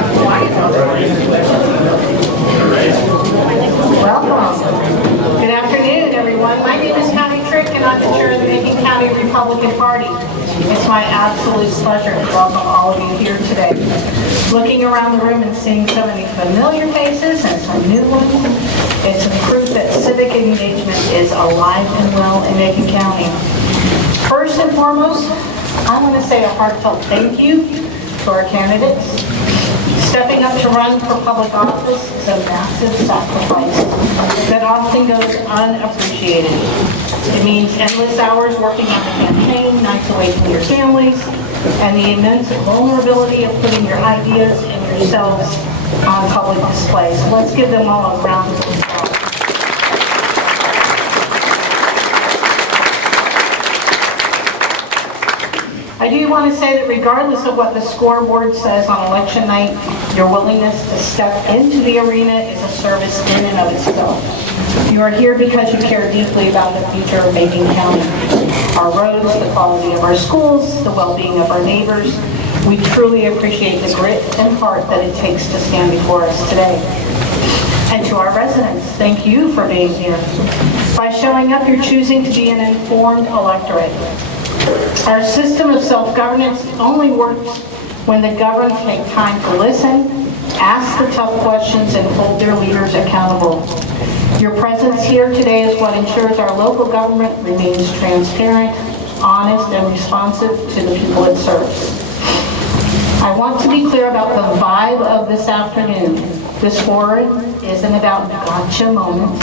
Welcome. Good afternoon, everyone. My name is Connie Trick, and I'm the chair of the Macon County Republican Party. It's my absolute pleasure to welcome all of you here today. Looking around the room and seeing so many familiar faces and some new ones, it's a proof that civic engagement is alive and well in Macon County. First and foremost, I want to say a heartfelt thank you to our candidates. Stepping up to run for public office is a massive sacrifice that often goes unappreciated. It means endless hours working on the campaign, nights away from your families, and the immense vulnerability of putting your ideas and yourselves on public display. So let's give them all a round of applause. I do want to say that regardless of what the scoreboard says on election night, your willingness to step into the arena is a service in and of itself. You are here because you care deeply about the future of Macon County. Our roads, the quality of our schools, the well-being of our neighbors. We truly appreciate the grit and heart that it takes to stand before us today. And to our residents, thank you for being here. By showing up, you're choosing to be an informed electorate. Our system of self-governance only works when the governed take time to listen, ask the tough questions, and hold their leaders accountable. Your presence here today is what ensures our local government remains transparent, honest, and responsive to the people it serves. I want to be clear about the vibe of this afternoon. This forum isn't about gotcha moments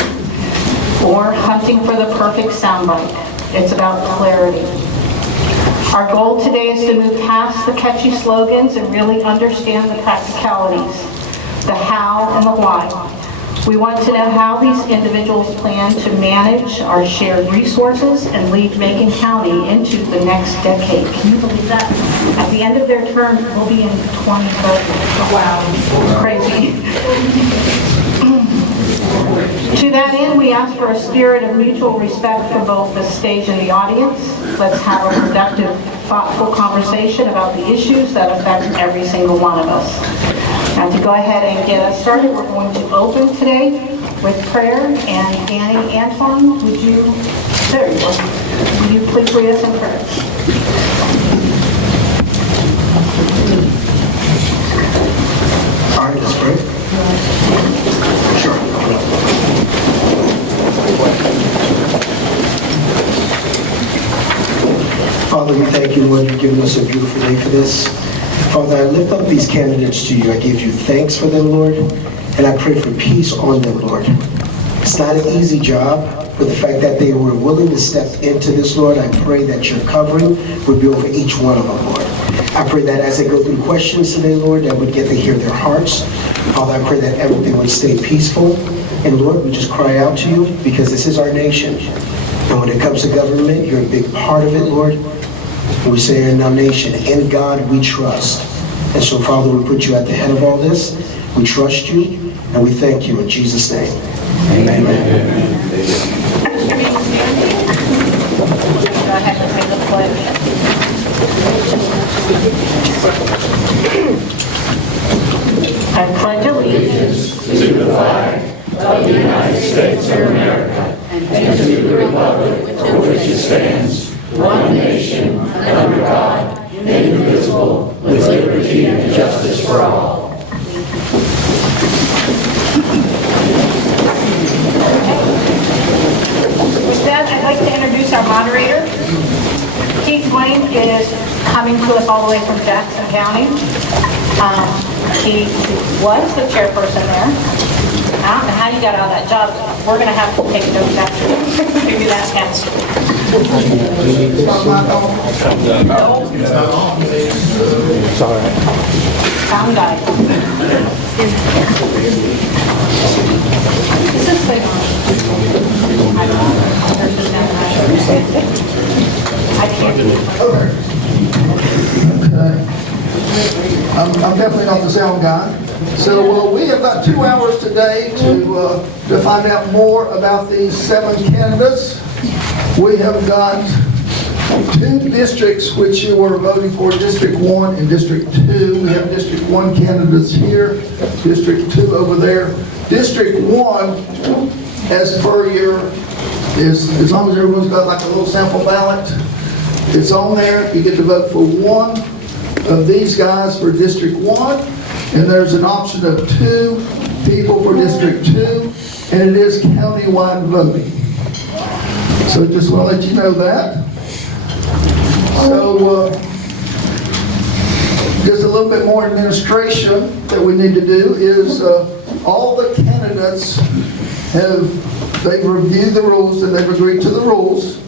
or hunting for the perfect soundbite. It's about clarity. Our goal today is to move past the catchy slogans and really understand the practicalities, the how and the why. We want to know how these individuals plan to manage our shared resources and lead Macon County into the next decade. Can you believe that? At the end of their term, we'll be in 2030. Wow, crazy. To that end, we ask for a spirit of mutual respect for both the stage and the audience. Let's have a productive, thoughtful conversation about the issues that affect every single one of us. Now, to go ahead and get us started, we're going to open today with prayer. And Danny Antoine, would you, there you go. Would you please lead us in prayer? All right, let's pray. Sure. Father, we thank you, Lord, you've given us a beautiful day for this. Father, I lift up these candidates to you. I give you thanks for them, Lord, and I pray for peace on them, Lord. It's not an easy job, but the fact that they were willing to step into this, Lord, I pray that your covering would be over each one of them, Lord. I pray that as they go through questions today, Lord, that would get to hear their hearts. Father, I pray that everything would stay peaceful. And Lord, we just cry out to you because this is our nation. And when it comes to government, you're a big part of it, Lord. We say in our nation, in God we trust. And so, Father, we put you at the head of all this. We trust you, and we thank you in Jesus' name. Amen. Amen. Go ahead and say the pledge. I pledge allegiance to the flag of the United States of America and to the republic for which it stands, one nation, under God, indivisible, with liberty and justice for all. With that, I'd like to introduce our moderator. Keith Wayne is coming to us all the way from Jackson County. He was the chairperson there. I don't know how you got out of that job. We're going to have to take those after. Maybe that counts. It's all right. Sound guy. Is this thing on? I don't know. I can't. Okay. I'm definitely not the sound guy. So we have got 2 hours today to find out more about these 7 candidates. We have got two districts which you are voting for, District 1 and District 2. We have District 1 candidates here, District 2 over there. District 1, as per your, as long as everyone's got like a little sample ballot, it's on there. You get to vote for one of these guys for District 1, and there's an option of 2 people for District 2, and it is countywide voting. So just want to let you know that. So just a little bit more administration that we need to do is all the candidates they've reviewed the rules and they've agreed to the rules.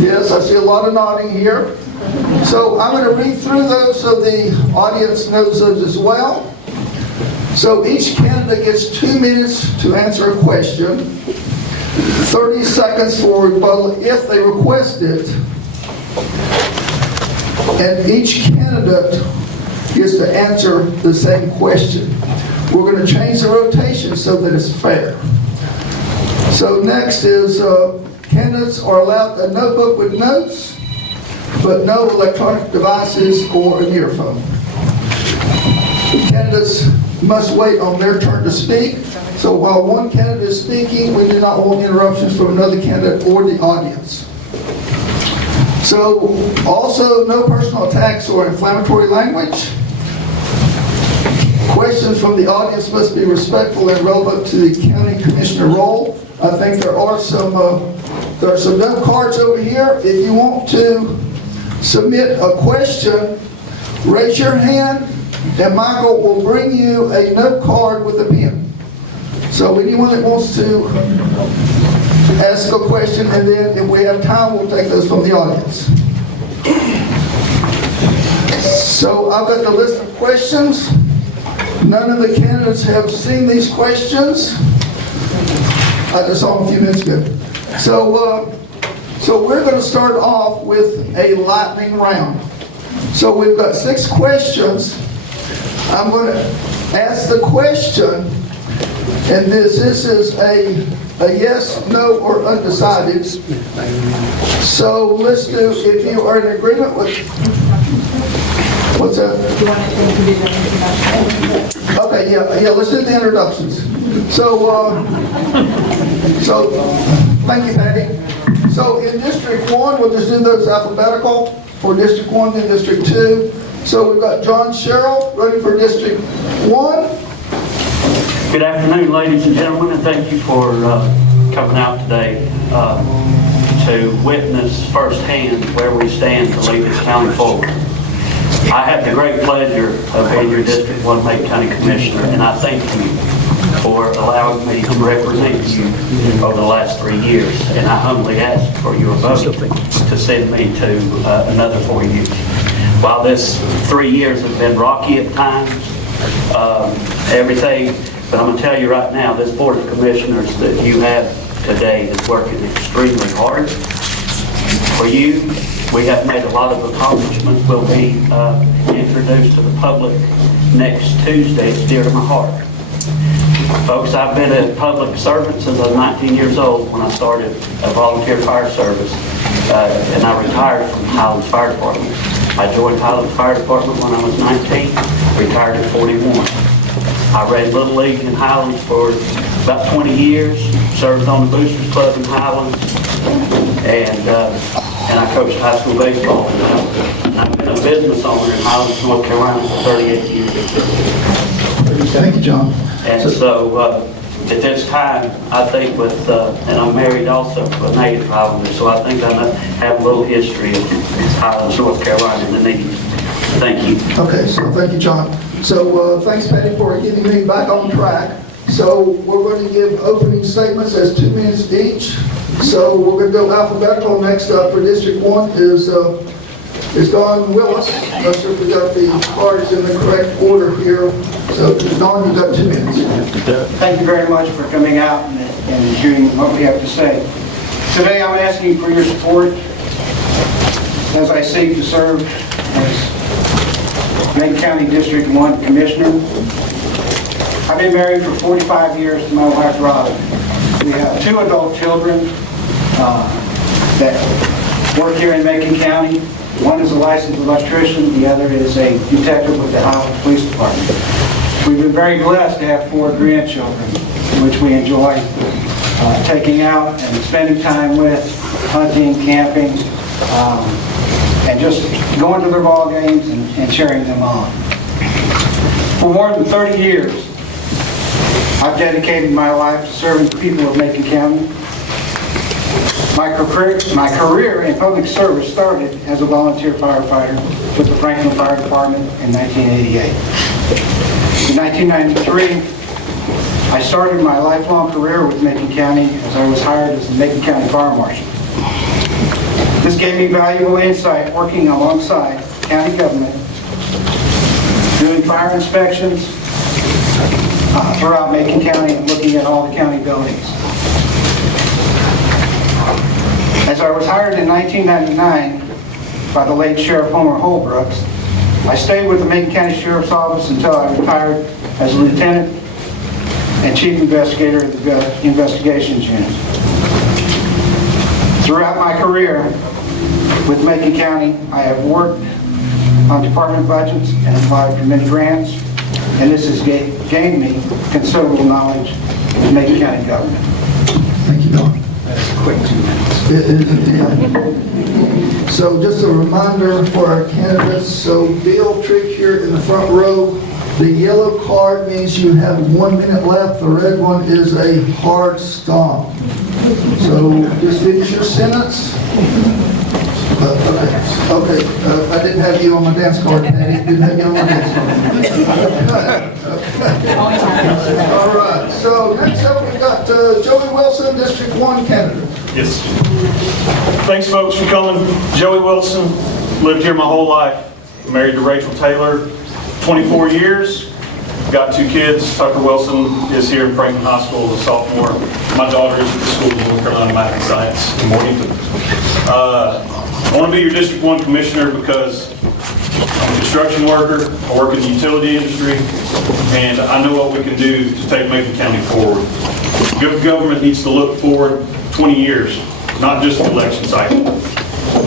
Yes, I see a lot of nodding here. So I'm going to read through those so the audience knows those as well. So each candidate gets 2 minutes to answer a question, 30 seconds for rebuttal if they request it, and each candidate gets to answer the same question. We're going to change the rotation so that it's fair. So next is candidates are allowed a notebook with notes, but no electronic devices or an earphone. Candidates must wait on their turn to speak. So while one candidate is speaking, we do not want interruptions from another candidate or the audience. So also no personal attacks or inflammatory language. Questions from the audience must be respectful and relevant to the county commissioner role. I think there are some note cards over here. If you want to submit a question, raise your hand and Michael will bring you a note card with a pen. So anyone that wants to ask a question, and then if we have time, we'll take those from the audience. So I've got the list of questions. None of the candidates have seen these questions. I just saw them a few minutes ago. So we're going to start off with a lightning round. So we've got 6 questions. I'm going to ask the question, and this is a yes, no, or undecided. So let's do, if you are in agreement with, what's that? Okay, yeah, let's do the introductions. So thank you, Patty. So in District 1, we'll just do those alphabetical for District 1 and District 2. So we've got John Sherrill running for District 1. Good afternoon, ladies and gentlemen, and thank you for coming out today to witness firsthand where we stand to lead this county forward. I have the great pleasure of being your District 1 Macon County Commissioner, and I thank you for allowing me to represent you over the last 3 years. And I humbly ask for your vote to send me to another 4 years. While this 3 years have been rocky at times, everything, but I'm going to tell you right now, this Board of Commissioners that you have today is working extremely hard. For you, we have made a lot of accomplishments. We'll be introduced to the public next Tuesday. It's dear to my heart. Folks, I've been a public servant since I was 19 years old when I started a volunteer fire service, and I retired from Highlands Fire Department. I joined Highlands Fire Department when I was 19, retired at 41. I ran Little League in Highlands for about 20 years, served on the Boosters Club in Highlands, and I coached high school baseball. And I've been a business owner in Highlands, North Carolina for 38 years. Thank you, John. And so at this time, I think with, and I'm married also to a native Highlander, so I think I have a little history of Highlands, North Carolina in the natives. Thank you. Okay, so thank you, John. So thanks, Patty, for getting me back on track. So we're going to give opening statements as 2 minutes each. So we're going to go alphabetical. Next up for District 1 is Don Willis. Not sure if we got the cards in the correct order here. So Don, you've got 2 minutes. Thank you very much for coming out and hearing what we have to say. Today I'm asking for your support as I seek to serve as Macon County District 1 Commissioner. I've been married for 45 years to my wife, Robin. We have 2 adult children that work here in Macon County. One is a licensed electrician, the other is a detective with the Highland Police Department. We've been very blessed to have 4 grandchildren, which we enjoy taking out and spending time with, hunting, camping, and just going to their ball games and cheering them on. For more than 30 years, I've dedicated my life to serving the people of Macon County. My career in public service started as a volunteer firefighter with the Franklin Fire Department in 1988. In 1993, I started my lifelong career with Macon County as I was hired as the Macon County Fire Marshal. This gave me valuable insight working alongside county government, doing fire inspections throughout Macon County and looking at all the county buildings. As I was hired in 1999 by the late Sheriff Homer Holbrooks, I stayed with the Macon County Sheriff's Office until I retired as a lieutenant and chief investigator of the investigations unit. Throughout my career with Macon County, I have worked on department budgets and applied for many grants, and this has gained me considerable knowledge of Macon County government. Thank you, Don. That's a quick 2 minutes. It is indeed. So just a reminder for our candidates, so Bill Trick here in the front row, the yellow card means you have 1 minute left, the red one is a hard stop. So just finish your sentence. Okay, I didn't have you on my dance card, Patty. Didn't have you on my dance card. Okay. All right, so next up we've got Joey Wilson, District 1 candidate. Yes. Thanks, folks, for coming. Joey Wilson, lived here my whole life. Married to Rachel Taylor, 24 years. Got 2 kids. Tucker Wilson is here in Franklin High School as a sophomore. My daughter is at the School of North Carolina Math and Science in Mornington. I want to be your District 1 Commissioner because I'm a construction worker, I work in the utility industry, and I know what we can do to take Macon County forward. Good government needs to look forward 20 years, not just the election cycle.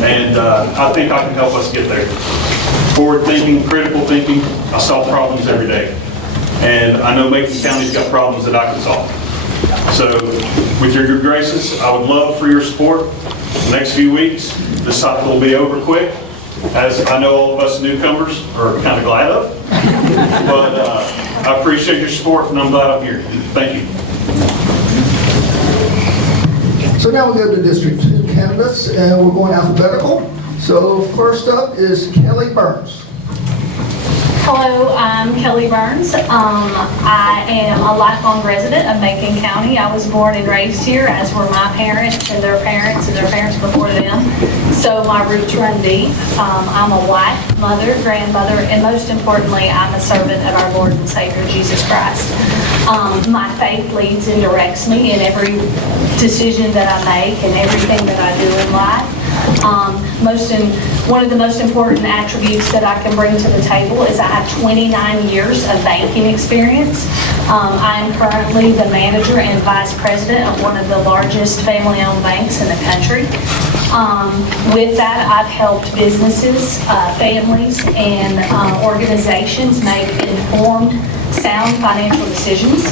And I think I can help us get there. Forward thinking, critical thinking, I solve problems every day. And I know Macon County's got problems that I can solve. So with your good graces, I would love for your support. The next few weeks, this cycle will be over quick, as I know all of us newcomers are kind of glad of. But I appreciate your support, and I'm glad I'm here. Thank you. So now we go to District 2 candidates, and we're going alphabetical. So first up is Kelly Burns. Hello, I'm Kelly Burns. I am a lifelong resident of Macon County. I was born and raised here, as were my parents and their parents before them. So my roots run deep. I'm a wife, mother, grandmother, and most importantly, I'm a servant of our Lord and Savior, Jesus Christ. My faith leads and directs me in every decision that I make and everything that I do in life. One of the most important attributes that I can bring to the table is I have 29 years of banking experience. I am currently the manager and vice president of one of the largest family-owned banks in the country. With that, I've helped businesses, families, and organizations make informed, sound financial decisions.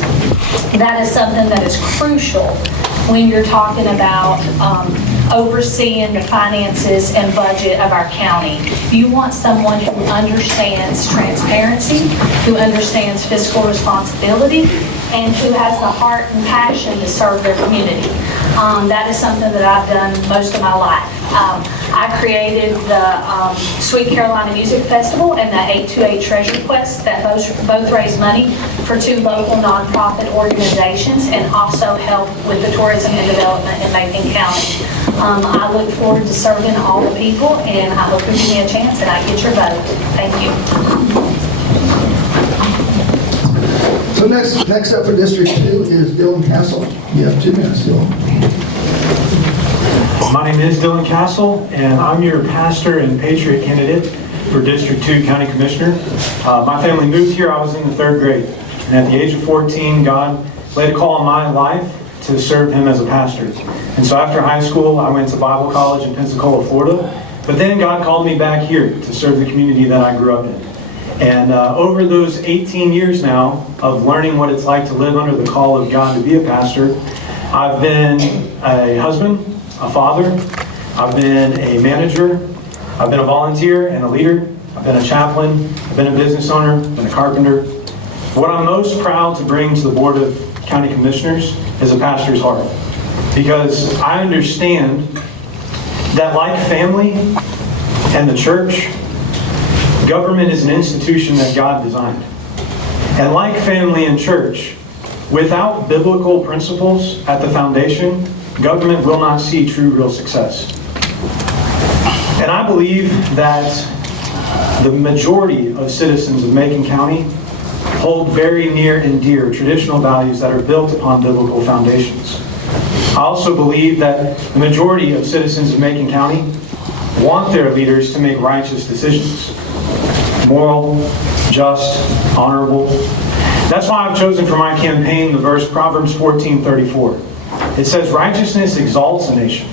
That is something that is crucial when you're talking about overseeing the finances and budget of our county. You want someone who understands transparency, who understands fiscal responsibility, and who has the heart and passion to serve their community. That is something that I've done most of my life. I created the Sweet Carolina Music Festival and the 828 Treasure Quest that both raise money for 2 local nonprofit organizations and also help with the tourism and development in Macon County. I look forward to serving all the people, and I hope you give me a chance and I get your vote. Thank you. So next up for District 2 is Dylan Castle. You have 2 minutes, Dylan. My name is Dylan Castle, and I'm your pastor and patriot candidate for District 2 County Commissioner. My family moved here. I was in the 3rd grade. And at the age of 14, God laid a call on my life to serve him as a pastor. And so after high school, I went to Bible college in Pensacola, Florida. But then God called me back here to serve the community that I grew up in. And over those 18 years now of learning what it's like to live under the call of God to be a pastor, I've been a husband, a father, I've been a manager, I've been a volunteer and a leader, I've been a chaplain, I've been a business owner, I've been a carpenter. What I'm most proud to bring to the Board of County Commissioners is a pastor's heart. Because I understand that like family and the church, government is an institution that God designed. And like family and church, without biblical principles at the foundation, government will not see true, real success. And I believe that the majority of citizens of Macon County hold very near and dear traditional values that are built upon biblical foundations. I also believe that the majority of citizens of Macon County want their leaders to make righteous decisions. Moral, just, honorable. That's why I've chosen for my campaign the verse Proverbs 14:34. It says, righteousness exalts a nation,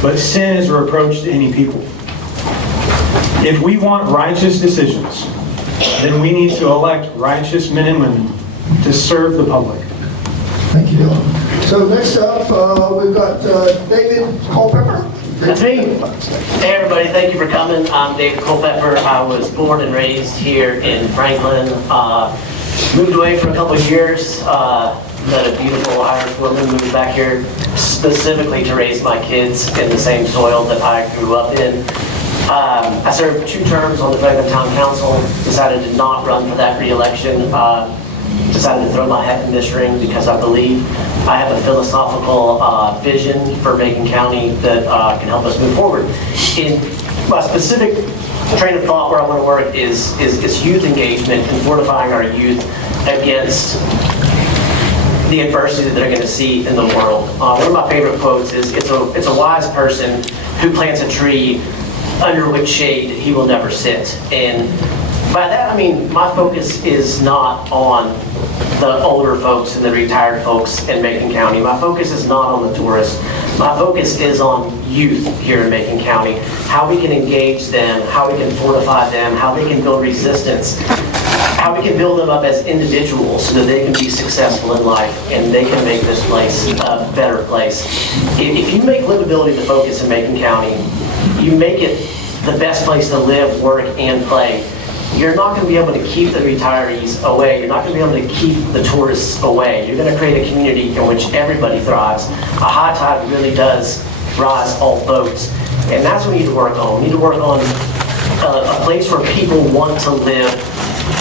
but sin is a reproach to any people. If we want righteous decisions, then we need to elect righteous men and women to serve the public. Thank you, Dylan. So next up, we've got David Culpepper. That's me. Hey everybody, thank you for coming. I'm David Culpepper. I was born and raised here in Franklin. Moved away for a couple of years. Met a beautiful Irish woman, moved back here specifically to raise my kids in the same soil that I grew up in. I served 2 terms on the Franklin Town Council, decided to not run for that re-election. Decided to throw my hat in this ring because I believe I have a philosophical vision for Macon County that can help us move forward. In my specific train of thought where I want to work is youth engagement and fortifying our youth against the adversity that they're going to see in the world. One of my favorite quotes is, it's a wise person who plants a tree under which shade he will never sit. And by that I mean my focus is not on the older folks and the retired folks in Macon County. My focus is not on the tourists. My focus is on youth here in Macon County. How we can engage them, how we can fortify them, how they can build resistance, how we can build them up as individuals so that they can be successful in life and they can make this place a better place. If you make livability the focus in Macon County, you make it the best place to live, work, and play. You're not going to be able to keep the retirees away. You're not going to be able to keep the tourists away. You're going to create a community in which everybody thrives. A high tide really does rise all boats. And that's what we need to work on. We need to work on a place where people want to live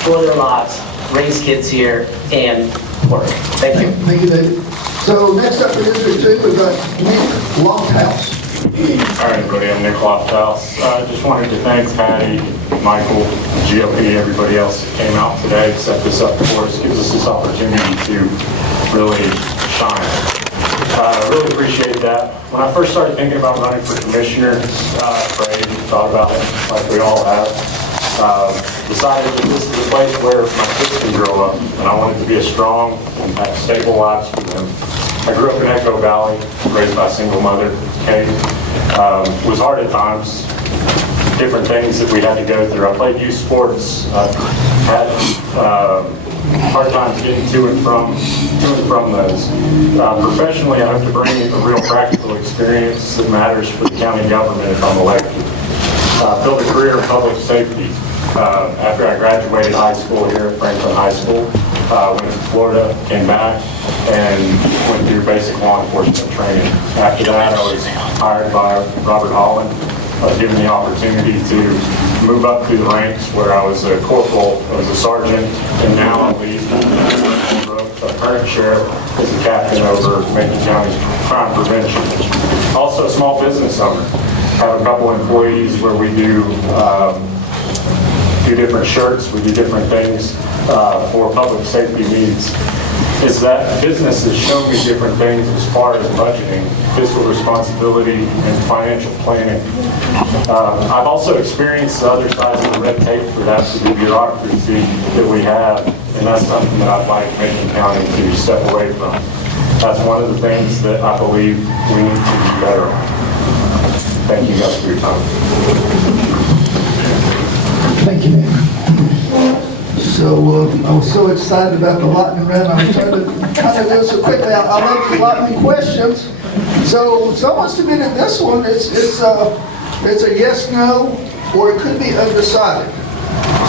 for their lives, raise kids here, and work. Thank you. Thank you, David. So next up for District 2, we've got Nick Lofthouse. All right, everybody, I'm Nick Lofthouse. I just wanted to thank Patty, Michael, GOP, everybody else that came out today to set this up for us. Gives us this opportunity to really shine. I really appreciate that. When I first started thinking about running for commissioner, prayed and thought about it like we all have. Decided that this is a place where my kids can grow up, and I wanted to be a strong and have stable lives for them. I grew up in Echo Valley, raised by a single mother, Kate. It was hard at times, different things that we had to go through. I played youth sports, had hard times getting to and from those. Professionally, I hope to bring a real practical experience that matters for the county government if I'm elected. Built a career in public safety. After I graduated high school here at Franklin High School, went to Florida, came back, and went through basic law enforcement training. After that, I was hired by Robert Holland. I was given the opportunity to move up through the ranks where I was a corporal, I was a sergeant, and now I lead the current sheriff as a captain over Macon County's crime prevention. Also a small business owner. Have a couple employees where we do different shirts, we do different things for public safety needs. Is that business has shown me different things as far as budgeting, fiscal responsibility, and financial planning. I've also experienced the other sides of the red tape for that, the bureaucracy that we have, and that's something that I'd like Macon County to step away from. That's one of the things that I believe we need to do better on. Thank you guys for your time. Thank you, man. So, I was so excited about the lightning round, I was trying to kind of go so quickly. I love the lightning questions. So, someone submitted this one, it's a yes, no, or it could be undecided.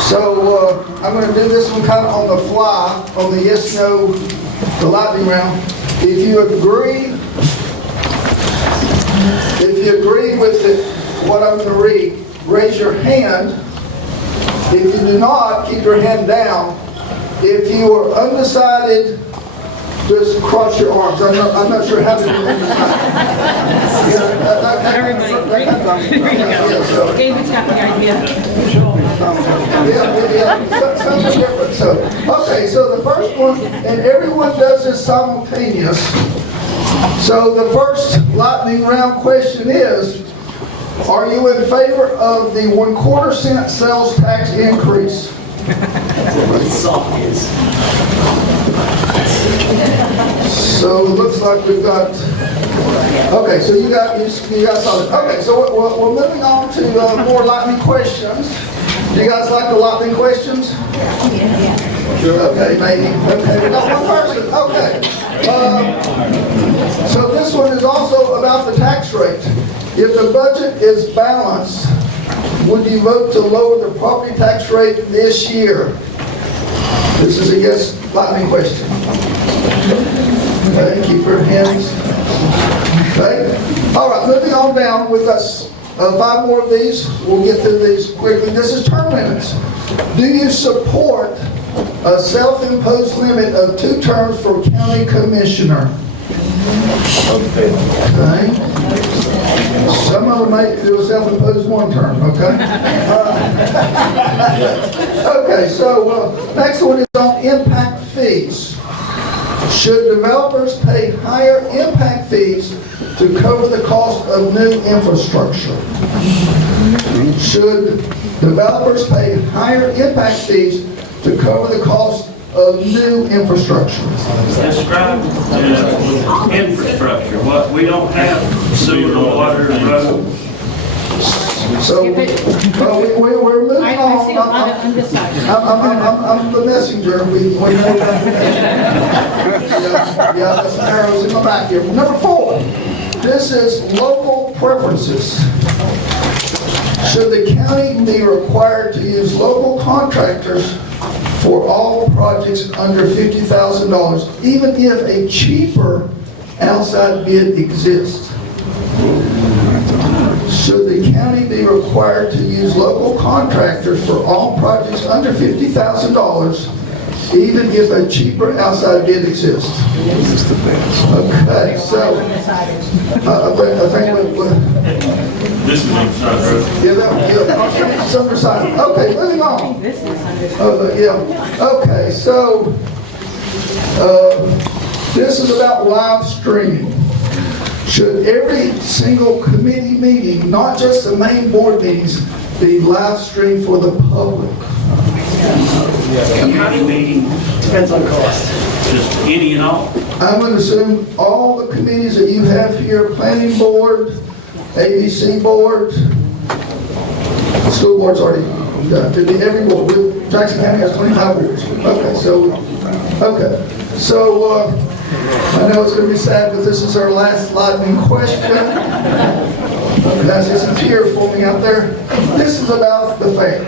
So, I'm going to do this one kind of on the fly, on the yes, no, the lightning round. If you agree with what I'm going to read, raise your hand. If you do not, keep your hand down. If you are undecided, just cross your arms. I'm not sure how to do undecided. David's got the idea. Something different. Okay, so the first one, and everyone does this simultaneous. So the first lightning round question is, are you in favor of the 1/4 cent sales tax increase? So it looks like we've got, okay, so you got solid. Okay, so we're moving on to more lightning questions. Do you guys like the lightning questions? Sure. Okay, maybe. Okay, we got one person. Okay. So this one is also about the tax rate. If the budget is balanced, would you vote to lower the property tax rate this year? This is a yes lightning question. Okay, keep your hands. Okay. All right, moving on down with us. 5 more of these. We'll get through these quickly. This is term limits. Do you support a self-imposed limit of 2 terms for county commissioner? Okay. Some of them may do a self-imposed 1 term, okay? Okay, so next one is on impact fees. Should developers pay higher impact fees to cover the cost of new infrastructure? Should developers pay higher impact fees to cover the cost of new infrastructure? Describe infrastructure. What we don't have sewer, water, and roads. So, we're moving I see a lot of on. undecided. I'm the messenger. Yeah, that's some arrows in my back here. Number 4, this is local preferences. Should the county be required to use local contractors for all projects under $50,000, even if a cheaper outside bid exists? Should the county be required to use local contractors for all projects under $50,000, even if a cheaper outside bid exists? Okay, so I think This is undecided. it's undecided. Okay, moving on. Okay, so this is about live streaming. Should every single committee meeting, not just the main board meetings, be live streamed for the public? Committee meeting, Depends on cost. just any and all. I'm going to assume all the committees that you have here, planning board, ABC board, school board's already done. It'd be every board. Jackson County has 25 boards. Okay, so I know it's going to be sad, but this is our last lightning question. I see some tears forming out there. This is about the fair.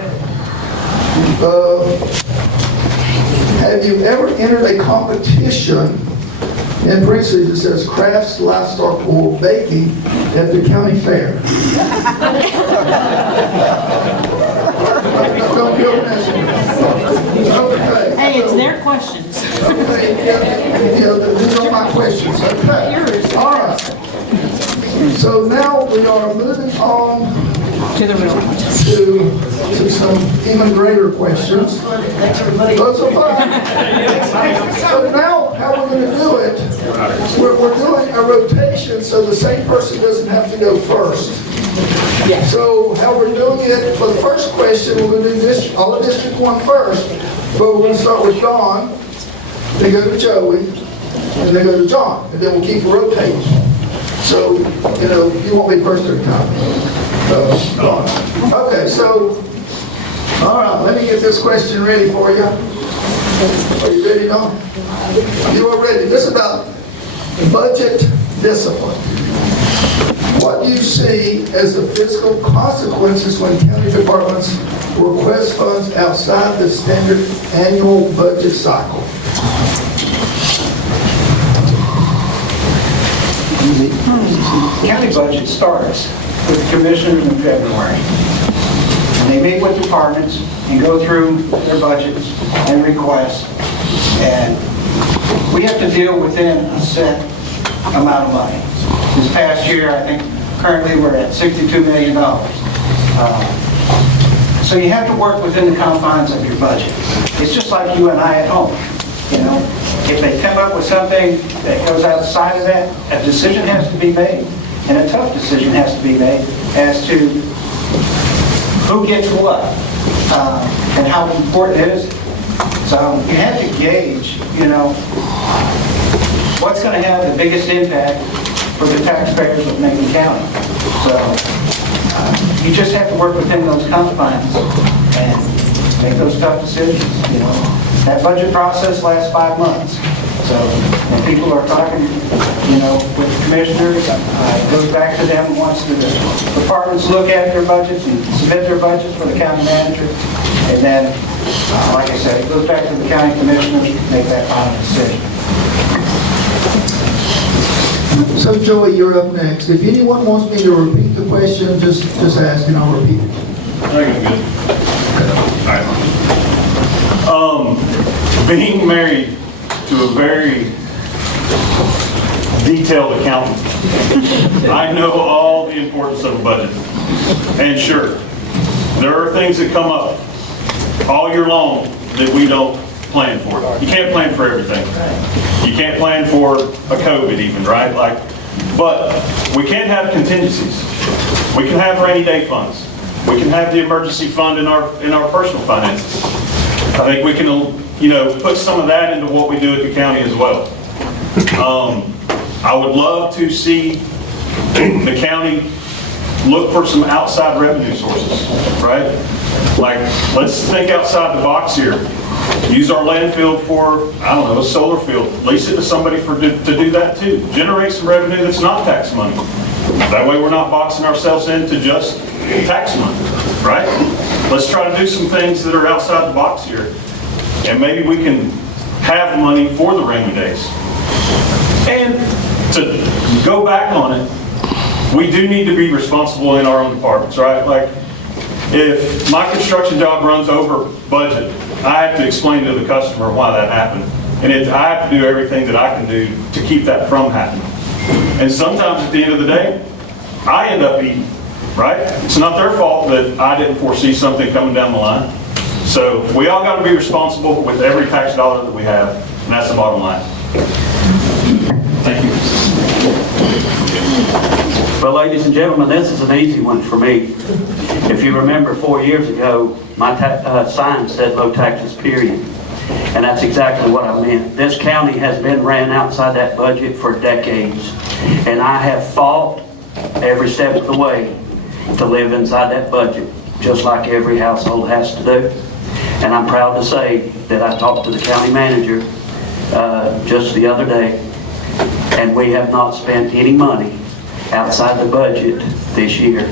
Have you ever entered a competition, in parentheses it says crafts, livestock, or baking at the county fair? Don't feel messy. Okay. Hey, it's their questions. Okay, these are my questions. Okay. All right. So now we are moving on To the real one. to some even greater questions. Those are fun. So now, how we're going to do it, we're doing a rotation so the same person doesn't have to go first. So how we're doing it, for the first question, we're going to do all of District 1 first, but we're going to start with Dawn, then go to Joey, and then go to John, and then we'll keep rotating. So, you won't be first every time. Okay, so, all right, let me get this question ready for you. Are you ready, Don? You are ready. This is about budget discipline. What do you see as the fiscal consequences when county departments request funds outside the standard annual budget cycle? County budget starts with the commissioners in February. And they meet with departments and go through their budgets and requests. And we have to deal within a set amount of money. This past year, I think currently we're at $62 million. So you have to work within the confines of your budget. It's just like you and I at home. If they come up with something that goes outside of that, a decision has to be made, and a tough decision has to be made as to who gets what and how important it is. So you have to gauge, what's going to have the biggest impact for the taxpayers of Macon County. So you just have to work within those confines and make those tough decisions. That budget process lasts 5 months. So when people are talking, with the commissioners, it goes back to them once the departments look at their budgets and submit their budgets for the county manager. And then, like I said, it goes back to the county commissioners to make that final decision. So Joey, you're up next. If anyone wants me to repeat the question, just ask and I'll repeat it. I think I'm good. Being married to a very detailed accountant, I know all the importance of a budget. And sure, there are things that come up all year long that we don't plan for. You can't plan for everything. You can't plan for a COVID even, right? But we can have contingencies. We can have rainy day funds. We can have the emergency fund in our personal finances. I think we can, put some of that into what we do at the county as well. I would love to see the county look for some outside revenue sources, right? Let's think outside the box here. Use our landfill for, a solar field. Lease it to somebody to do that too. Generate some revenue that's not tax money. That way we're not boxing ourselves into just tax money, right? Let's try to do some things that are outside the box here. And maybe we can have money for the rainy days. And to go back on it, we do need to be responsible in our own departments, right? If my construction job runs over budget, I have to explain to the customer why that happened. And I have to do everything that I can do to keep that from happening. And sometimes at the end of the day, I end up eating, right? It's not their fault that I didn't foresee something coming down the line. So we all got to be responsible with every tax dollar that we have, and that's the bottom line. Thank you. Well, ladies and gentlemen, this is an easy one for me. If you remember 4 years ago, my sign said low taxes, period. And that's exactly what I meant. This county has been ran outside that budget for decades. And I have fought every step of the way to live inside that budget, just like every household has to do. And I'm proud to say that I talked to the county manager just the other day, and we have not spent any money outside the budget this year.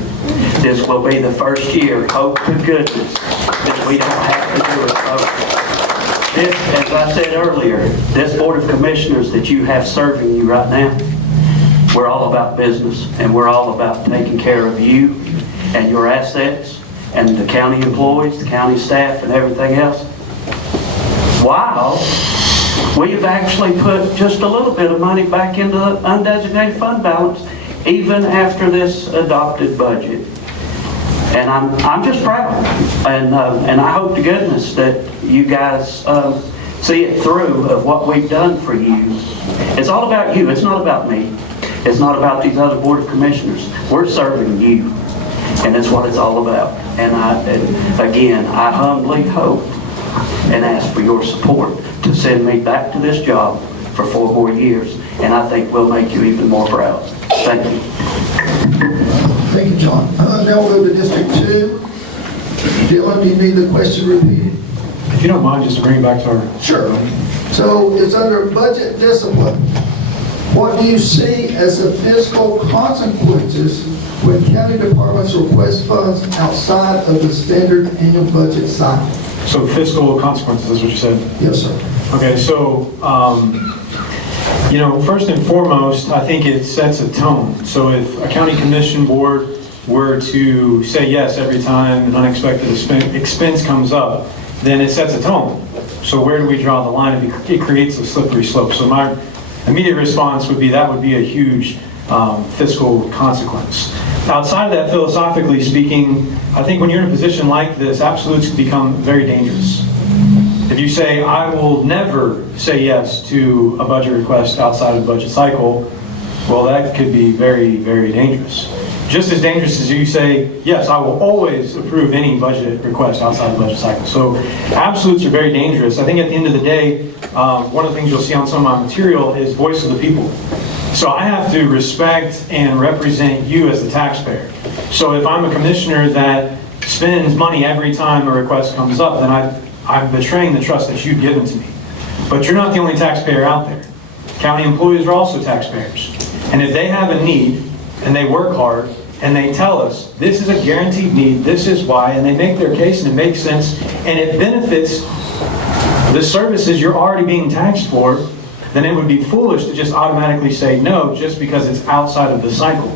This will be the first year, hope to goodness, that we don't have to do it, folks. This, as I said earlier, this Board of Commissioners that you have serving you right now, we're all about business, and we're all about taking care of you and your assets and the county employees, the county staff, and everything else. While we've actually put just a little bit of money back into the undesignated fund balance, even after this adopted budget. And I'm just proud, and I hope to goodness that you guys see it through of what we've done for you. It's all about you. It's not about me. It's not about these other Board of Commissioners. We're serving you, and that's what it's all about. And again, I humbly hope and ask for your support to send me back to this job for 4 more years, and I think we'll make you even more proud. Thank you. Thank you, John. Now we'll go to District 2. Dylan, do you need the question repeated? If you don't mind, just to bring it back to our... Sure. So it's under budget discipline. What do you see as the fiscal consequences when county departments request funds outside of the standard annual budget cycle? So fiscal consequences is what you said? Yes, sir. Okay, so, first and foremost, I think it sets a tone. So if a county commission board were to say yes every time an unexpected expense comes up, then it sets a tone. So where do we draw the line? It creates a slippery slope. So my immediate response would be that would be a huge fiscal consequence. Outside of that, philosophically speaking, I think when you're in a position like this, absolutes can become very dangerous. If you say, I will never say yes to a budget request outside of the budget cycle, well, that could be very, very dangerous. Just as dangerous as you say, yes, I will always approve any budget request outside the budget cycle. So absolutes are very dangerous. I think at the end of the day, one of the things you'll see on some of my material is voice of the people. So I have to respect and represent you as the taxpayer. So if I'm a commissioner that spends money every time a request comes up, then I'm betraying the trust that you've given to me. But you're not the only taxpayer out there. County employees are also taxpayers. And if they have a need, and they work hard, and they tell us, this is a guaranteed need, this is why, and they make their case and it makes sense, and it benefits the services you're already being taxed for, then it would be foolish to just automatically say no just because it's outside of the cycle.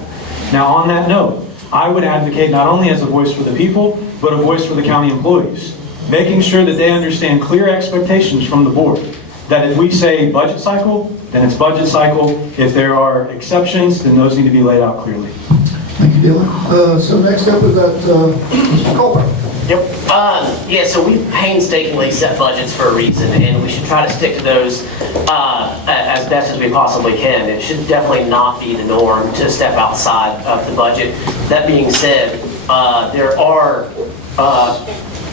Now on that note, I would advocate not only as a voice for the people, but a voice for the county employees, making sure that they understand clear expectations from the board. That if we say budget cycle, then it's budget cycle. If there are exceptions, then those need to be laid out clearly. Thank you, Dylan. So next up is Mr. Colbert. Yep. So we painstakingly set budgets for a reason, and we should try to stick to those as best as we possibly can. It should definitely not be the norm to step outside of the budget. That being said, there are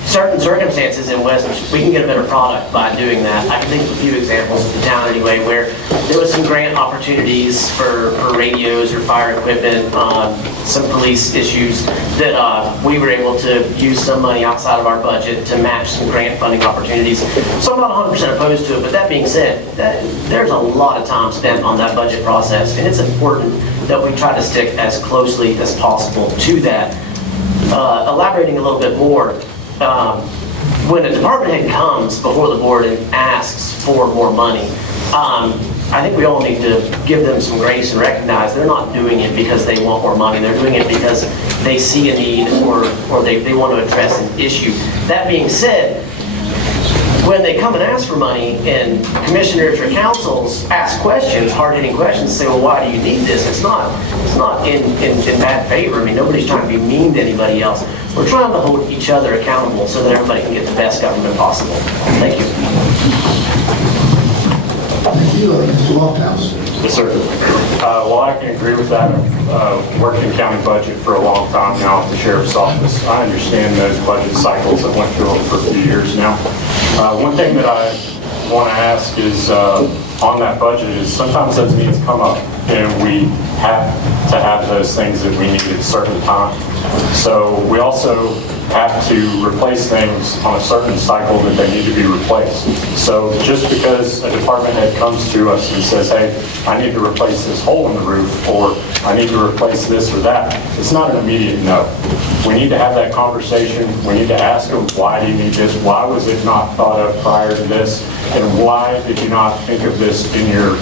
certain circumstances in which we can get a better product by doing that. I can think of a few examples in the town anyway where there was some grant opportunities for radios or fire equipment, some police issues that we were able to use some money outside of our budget to match some grant funding opportunities. So I'm not 100% opposed to it, but that being said, there's a lot of time spent on that budget process, and it's important that we try to stick as closely as possible to that. Elaborating a little bit more, when a department head comes before the board and asks for more money, I think we all need to give them some grace and recognize they're not doing it because they want more money. They're doing it because they see a need or they want to address an issue. That being said, when they come and ask for money and commissioners or councils ask questions, hard-hitting questions, say, well, why do you need this? It's not in bad favor. I mean, nobody's trying to be mean to anybody else. We're trying to hold each other accountable so that everybody can get the best government possible. Thank you. Thank you, Mr. Lofthouse. Yes, sir. Well, I can agree with that. I've worked in county budget for a long time now at the sheriff's office. I understand those budget cycles. I went through them for a few years now. One thing that I want to ask is on that budget is sometimes those needs come up and we have to have those things that we need at a certain time. So we also have to replace things on a certain cycle that they need to be replaced. So just because a department head comes to us and says, hey, I need to replace this hole in the roof, or I need to replace this or that, it's not an immediate no. We need to have that conversation. We need to ask them, why do you need this? Why was it not thought of prior to this? And why did you not think of this in your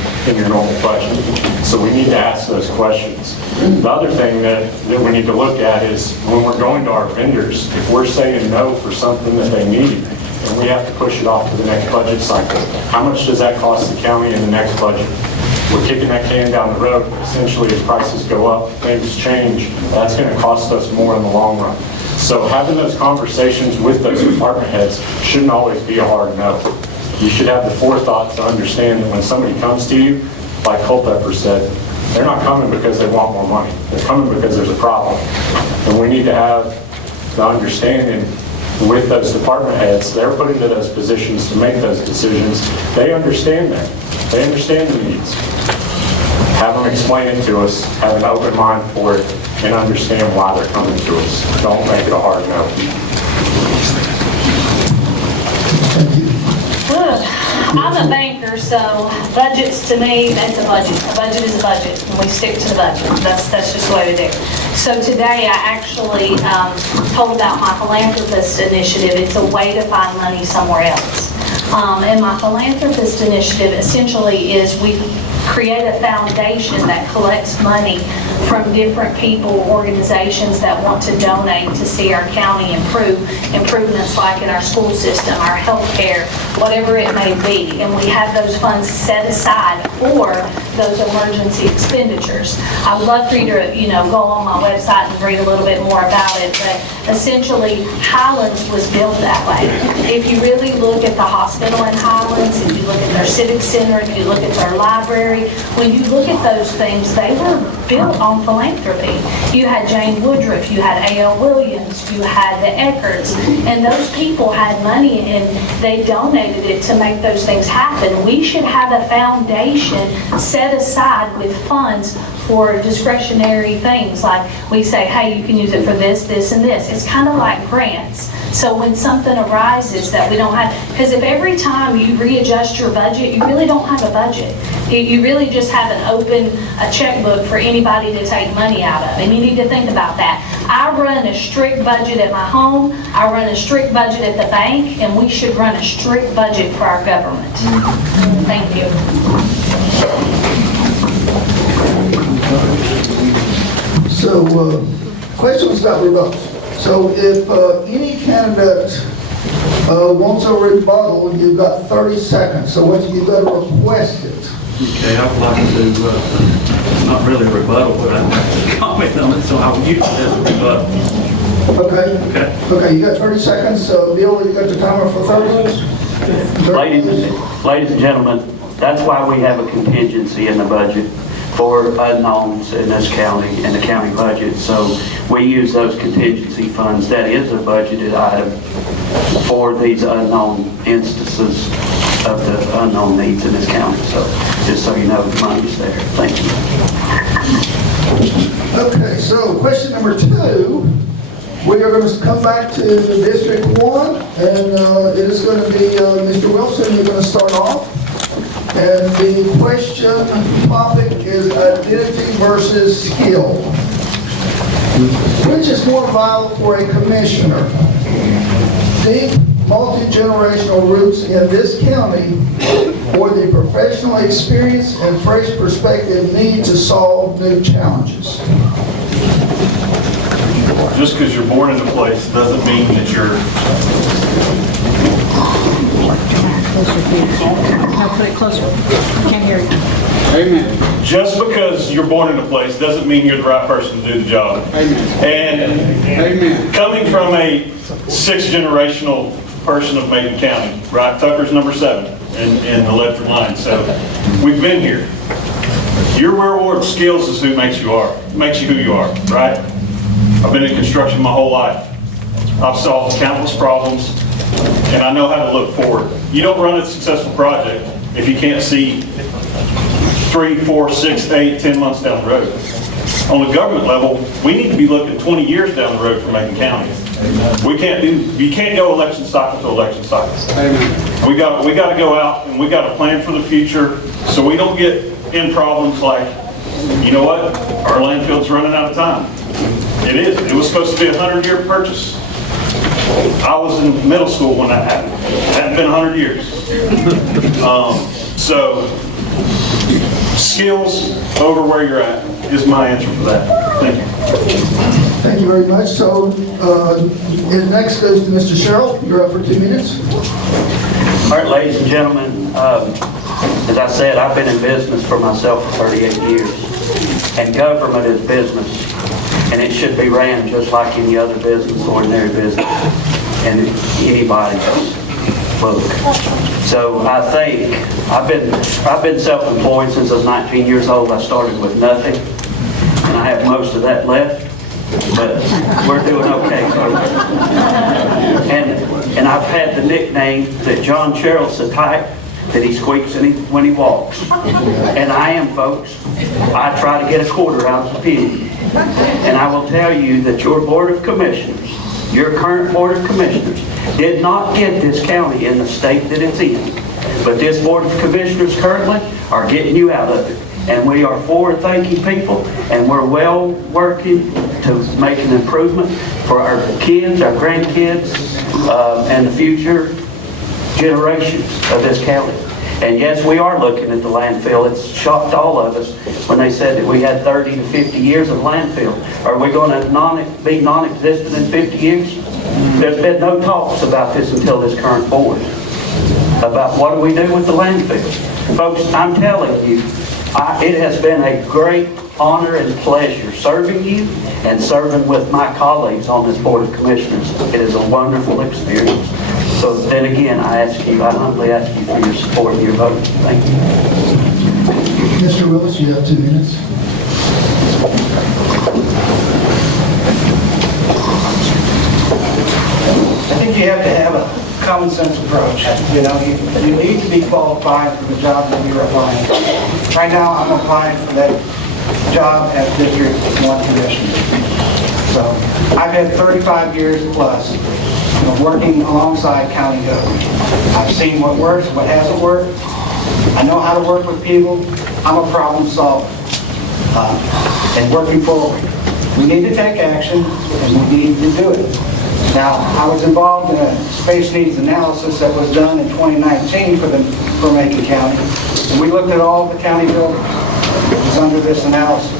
normal budget? So we need to ask those questions. The other thing that we need to look at is when we're going to our vendors, if we're saying no for something that they need, and we have to push it off to the next budget cycle, how much does that cost the county in the next budget? We're kicking that can down the road. Essentially, as prices go up, things change. That's going to cost us more in the long run. So having those conversations with those department heads shouldn't always be a hard no. You should have the forethought to understand that when somebody comes to you, like Culpepper said, they're not coming because they want more money. They're coming because there's a problem. And we need to have the understanding with those department heads, they're put into those positions to make those decisions. They understand that. They understand the needs. Have them explain it to us, have an open mind for it, and understand why they're coming to us. Don't make it a hard no. I'm a banker, so budgets to me, that's a budget. A budget is a budget, and we stick to the budget. That's just the way we do it. So today, I actually told about my philanthropist initiative. It's a way to find money somewhere else. And my philanthropist initiative essentially is we create a foundation that collects money from different people, organizations that want to donate to see our county improve, improvements like in our school system, our health care, whatever it may be. And we have those funds set aside for those emergency expenditures. I would love for you to, go on my website and read a little bit more about it, but essentially Highlands was built that way. If you really look at the hospital in Highlands, if you look at their civic center, if you look at their library, when you look at those things, they were built on philanthropy. You had Jane Woodruff, you had A.L. Williams, you had the Eckerts, and those people had money and they donated it to make those things happen. We should have a foundation set aside with funds for discretionary things, like we say, hey, you can use it for this, this, and this. It's kind of like grants. So when something arises that we don't have, because if every time you readjust your budget, you really don't have a budget. You really just have a checkbook for anybody to take money out of, and you need to think about that. I run a strict budget at my home, I run a strict budget at the bank, and we should run a strict budget for our government. Thank you. So, questions about rebuttals. So if any candidate wants a rebuttal, you've got 30 seconds. So what you've got to request it. Okay, I would like to, it's not really a rebuttal, but I'd like to comment on it, so I would use it as a rebuttal. Okay. Okay, you got 30 seconds. Bill, you got the timer for 30? Ladies and gentlemen, that's why we have a contingency in the budget for unknowns in this county and the county budget. So we use those contingency funds. That is a budgeted item for these unknown instances of the unknown needs in this county. So just so you know, the money's there. Thank you. Okay, so question number 2, we are going to come back to District 1, and it is going to be Mr. Wilson, you're going to start off. And the question topic is identity versus skill. Which is more vital for a commissioner? Deep multi-generational roots in this county or the professional experience and fresh perspective need to solve new challenges? Just because you're born in a place doesn't mean that you're... I'll put it closer. Can't hear you. Amen. Just because you're born in a place doesn't mean you're the right person to do the job. Amen. And coming from a 6th generational person of Macon County, right? Tucker's number 7 in the Ledford line. So we've been here. Your reward of skills is who makes you who you are, right? I've been in construction my whole life. I've solved countless problems, and I know how to look forward. You don't run a successful project if you can't see 3, 4, 6, 8, 10 months down the road. On the government level, we need to be looking 20 years down the road for Macon County. You can't go election cycle to election cycle. We got to go out and we got to plan for the future so we don't get in problems like, you know what, our landfill's running out of time. It is. It was supposed to be a 100-year purchase. I was in middle school when that happened. It hadn't been 100 years. So, skills over where you're at is my answer for that. Thank you. Thank you very much. So, it next goes to Mr. Sherrill. You're up for 2 minutes. All right, ladies and gentlemen, as I said, I've been in business for myself for 38 yees. And government is business. And it should be ran just like any other business, ordinary business, and anybody's book. So I think I've been self-employed since I was 19 years old. I started with nothing, and I have most of that left. But we're doing okay, folks. And I've had the nickname that John Sherrill's the type that he squeaks when he walks. And I am, folks. I try to get a quarter out of the penny. And I will tell you that your Board of Commissioners, your current Board of Commissioners, did not get this county in the state that it's in. But this Board of Commissioners currently are getting you out of it. And we are forward-thinking people, and we're well working to make an improvement for our kids, our grandkids, and the future generations of this county. And yes, we are looking at the landfill. It's shocked all of us when they said that we had 30 to 50 years of landfill. Are we going to be non-existent in 50 years? There's been no talks about this until this current board, about what do we do with the landfill. Folks, I'm telling you, it has been a great honor and pleasure serving you and serving with my colleagues on this Board of Commissioners. It is a wonderful experience. So then again, I humbly ask you for your support and your vote. Thank you. Mr. Willis, you have 2 minutes. I think you have to have a common sense approach. You know, you need to be qualified for the job that you're applying. Right now, I'm applying for that job as District 1 Commissioner. So I've had 35 years plus working alongside county government. I've seen what works, what hasn't worked. I know how to work with people. I'm a problem solver. And working forward. We need to take action, and we need to do it. Now, I was involved in a space needs analysis that was done in 2019 for Macon County. And we looked at all the county buildings that was under this analysis.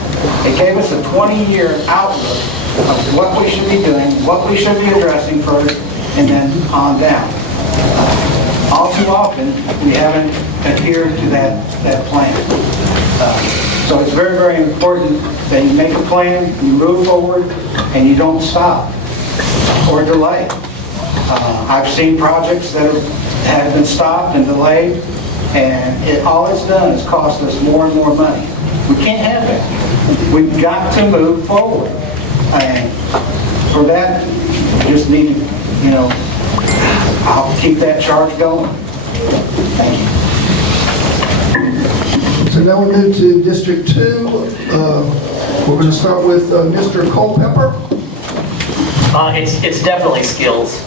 It gave us a 20-year outlook of what we should be doing, what we should be addressing first, and then on down. All too often, we haven't adhered to that plan. So it's very, very important that you make a plan, you move forward, and you don't stop or delay. I've seen projects that have been stopped and delayed, and all it's done is cost us more and more money. We can't have that. We've got to move forward. And for that, you just need to, I'll keep that charge going. Thank you. So now we move to District 2. We're going to start with Mr. Culpepper. It's definitely skills.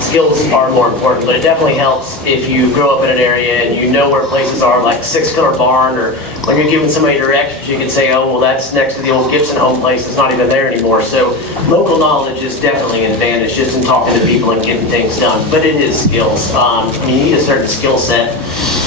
Skills are more important, but it definitely helps if you grow up in an area and you know where places are, like Six Pillar Barn, or when you're giving somebody directions, you can say, oh, well, that's next to the old Gibson home place. It's not even there anymore. So local knowledge is definitely an advantage just in talking to people and getting things done. But it is skills. You need a certain skill set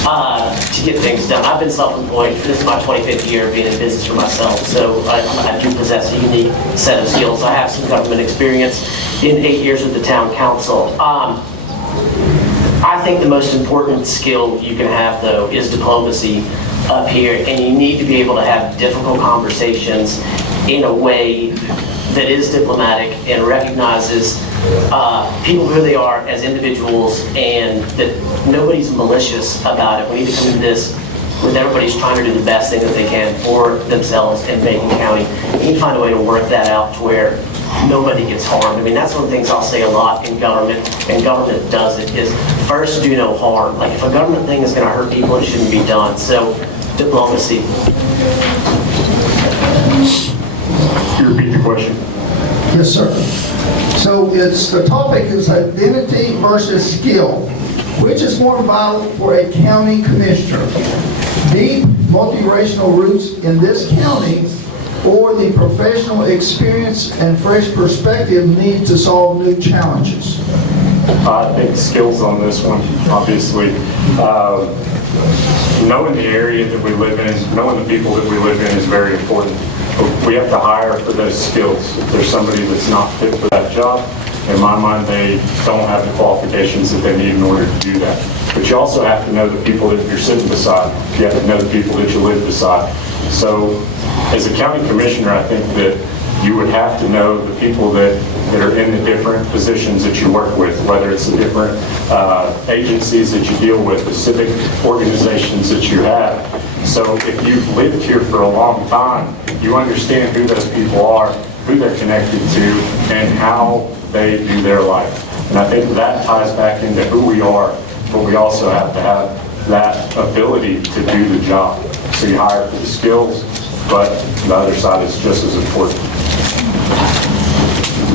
to get things done. I've been self-employed. This is my 25th year of being in business for myself. So I do possess a unique set of skills. I have some government experience in 8 years with the town council. I think the most important skill you can have, though, is diplomacy up here, and you need to be able to have difficult conversations in a way that is diplomatic and recognizes people who they are as individuals, and that nobody's malicious about it. We need to come to this with everybody's trying to do the best thing that they can for themselves in Macon County. You need to find a way to work that out to where nobody gets harmed. I mean, that's one of the things I'll say a lot in government, and government does it, is first do no harm. Like, if a government thing is going to hurt people, it shouldn't be done. So, diplomacy. Can you repeat the question? Yes, sir. So the topic is identity versus skill. Which is more vital for a county commissioner? Deep multiracial roots in this county, or the professional experience and fresh perspective needed to solve new challenges? I think skills on this one, obviously. Knowing the area that we live in, knowing the people that we live in is very important. We have to hire for those skills. If there's somebody that's not fit for that job, in my mind, they don't have the qualifications that they need in order to do that. But you also have to know the people that you're sitting beside. You have to know the people that you live beside. So as a county commissioner, I think that you would have to know the people that are in the different positions that you work with, whether it's the different agencies that you deal with, the civic organizations that you have. So if you've lived here for a long time, you understand who those people are, who they're connected to, and how they do their life. And I think that ties back into who we are, but we also have to have that ability to do the job. So you hire for the skills, but the other side is just as important.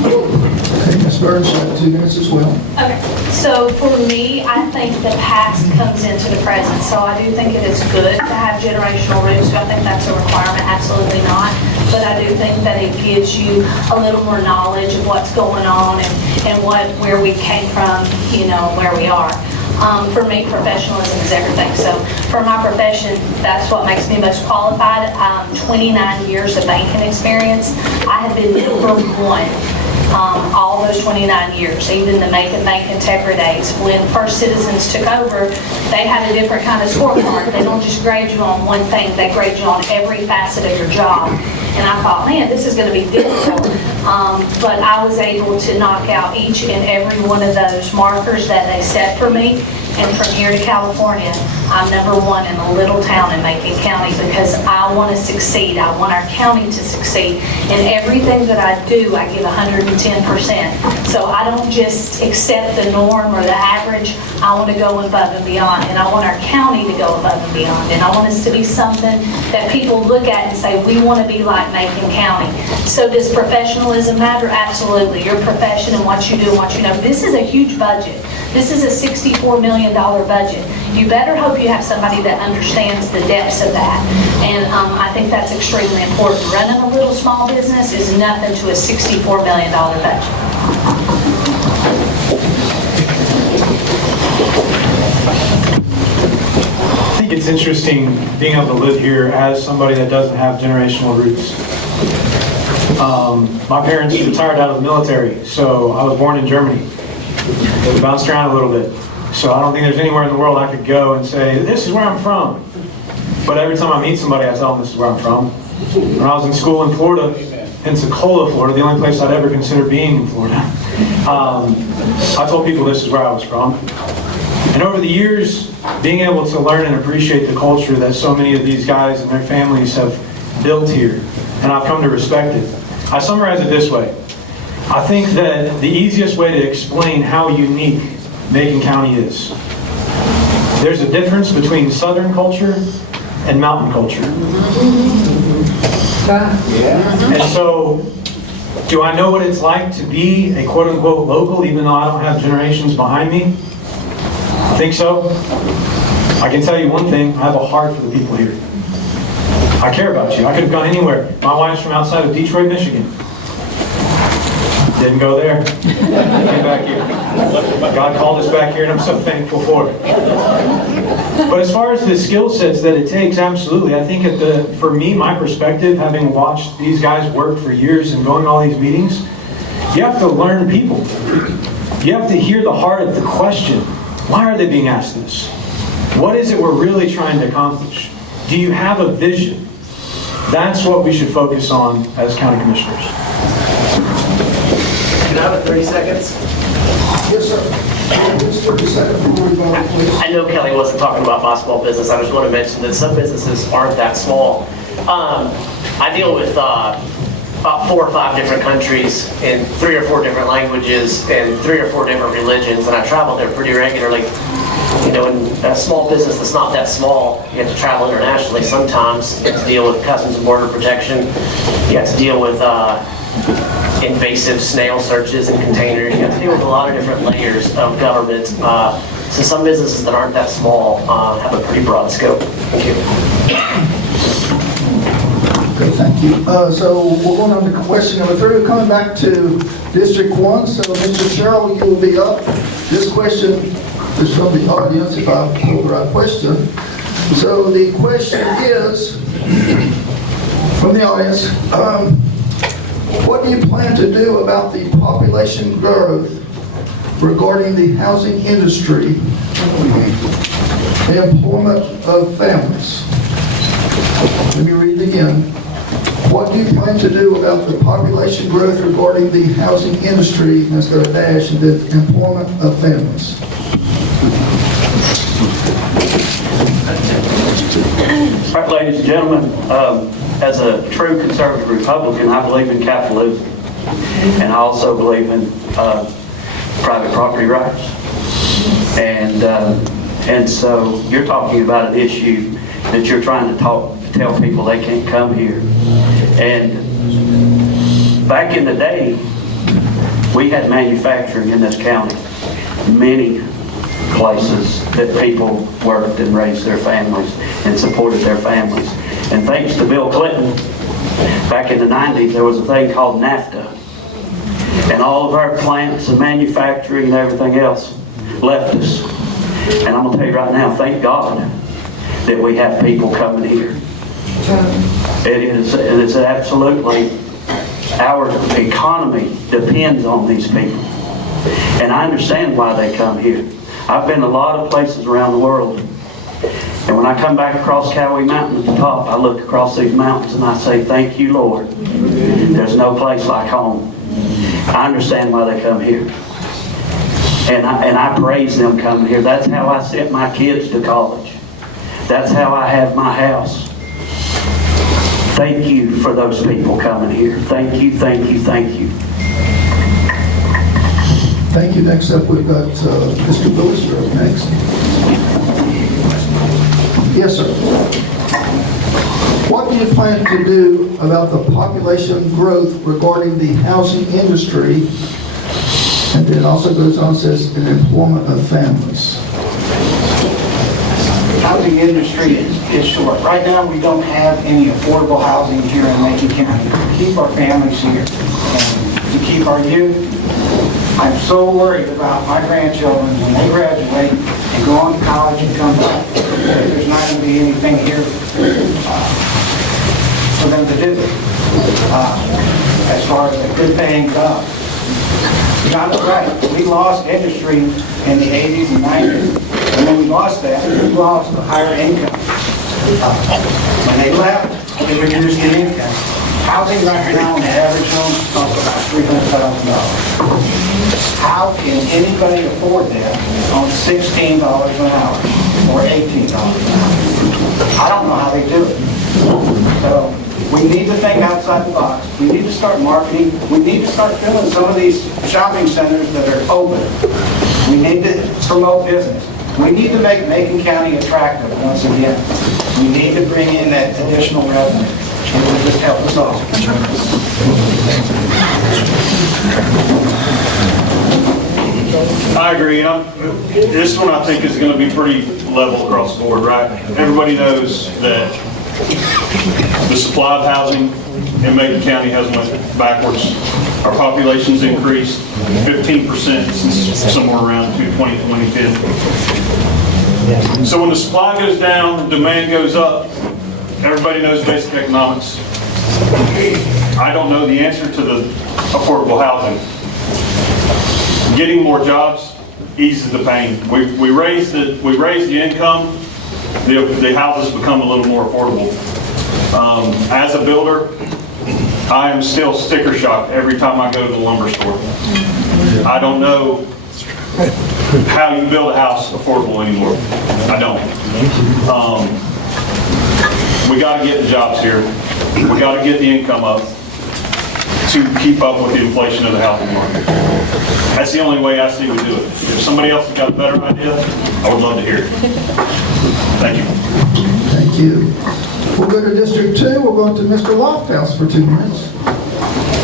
Okay, Ms. Burns, you have 2 minutes as well. Okay, so for me, I think the past comes into the present, so I do think it is good to have generational roots. Do I think that's a requirement? Absolutely not. But I do think that it gives you a little more knowledge of what's going on and where we came from, you know, where we are. For me, professionalism is everything. So for my profession, that's what makes me most qualified. 29 years of banking experience. I have been number one all those 29 years, even the Make It Bank Integra days. When First Citizens took over, they had a different kind of scorecard. They don't just grade you on one thing, they grade you on every facet of your job. And I thought, man, this is going to be difficult. But I was able to knock out each and every one of those markers that they set for me. And from here to California, I'm number one in a little town in Macon County because I want to succeed. I want our county to succeed. In everything that I do, I give 110%. So I don't just accept the norm or the average. I want to go above and beyond. And I want our county to go above and beyond. And I want us to be something that people look at and say, we want to be like Macon County. So does professionalism matter? Absolutely. Your profession and what you do and what you know. This is a huge budget. This is a $64 million budget. You better hope you have somebody that understands the depths of that. And I think that's extremely important. Running a little small business is nothing to a $64 million budget. I think it's interesting being able to live here as somebody that doesn't have generational roots. My parents retired out of the military, so I was born in Germany. Bounced around a little bit. So I don't think there's anywhere in the world I could go and say, this is where I'm from. But every time I meet somebody, I tell them this is where I'm from. When I was in school in Florida, Pensacola, Florida, the only place I'd ever consider being in Florida, I told people this is where I was from. And over the years, being able to learn and appreciate the culture that so many of these guys and their families have built here, and I've come to respect it. I summarize it this way. I think that the easiest way to explain how unique Macon County is, there's a difference between Southern culture and mountain culture. And so, do I know what it's like to be a quote-unquote local, even though I don't have generations behind me? I think so. I can tell you one thing, I have a heart for the people here. I care about you. I could have gone anywhere. My wife's from outside of Detroit, Michigan. Didn't go there. Came back here. God called us back here, and I'm so thankful for it. But as far as the skill sets that it takes, absolutely. I think for me, my perspective, having watched these guys work for years and going to all these meetings, you have to learn people. You have to hear the heart of the question. Why are they being asked this? What is it we're really trying to accomplish? Do you have a vision? That's what we should focus on as county commissioners. Can I have 30 seconds? Yes, sir. Just 30 seconds before we go on, please. I know Kelly wasn't talking about my small business. I just want to mention that some businesses aren't that small. I deal with about 4 or 5 different countries in 3 or 4 different languages and 3 or 4 different religions, and I travel there pretty regularly. You know, in a small business that's not that small, you have to travel internationally sometimes. You have to deal with Customs and Border Protection. You have to deal with invasive snail searches and containers. You have to deal with a lot of different layers of government. So some businesses that aren't that small have a pretty broad scope. Thank you. Okay, thank you. So we're going on to question number 3. We're coming back to District 1. So Mr. Sherrill, you will be up. This question is from the audience, if I pull the right question. So the question is, from the audience, what do you plan to do about the population growth regarding the housing industry, the employment of families? Let me read it again. What do you plan to do about the population growth regarding the housing industry, and let's go to dash, and the employment of families? All right, ladies and gentlemen, as a true conservative Republican, I believe in capitalism, and I also believe in private property rights. And And so you're talking about an issue that you're trying to tell people they can't come here. And back in the day, we had manufacturing in this county. Many places that people worked and raised their families and supported their families. And thanks to Bill Clinton, back in the 90s, there was a thing called NAFTA. And all of our plants and manufacturing and everything else left us. And I'm going to tell you right now, thank God that we have people coming here. It's absolutely, our economy depends on these people. And I understand why they come here. I've been a lot of places around the world. And when I come back across Cowee Mountain at the top, I look across these mountains and I say, thank you, Lord. There's no place like home. I understand why they come here. And I praise them coming here. That's how I sent my kids to college. That's how I have my house. Thank you for those people coming here. Thank you, thank you, thank you. Thank you. Next up, we've got Mr. Willis. You're up next. Yes, sir. What do you plan to do about the population growth regarding the housing industry? And then it also goes on and says, and employment of families. The housing industry is short. Right now, we don't have any affordable housing here in Macon County to keep our families here and to keep our youth. I'm so worried about my grandchildren when they graduate and go on to college and come back. There's not going to be anything here for them to do as far as a good paying job. John's right. We lost industry in the 80s and 90s. And when we lost that, we lost the higher income. When they left, they reduced the income. Housing right now, the average home costs about $300,000. How can anybody afford that on $16 an hour or $18 an hour? I don't know how they do it. So we need to think outside the box. We need to start marketing. We need to start filling some of these shopping centers that are open. We need to promote business. We need to make Macon County attractive once again. We need to bring in that additional revenue. It will just help us all. I agree. This one I think is going to be pretty level across the board, right? Everybody knows that the supply of housing in Macon County has went backwards. Our population's increased 15% since somewhere around 2010. So when the supply goes down and demand goes up, everybody knows basic economics. I don't know the answer to the affordable housing. Getting more jobs eases the pain. We raise the income, the houses become a little more affordable. As a builder, I am still sticker shock every time I go to the lumber store. I don't know how you build a house affordable anymore. I don't. We got to get the jobs here. We got to get the income up to keep up with the inflation of the housing market. That's the only way I see we do it. If somebody else has got a better idea, I would love to hear it. Thank you. Thank you. We'll go to District 2. We'll go to Mr. Lofthouse for 2 minutes.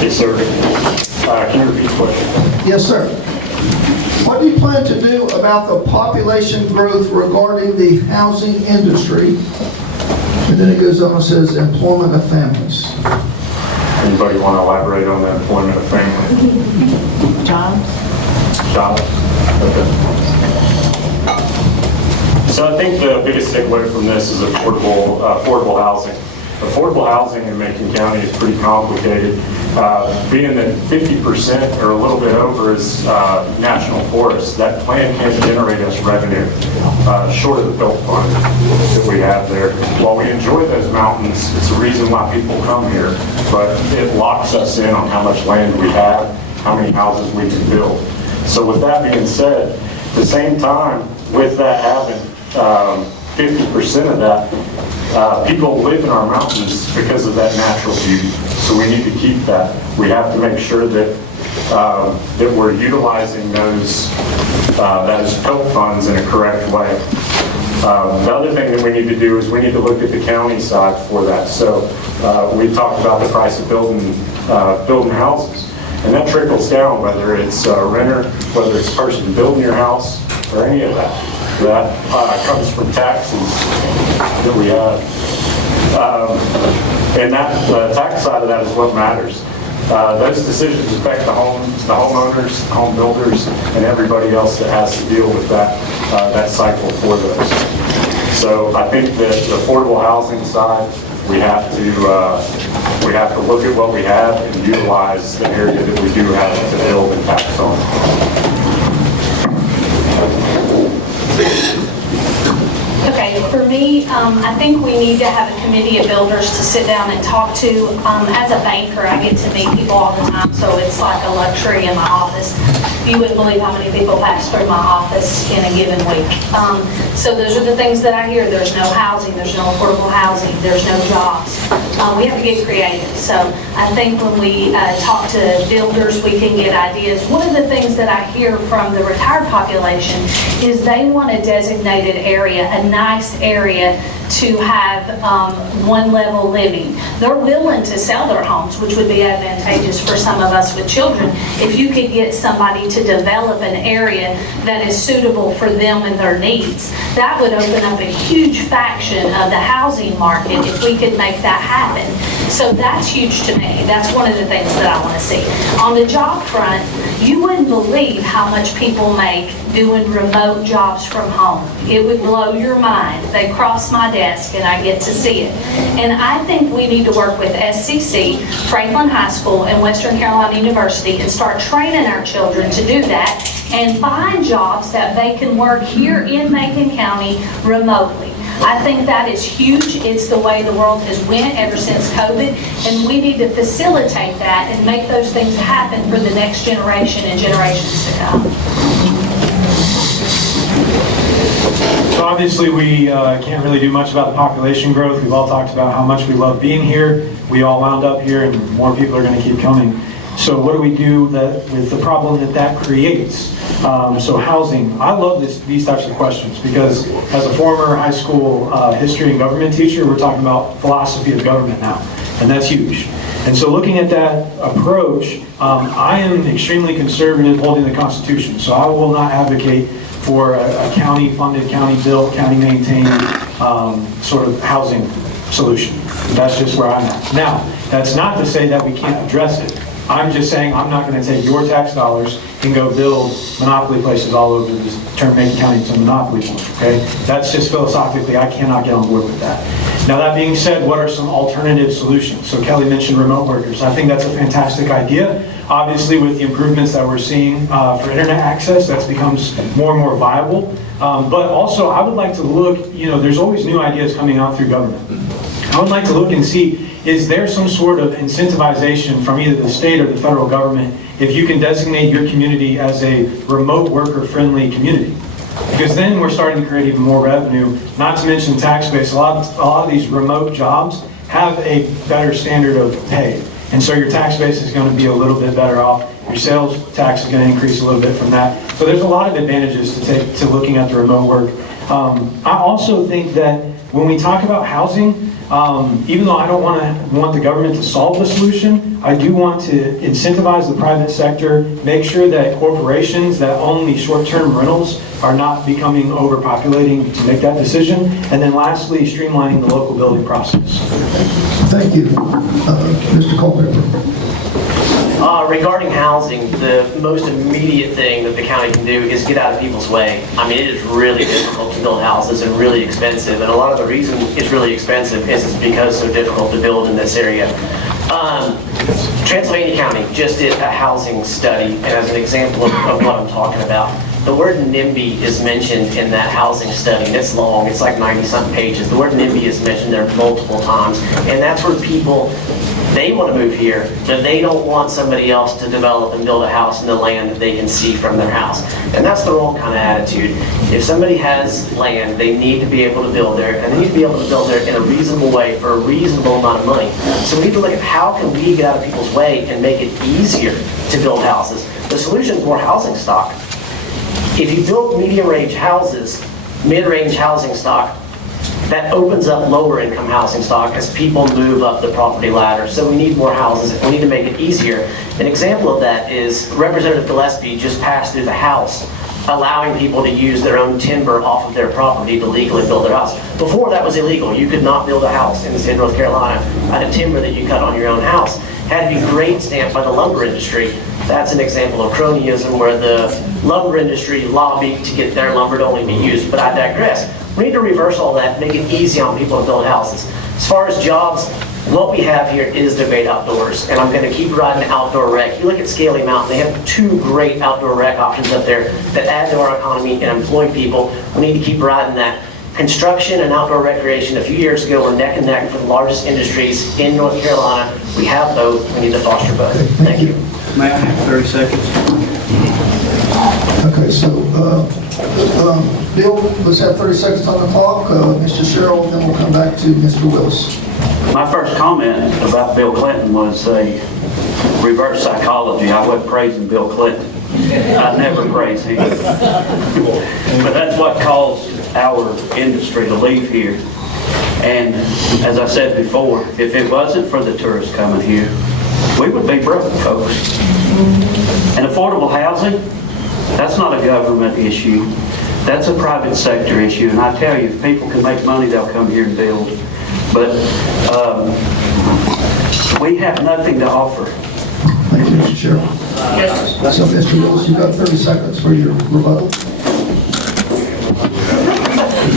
Yes, sir. Can you repeat the question? Yes, sir. What do you plan to do about the population growth regarding the housing industry? And then it goes on and says employment of families. Anybody want to elaborate on the employment of family? Jobs? Okay. So I think the biggest takeaway from this is affordable housing. Affordable housing in Macon County is pretty complicated. Being that 50% or a little bit over is national forest, that plan can't generate us revenue short of the built fund that we have there. While we enjoy those mountains, it's the reason why people come here, but it locks us in on how much land we have, how many houses we can build. So with that being said, at the same time, with that having 50% of that, people live in our mountains because of that natural beauty. So we need to keep that. We have to make sure that that we're utilizing those built funds in a correct way. The other thing that we need to do is we need to look at the county side for that. So we talked about the price of building houses, and that trickles down, whether it's a renter, whether it's a person building your house, or any of that. That comes from taxes that we have. And the tax side of that is what matters. Those decisions affect the homeowners, home builders, and everybody else that has to deal with that cycle for those. So I think that the affordable housing side, we have to look at what we have and utilize the area that we do have to build and tax on. Okay, for me, I think we need to have a committee of builders to sit down and talk to. As a banker, I get to meet people all the time, so it's like a luxury in my office. You wouldn't believe how many people pass through my office in a given week. So those are the things that I hear. There's no housing, there's no affordable housing, there's no jobs. We have to get creative. So I think when we talk to builders, we can get ideas. One of the things that I hear from the retired population is they want a designated area, a nice area to have one level living. They're willing to sell their homes, which would be advantageous for some of us with children. If you could get somebody to develop an area that is suitable for them and their needs, that would open up a huge faction of the housing market if we could make that happen. So that's huge to me. That's one of the things that I want to see. On the job front, you wouldn't believe how much people make doing remote jobs from home. It would blow your mind. They cross my desk and I get to see it. And I think we need to work with SCC, Franklin High School, and Western Carolina University and start training our children to do that and find jobs that they can work here in Macon County remotely. I think that is huge. It's the way the world has went ever since COVID, and we need to facilitate that and make those things happen for the next generation and generations to come. So obviously we can't really do much about the population growth. We've all talked about how much we love being here. We all wound up here and more people are going to keep coming. So what do we do with the problem that creates? So housing, I love these types of questions because as a former high school history and government teacher, we're talking about philosophy of government now, and that's huge. And so looking at that approach, I am extremely conservative holding the Constitution. So I will not advocate for a county-funded, county-built, county-maintained sort of housing solution. That's just where I'm at. Now, that's not to say that we can't address it. I'm just saying I'm not going to take your tax dollars and go build monopoly places all over this, turn Macon County into a monopoly zone, okay? That's just philosophically, I cannot get on board with that. Now that being said, what are some alternative solutions? So Kelly mentioned remote workers. I think that's a fantastic idea. Obviously with the improvements that we're seeing for internet access, that becomes more and more viable. But also I would like to look, there's always new ideas coming out through government. I would like to look and see, is there some sort of incentivization from either the state or the federal government if you can designate your community as a remote worker-friendly community? Because then we're starting to create even more revenue, not to mention tax base. A lot of these remote jobs have a better standard of pay. And so your tax base is going to be a little bit better off. Your sales tax is going to increase a little bit from that. So there's a lot of advantages to looking at the remote work. I also think that when we talk about housing, even though I don't want the government to solve the solution, I do want to incentivize the private sector, make sure that corporations that own these short-term rentals are not becoming overpopulating to make that decision. And then lastly, streamlining the local building process. Thank you. Mr. Culpepper. Regarding housing, the most immediate thing that the county can do is get out of people's way. I mean, it is really difficult to build houses and really expensive, and a lot of the reason it's really expensive is it's because it's so difficult to build in this area. Transylvania County just did a housing study, and as an example of what I'm talking about, the word NIMBY is mentioned in that housing study, and it's long, it's like 90-something pages. The word NIMBY is mentioned there multiple times, and that's where people, they want to move here, but they don't want somebody else to develop and build a house in the land that they can see from their house. And that's the wrong kind of attitude. If somebody has land, they need to be able to build there, and they need to be able to build there in a reasonable way for a reasonable amount of money. So we need to look at how can we get out of people's way and make it easier to build houses. The solution is more housing stock. If you build medium-range houses, mid-range housing stock, that opens up lower income housing stock as people move up the property ladder. So we need more houses. We need to make it easier. An example of that is Representative Gillespie just passed through the House allowing people to use their own timber off of their property to legally build their house. Before that was illegal. You could not build a house in the state of North Carolina out of timber that you cut on your own house. Had to be grade stamped by the lumber industry. That's an example of cronyism where the lumber industry lobbied to get their lumber to only be used. But I digress. We need to reverse all that, make it easy on people to build houses. As far as jobs, what we have here is the great outdoors, and I'm going to keep riding outdoor rec. You look at Scaly Mountain, they have 2 great outdoor rec options up there that add to our economy and employ people. We need to keep riding that. Construction and outdoor recreation, a few years ago, were neck and neck for the largest industries in North Carolina. We have both. We need to foster both. Thank you. May I have 30 seconds? Okay, so, Bill, let's have 30 seconds on the clock. Mr. Sherrill, then we'll come back to Mr. Willis. My first comment about Bill Clinton was a reverse psychology. I wasn't praising Bill Clinton. I never praise him. But that's what caused our industry to leave here. And as I said before, if it wasn't for the tourists coming here, we would be broke, folks. And affordable housing, that's not a government issue. That's a private sector issue. And I tell you, if people can make money, they'll come here and build. But we have nothing to offer. Thank you, Mr. Sherrill. So, Mr. Willis, you've got 30 seconds for your rebuttal.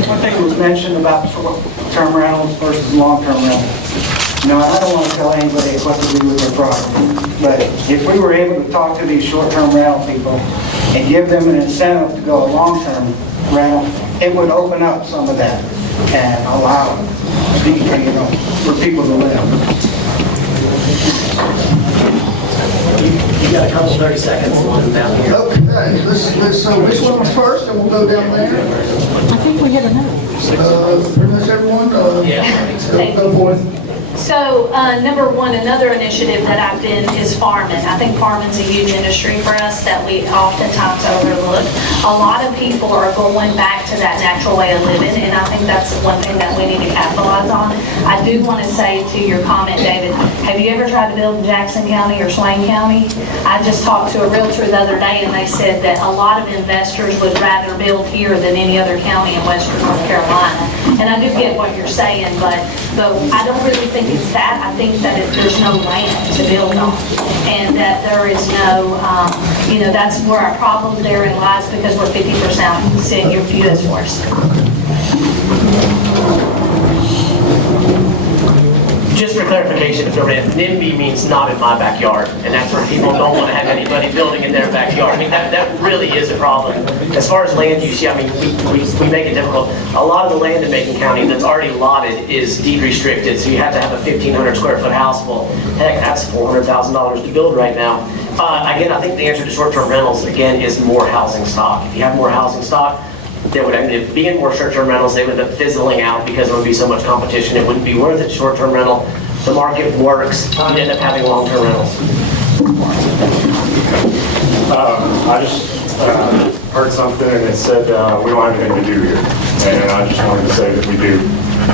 One thing was mentioned about short-term rentals versus long-term rentals. Now, I don't want to tell anybody what to do with their property, but if we were able to talk to these short-term rental people and give them an incentive to go a long-term rental, it would open up some of that and allow, for people to live. You got a couple 30 seconds on down here. Okay, so which one was first, and we'll go down there. I think we hit another. Pretty much everyone, go for it. So, number one, another initiative that I've been is farming. I think farming's a huge industry for us that we oftentimes overlook. A lot of people are going back to that natural way of living, and I think that's one thing that we need to capitalize on. I do want to say to your comment, David, have you ever tried to build in Jackson County or Swain County? I just talked to a realtor the other day, and they said that a lot of investors would rather build here than any other county in western North Carolina. And I do get what you're saying, but I don't really think it's that. I think that there's no land to build on, and that there is no, that's where our problem therein lies, because we're 50% seeing your view as worse. Just for clarification, if NIMBY means not in my backyard, and that's where people don't want to have anybody building in their backyard. I mean, that really is a problem. As far as land use, yeah, I mean, we make it difficult. A lot of the land in Macon County that's already lotted is deed restricted, so you have to have a 1,500 square foot house. Well, heck, that's $400,000 to build right now. Again, I think the answer to short-term rentals, again, is more housing stock. If you have more housing stock, there would end up being more short-term rentals. They would end up fizzling out because there would be so much competition. It wouldn't be worth it. Short-term rental, the market works. You end up having long-term rentals. I just heard something and it said we don't have anything to do here. And I just wanted to say that we do.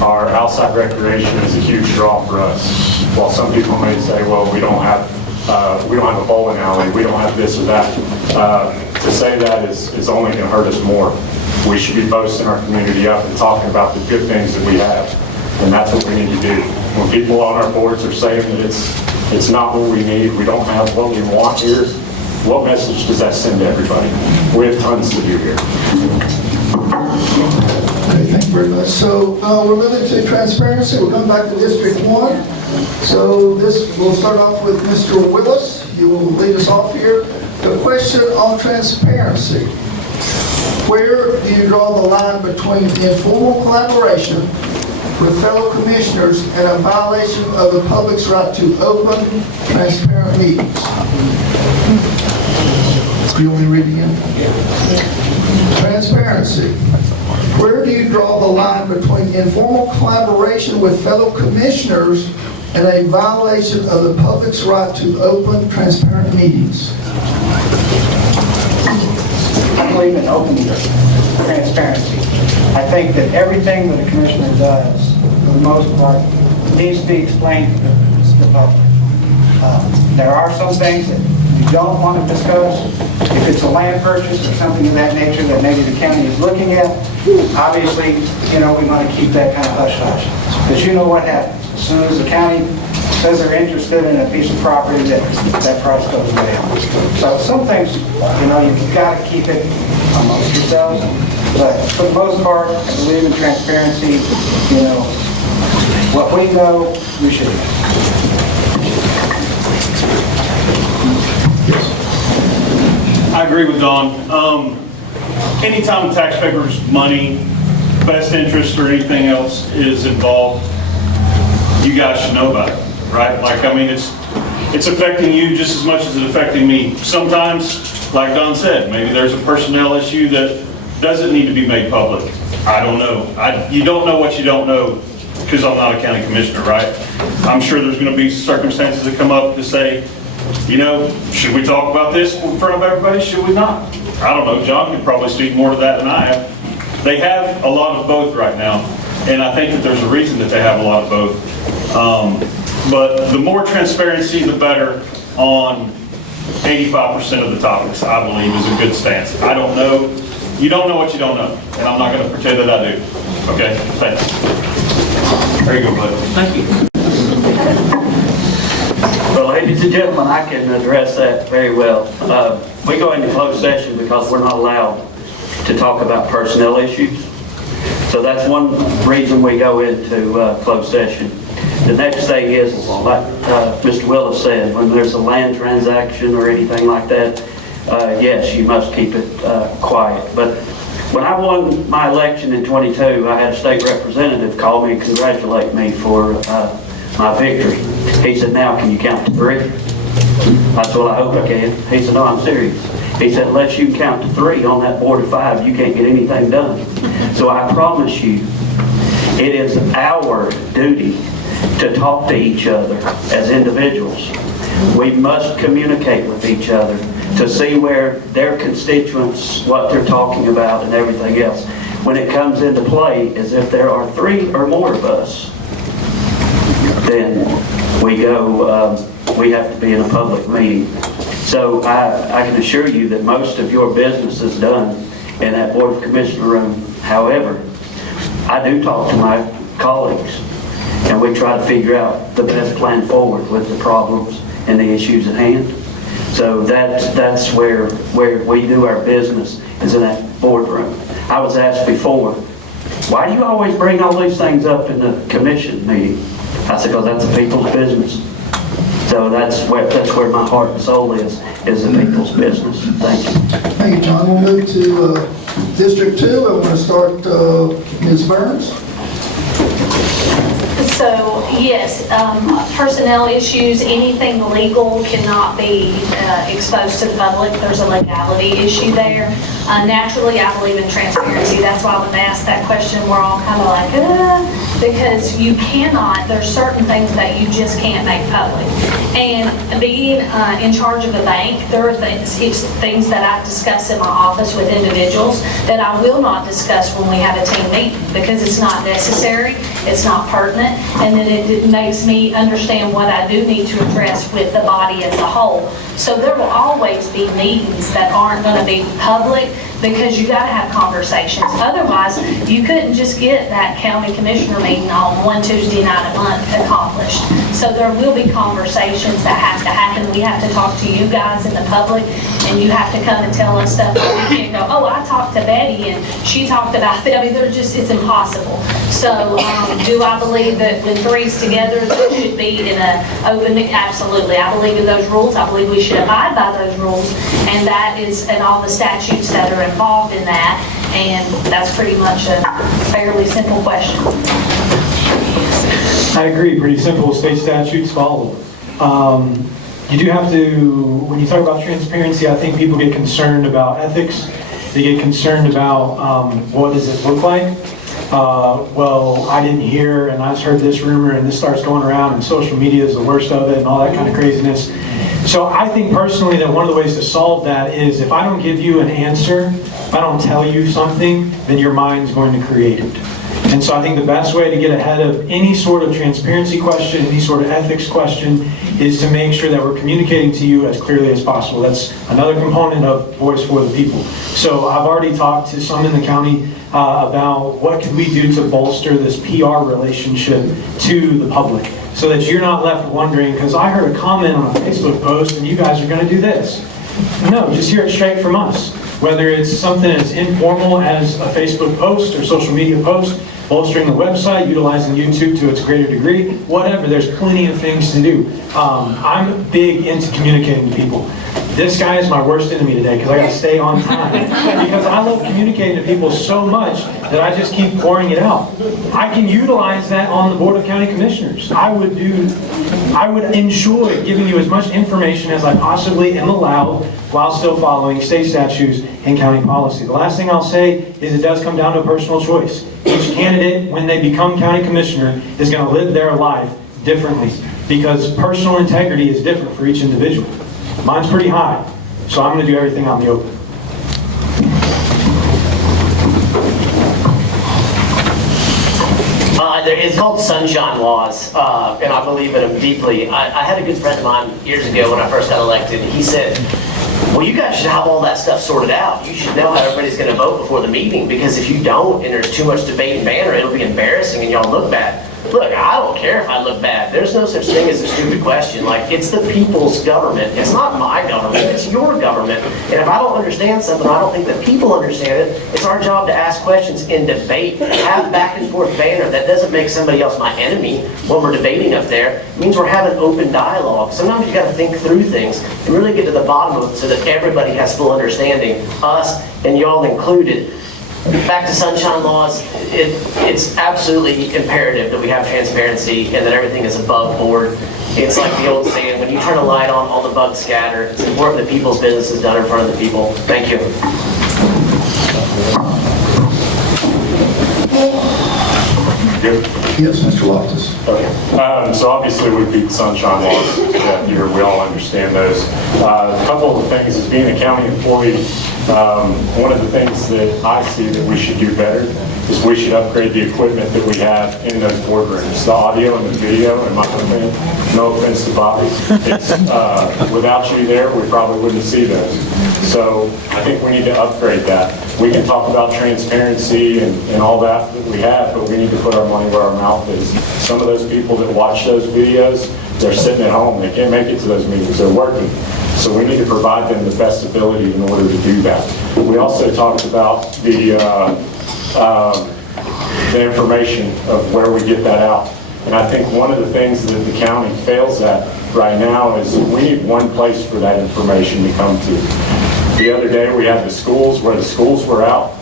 Our outside recreation is a huge draw for us. While some people may say, well, we don't have a bowling alley, we don't have this or that. To say that is only going to hurt us more. We should be boasting our community up and talking about the good things that we have. And that's what we need to do. When people on our boards are saying that it's not what we need, we don't have what we want here, what message does that send to everybody? We have tons to do here. Okay, thank you very much. So we're moving to transparency. We'll come back to District 1. So we'll start off with Mr. Willis. You will lead us off here. The question on transparency. Where do you draw the line between informal collaboration with fellow commissioners and a violation of the public's right to open, transparent meetings? Do you want me to read it again? Transparency. Where do you draw the line between informal collaboration with fellow commissioners and a violation of the public's right to open, transparent meetings? I believe in open transparency. I think that everything that a commissioner does, for the most part, needs to be explained to the public. There are some things that you don't want to discuss. If it's a land purchase or something of that nature that maybe the county is looking at, obviously, we want to keep that kind of hush-hush. Because you know what happens. As soon as the county says they're interested in a piece of property, that price goes way up. So some things, you've got to keep it amongst yourselves. But for the most part, I believe in transparency. What we know, we should know. I agree with Don. Anytime taxpayers' money, best interest, or anything else is involved, you guys should know about it, right? It's affecting you just as much as it's affecting me. Sometimes, like Don said, maybe there's a personnel issue that doesn't need to be made public. I don't know. You don't know what you don't know because I'm not a county commissioner, right? I'm sure there's going to be circumstances that come up to say, should we talk about this in front of everybody? Should we not? I don't know. John could probably speak more to that than I have. They have a lot of both right now, and I think that there's a reason that they have a lot of both. But the more transparency, the better on 85% of the topics, I believe, is a good stance. I don't know. You don't know what you don't know, and I'm not going to pretend that I do. Okay? Thanks. There you go, bud. Thank you. Well, ladies and gentlemen, I can address that very well. We go into closed session because we're not allowed to talk about personnel issues. So that's one reason we go into closed session. The next thing is, like Mr. Willis said, when there's a land transaction or anything like that, yes, you must keep it quiet. But when I won my election in 22, I had a state representative call me and congratulate me for my victory. He said, "Now can you count to 3?" I said, "Well, I hope I can." He said, "No, I'm serious." He said, "Unless you can count to 3 on that board of 5, you can't get anything done." So I promise you, it is our duty to talk to each other as individuals. We must communicate with each other to see where their constituents, what they're talking about and everything else. When it comes into play is if there are 3 or more of us, then we have to be in a public meeting. So I can assure you that most of your business is done in that Board of Commissioner room. However, I do talk to my colleagues and we try to figure out the best plan forward with the problems and the issues at hand. So that's where we do our business, is in that boardroom. I was asked before, why do you always bring all these things up in the commission meeting? I said, because that's the people's business. So that's where my heart and soul is the people's business. Thank you. Thank you, John. We'll move to District 2. I want to start Ms. Burns. So, yes, personnel issues, anything legal cannot be exposed to the public. There's a legality issue there. Naturally, I believe in transparency. That's why when they ask that question, we're all kind of like, because you cannot, there's certain things that you just can't make public. And being in charge of a bank, there are things that I discuss in my office with individuals that I will not discuss when we have a team meeting because it's not necessary, it's not pertinent, and then it makes me understand what I do need to address with the body as a whole. So there will always be meetings that aren't going to be public because you got to have conversations. Otherwise, you couldn't just get that county commissioner meeting on one Tuesday night a month accomplished. So there will be conversations that have to happen. We have to talk to you guys in the public, and you have to come and tell us stuff. You can't go, oh, I talked to Betty and she talked about it. I mean, it's impossible. So do I believe that when 3's together, there should be in an open meeting? Absolutely. I believe in those rules. I believe we should abide by those rules, and that is, and all the statutes that are involved in that, and that's pretty much a fairly simple question. I agree, pretty simple. State statutes follow. You do have to, when you talk about transparency, I think people get concerned about ethics. They get concerned about what does it look like. Well, I didn't hear, and I just heard this rumor, and this starts going around, and social media is the worst of it, and all that kind of craziness. So I think personally that one of the ways to solve that is if I don't give you an answer, if I don't tell you something, then your mind's going to create it. And so I think the best way to get ahead of any sort of transparency question, any sort of ethics question, is to make sure that we're communicating to you as clearly as possible. That's another component of Voice for the People. So I've already talked to some in the county about what can we do to bolster this PR relationship to the public so that you're not left wondering, because I heard a comment on a Facebook post and you guys are going to do this. No, just hear it straight from us. Whether it's something as informal as a Facebook post or social media post, bolstering the website, utilizing YouTube to its greater degree, whatever, there's plenty of things to do. I'm big into communicating to people. This guy is my worst enemy today because I got to stay on time. Because I love communicating to people so much that I just keep pouring it out. I can utilize that on the Board of County Commissioners. I would enjoy giving you as much information as I possibly am allowed while still following state statutes and county policy. The last thing I'll say is it does come down to a personal choice. Each candidate, when they become county commissioner, is going to live their life differently because personal integrity is different for each individual. Mine's pretty high, so I'm going to do everything out in the open. It's called Sunshine Laws, and I believe in them deeply. I had a good friend of mine years ago when I first got elected, and he said, well, you guys should have all that stuff sorted out. You should know how everybody's going to vote before the meeting, because if you don't and there's too much debate and banter, it'll be embarrassing and y'all look bad. Look, I don't care if I look bad. There's no such thing as a stupid question. Like, it's the people's government. It's not my government. It's your government. And if I don't understand something, I don't think that people understand it. It's our job to ask questions and debate, have back and forth banter. That doesn't make somebody else my enemy when we're debating up there. It means we're having open dialogue. Sometimes you got to think through things and really get to the bottom of it so that everybody has full understanding, us and y'all included. Back to sunshine laws, it's absolutely imperative that we have transparency and that everything is above board. It's like the old saying, when you turn a light on, all the bugs scatter. It's important that people's business is done in front of the people. Thank you. Good. Yes, Mr. Loftus. Okay. So obviously we beat sunshine laws we all understand those. A couple of things is being a county employee, one of the things that I see that we should do better is we should upgrade the equipment that we have in those boardrooms. The audio and the video, in my opinion, no offense to Bobby, it's, without you there, we probably wouldn't see those. So I think we need to upgrade that. We can talk about transparency and all that we have, but we need to put our money where our mouth is. Some of those people that watch those videos, they're sitting at home. They can't make it to those meetings. They're working. So we need to provide them the best ability in order to do that. We also talked about the information of where we get that out. And I think one of the things that the county fails at right now is we need one place for that information to come to. The other day we had the schools where the schools were out.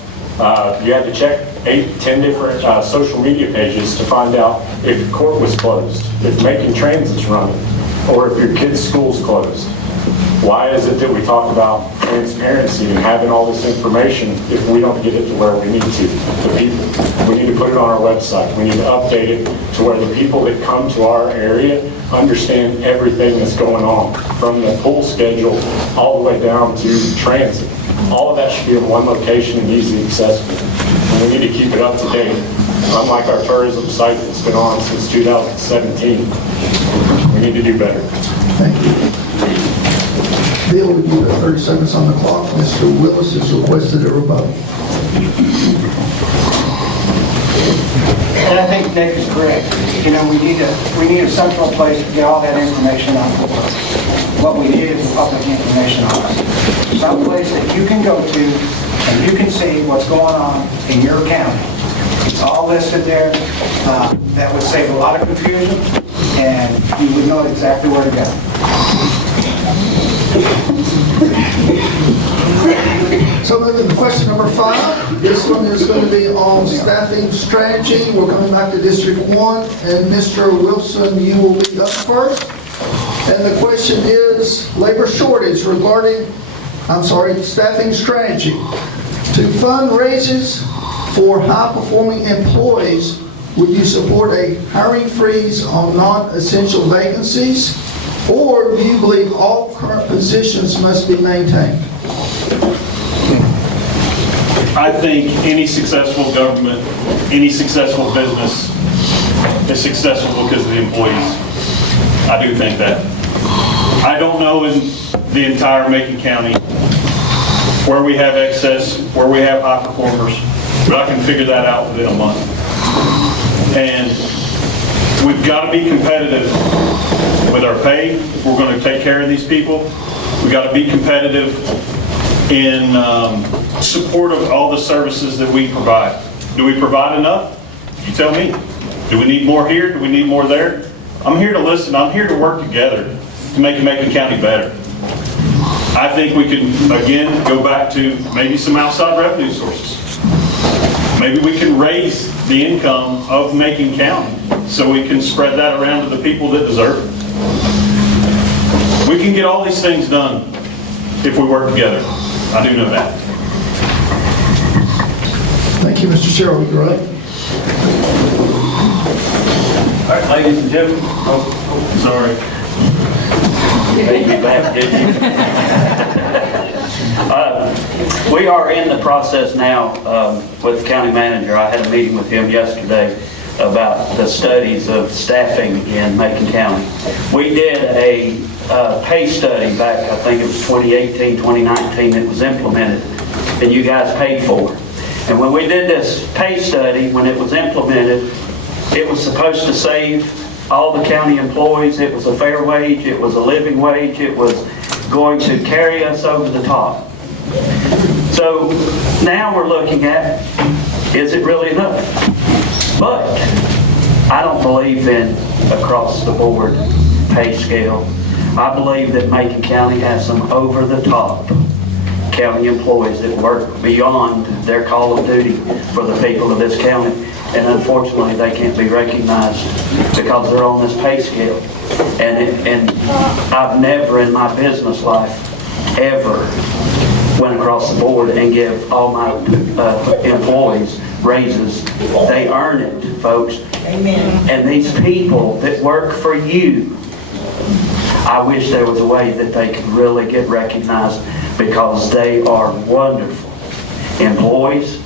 You had to check 8, 10 different social media pages to find out if court was closed, if Macon Transit's running, or if your kid's school's closed. Why is it that we talk about transparency and having all this information if we don't get it to where we need to, the people? We need to put it on our website. We need to update it to where the people that come to our area understand everything that's going on, from the pool schedule all the way down to transit. All of that should be in one location and easily accessible. And we need to keep it up to date. Unlike our tourism site that's been on since 2017, we need to do better. Thank you. Bill, we do have 30 seconds on the clock. Mr. Willis has requested a rebuttal. And I think Nick is correct. You know, we need a central place to get all that information on what we need is public information on. Some place that you can go to and you can see what's going on in your county. It's all listed there. That would save a lot of confusion, and you would know exactly where to go. So moving to question number 5. This one is going to be on staffing strategy. We're coming back to District 1, and Mr. Wilson, you will be up first. And the question is labor shortage regarding, staffing strategy. To fund raises for high-performing employees, would you support a hiring freeze on non-essential vacancies? Or do you believe all current positions must be maintained? I think any successful government, any successful business is successful because of the employees. I do think that. I don't know in the entire Macon County where we have excess, where we have high performers, but I can figure that out within a month. And we've got to be competitive with our pay if we're going to take care of these people. We've got to be competitive in support of all the services that we provide. Do we provide enough? You tell me. Do we need more here? Do we need more there? I'm here to listen. I'm here to work together to make Macon County better. I think we can, again, go back to maybe some outside revenue sources. Maybe we can raise the income of Macon County so we can spread that around to the people that deserve it. We can get all these things done if we work together. I do know that. Thank you, Mr. Sherrill. You're right. All right, ladies and gentlemen. Oh, sorry. We are in the process now with the county manager. I had a meeting with him yesterday about the studies of staffing in Macon County. We did a pay study back, I think it was 2018, 2019, it was implemented, and you guys paid for it. And when we did this pay study, when it was implemented, it was supposed to save all the county employees. It was a fair wage, it was a living wage, it was going to carry us over the top. So now we're looking at, is it really enough? But I don't believe in across the board pay scale. I believe that Macon County has some over the top county employees that work beyond their call of duty for the people of this county. And unfortunately, they can't be recognized because they're on this pay scale. And I've never in my business life ever went across the board and give all my employees raises. They earn it, folks. Amen. And these people that work for you, I wish there was a way that they could really get recognized because they are wonderful employees.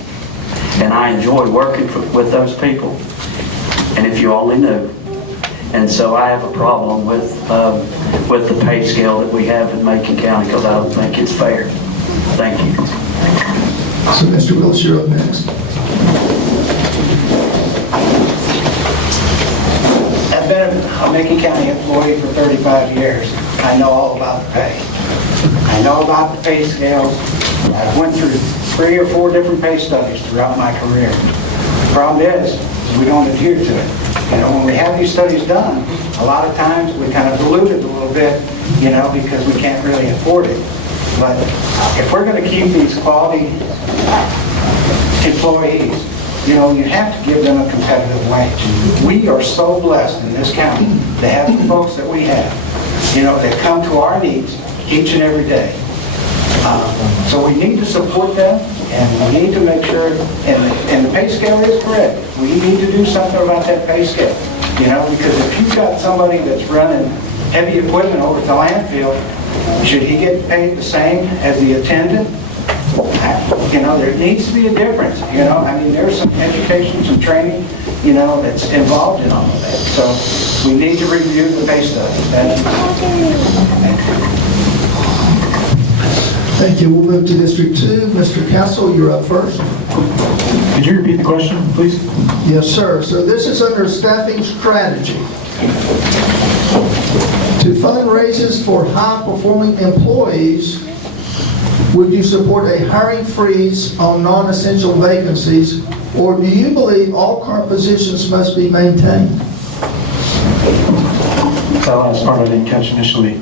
And I enjoy working with those people. And if you only knew. And so I have a problem with the pay scale that we have in Macon County because I don't think it's fair. Thank you. So, Mr. Willis, you're up next. I've been a Macon County employee for 35 years. I know all about the pay. I know about the pay scales. I went through 3 or 4 different pay studies throughout my career. The problem is we don't adhere to it. You know, when we have these studies done, a lot of times we kind of dilute it a little bit, you know, because we can't really afford it. But if we're going to keep these quality employees, you know, you have to give them a competitive wage. We are so blessed in this county to have the folks that we have, you know, that come to our needs each and every day. So we need to support them, and we need to make sure, and the pay scale is correct. We need to do something about that pay scale, you know, because if you've got somebody that's running heavy equipment over at the landfill, should he get paid the same as the attendant? You know, there needs to be a difference, you know. I mean, there's some education, some training, you know, that's involved in all of that. So we need to review the pay study. Thank you. We'll move to District 2. Mr. Castle, you're up first. Could you repeat the question, please? Yes, sir. So this is under staffing strategy. To fund raises for high-performing employees, would you support a hiring freeze on non-essential vacancies, or do you believe all current positions must be maintained? That last part I didn't catch initially.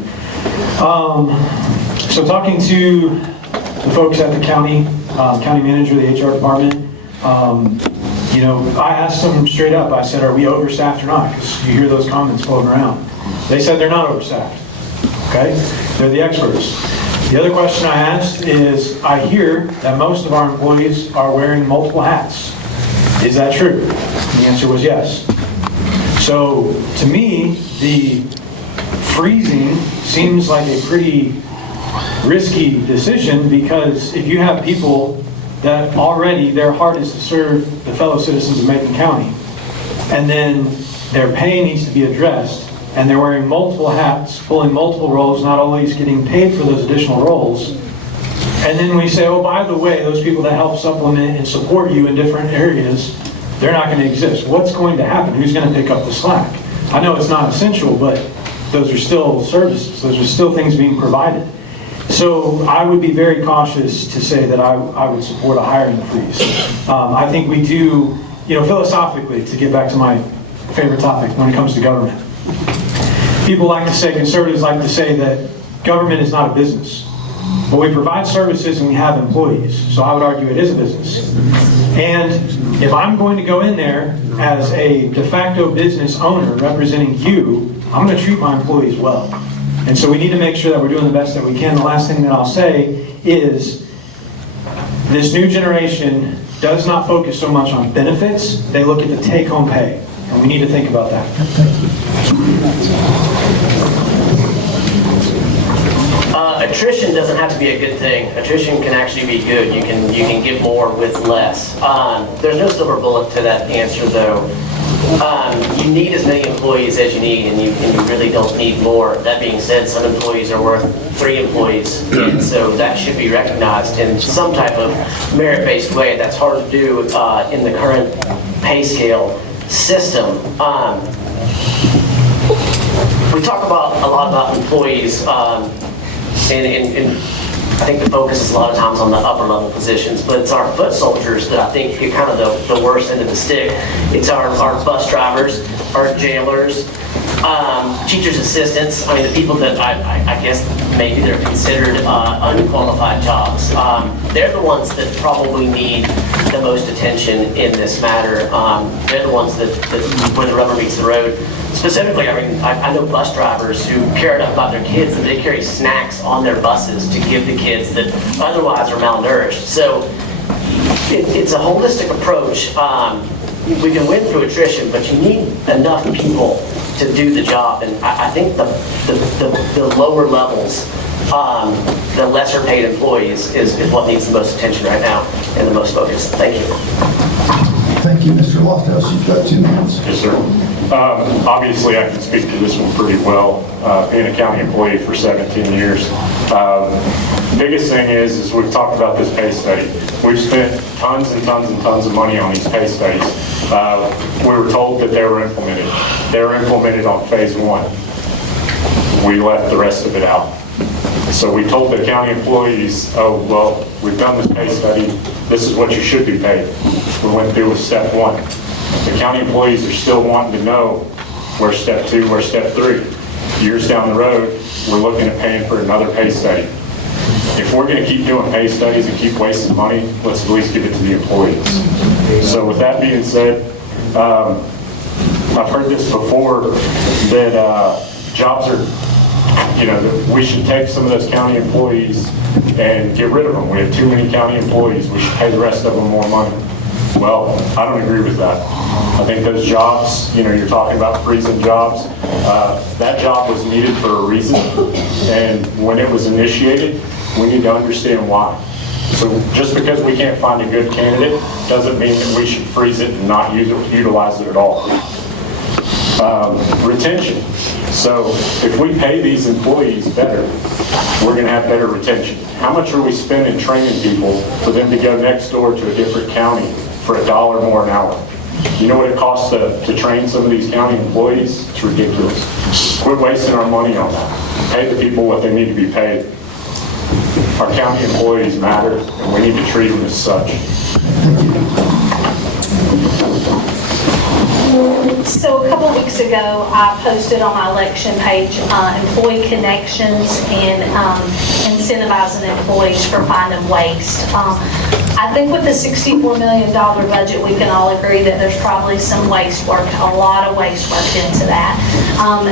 So talking to the folks at the county manager, the HR department, you know, I asked them straight up, I said, are we overstaffed or not? Because you hear those comments floating around. They said they're not overstaffed, okay? They're the experts. The other question I asked is, I hear that most of our employees are wearing multiple hats. Is that true? The answer was yes. So to me, the freezing seems like a pretty risky decision, because if you have people that already their heart is to serve the fellow citizens of Macon County, and then their pay needs to be addressed, and they're wearing multiple hats, pulling multiple roles, not always getting paid for those additional roles, and then we say, oh, by the way, those people that help supplement and support you in different areas, they're not going to exist. What's going to happen? Who's going to pick up the slack? I know it's not essential, but those are still services. Those are still things being provided. So I would be very cautious to say that I would support a hiring freeze. I think we do, philosophically, to get back to my favorite topic when it comes to government. People like to say, conservatives like to say that government is not a business. But we provide services and we have employees. So I would argue it is a business. And if I'm going to go in there as a de facto business owner representing you, I'm going to treat my employees well. And so we need to make sure that we're doing the best that we can. The last thing that I'll say is this new generation does not focus so much on benefits. They look at the take-home pay. And we need to think about that. Attrition doesn't have to be a good thing. Attrition can actually be good. You can get more with less. There's no silver bullet to that answer, though. You need as many employees as you need, and you really don't need more. That being said, some employees are worth 3 employees, and so that should be recognized in some type of merit-based way. That's hard to do in the current pay scale system. We talk a lot about employees, and I think the focus is a lot of times on the upper level positions, but it's our foot soldiers that I think get kind of the worst end of the stick. It's our bus drivers, our jailers, teachers' assistants. I mean, the people that I guess maybe they're considered unqualified jobs. They're the ones that probably need the most attention in this matter. They're the ones that where the rubber meets the road. Specifically, I know bus drivers who care enough about their kids that they carry snacks on their buses to give the kids that otherwise are malnourished. So it's a holistic approach. We can win through attrition, but you need enough people to do the job. And I think the lower levels, the lesser paid employees is what needs the most attention right now and the most focus. Thank you. Thank you, Mr. Lofthouse. You've got 2 minutes. Yes, sir. Obviously, I can speak to this one pretty well, being a county employee for 17 years. Biggest thing is we've talked about this pay study. We've spent tons and tons and tons of money on these pay studies. We were told that they were implemented. They were implemented on phase 1. We left the rest of it out. So we told the county employees, oh, well, we've done this pay study. This is what you should be paid. We went through with step 1. The county employees are still wanting to know where step 2, where step 3. Years down the road, we're looking at paying for another pay study. If we're going to keep doing pay studies and keep wasting money, let's at least give it to the employees. So with that being said, I've heard this before, that jobs are, that we should take some of those county employees and get rid of them. We have too many county employees. We should pay the rest of them more money. Well, I don't agree with that. I think those jobs, you're talking about freezing jobs, that job was needed for a reason, and when it was initiated, we need to understand why. So just because we can't find a good candidate doesn't mean that we should freeze it and not utilize it at all. Retention. So if we pay these employees better, we're going to have better retention. How much are we spending training people for them to go next door to a different county for $1 more an hour? You know what it costs to train some of these county employees? It's ridiculous. Quit wasting our money on that. Pay the people what they need to be paid. Our county employees matter, and we need to treat them as such. So a couple weeks ago, I posted on my election page employee connections and incentivizing employees for finding waste. I think with the $64 million budget, we can all agree that there's probably some waste work, a lot of waste work into that.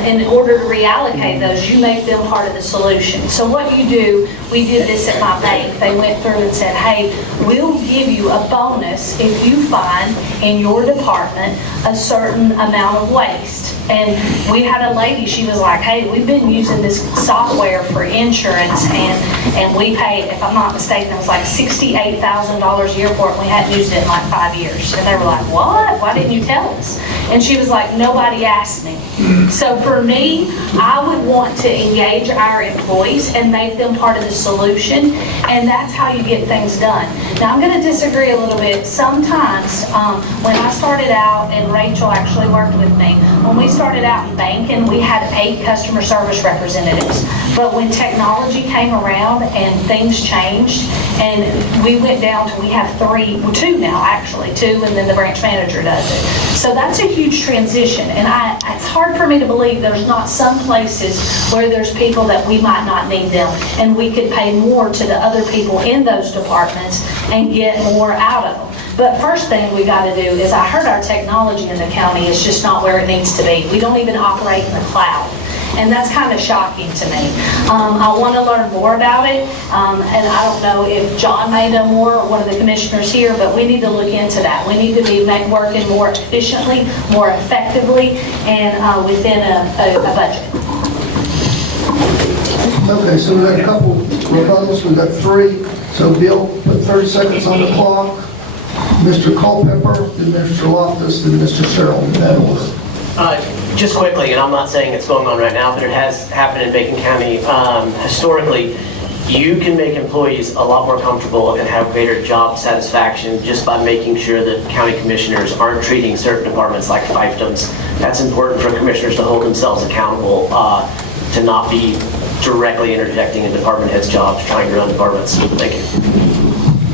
In order to reallocate those, you make them part of the solution. So what you do, we did this at my bank. They went through and said, hey, we'll give you a bonus if you find in your department a certain amount of waste. And we had a lady, she was like, hey, we've been using this software for insurance and we paid, if I'm not mistaken, it was like $68,000 a year for it. And we hadn't used it in like 5 years. And they were like, what? Why didn't you tell us? And she was like, nobody asked me. So for me, I would want to engage our employees and make them part of the solution. And that's how you get things done. Now, I'm going to disagree a little bit. Sometimes, when I started out, and Rachel actually worked with me, when we started out in banking, we had 8 customer service representatives. But when technology came around and things changed, and we went down to, we have 2 now, actually, 2, and then the branch manager does it. So that's a huge transition. And it's hard for me to believe there's not some places where there's people that we might not need them, and we could pay more to the other people in those departments and get more out of them. But first thing we got to do is, I heard our technology in the county is just not where it needs to be. We don't even operate in the cloud. And that's kind of shocking to me. I want to learn more about it, and I don't know if John may know more or one of the commissioners here, but we need to look into that. We need to be working more efficiently, more effectively, and within a budget. Okay, so we've got a couple rebuttals, we've got 3. So Bill, put 30 seconds on the clock. Mr. Culpepper, then Mr. Loftus, then Mr. Sherrill, in that order. Just quickly, and I'm not saying it's going on right now, but it has happened in Bacon County. Historically, you can make employees a lot more comfortable and have greater job satisfaction just by making sure that county commissioners aren't treating certain departments like fiefdoms. That's important for commissioners to hold themselves accountable, to not be directly interjecting in department heads' jobs, trying to run departments. Thank you.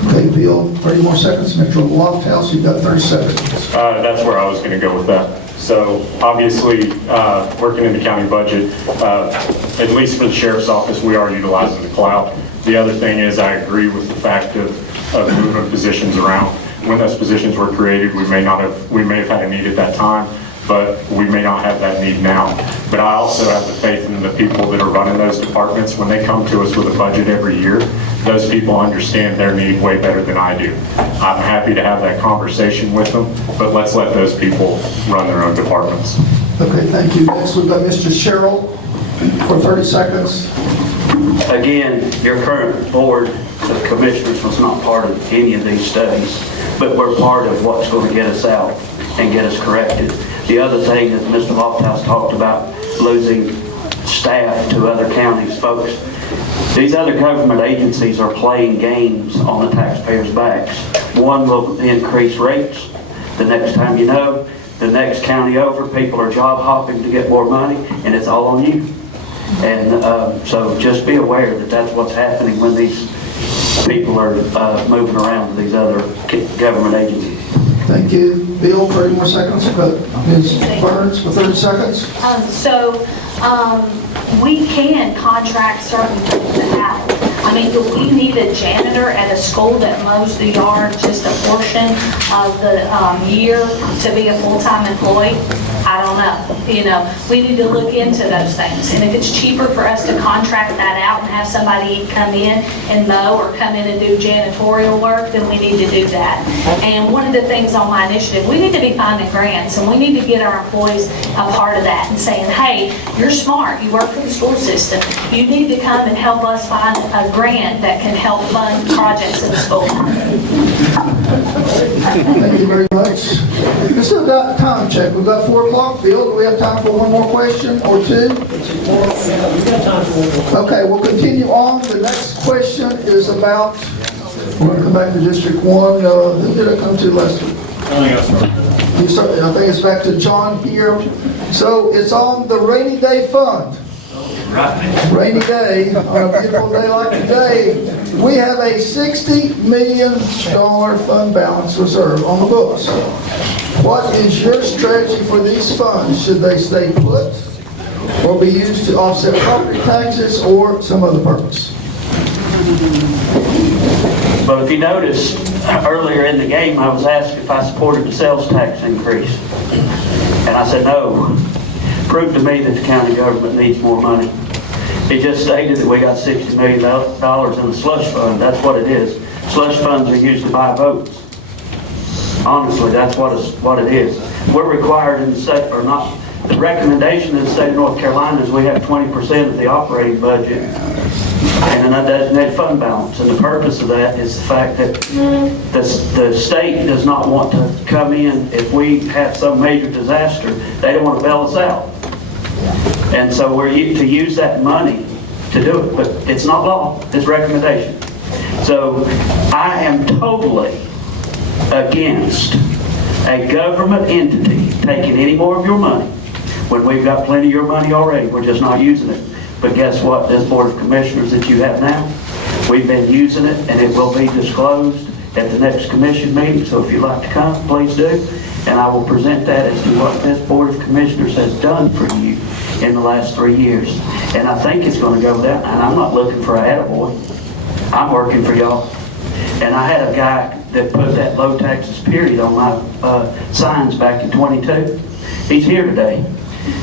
Okay, Bill, 30 more seconds. Mr. Lofthouse, you've got 30 seconds. That's where I was going to go with that. So obviously, working in the county budget, at least for the sheriff's office, we are utilizing the cloud. The other thing is, I agree with the fact of moving positions around. When those positions were created, we may have had a need at that time, but we may not have that need now. But I also have the faith in the people that are running those departments. When they come to us with a budget every year, those people understand their need way better than I do. I'm happy to have that conversation with them, but let's let those people run their own departments. Okay, thank you. Next, we've got Mr. Sherrill for 30 seconds. Again, your current board of commissioners was not part of any of these studies, but we're part of what's going to get us out and get us corrected. The other thing that Mr. Lofthouse talked about, losing staff to other counties, folks, these other government agencies are playing games on the taxpayers' backs. One will increase rates. The next time you know, the next county over, people are job hopping to get more money, and it's all on you. And so just be aware that that's what's happening when these people are moving around to these other government agencies. Thank you. Bill, 30 more seconds. Ms. Burns for 30 seconds. We can contract certain things out. I mean, do we need a janitor at a school that mows the yard just a portion of the year to be a full-time employee? I don't know. You know, we need to look into those things. And if it's cheaper for us to contract that out and have somebody come in and mow or come in and do janitorial work, then we need to do that. And one of the things on my initiative, we need to be finding grants, and we need to get our employees a part of that and saying, hey, you're smart, you work for the school system, you need to come and help us find a grant that can help fund projects in the school. Thank you very much. We still got time check. We've got 4 o'clock. Bill, do we have time for one more question or 2? Okay, we'll continue on. The next question is about, we're going to come back to District 1. Who did I come to last week? I think it's back to John here. So it's on the rainy day fund. Rainy day, on a beautiful day like today, we have a $60 million fund balance reserve on the books. What is your strategy for these funds? Should they stay put or be used to offset property taxes or some other purpose? But if you notice, earlier in the game, I was asked if I supported the sales tax increase. And I said no. Prove to me that the county government needs more money. It just stated that we got $60 million in the slush fund. That's what it is. Slush funds are used to buy votes. Honestly, that's what it is. We're required in the state, or not The recommendation of the state of North Carolina is we have 20% of the operating budget and an undesignated fund balance. And the purpose of that is the fact that the state does not want to come in if we have some major disaster. They don't want to bail us out. And so we're to use that money to do it. But it's not law, it's recommendation. So I am totally against a government entity taking any more of your money when we've got plenty of your money already. We're just not using it. But guess what? This Board of Commissioners that you have now, we've been using it, and it will be disclosed at the next commission meeting. So if you'd like to come, please do. And I will present that as to what this Board of Commissioners has done for you in the last 3 years. And I think it's going to go down. And I'm not looking for a attaboy. I'm working for y'all. And I had a guy that put that low taxes period on my signs back in 22. He's here today.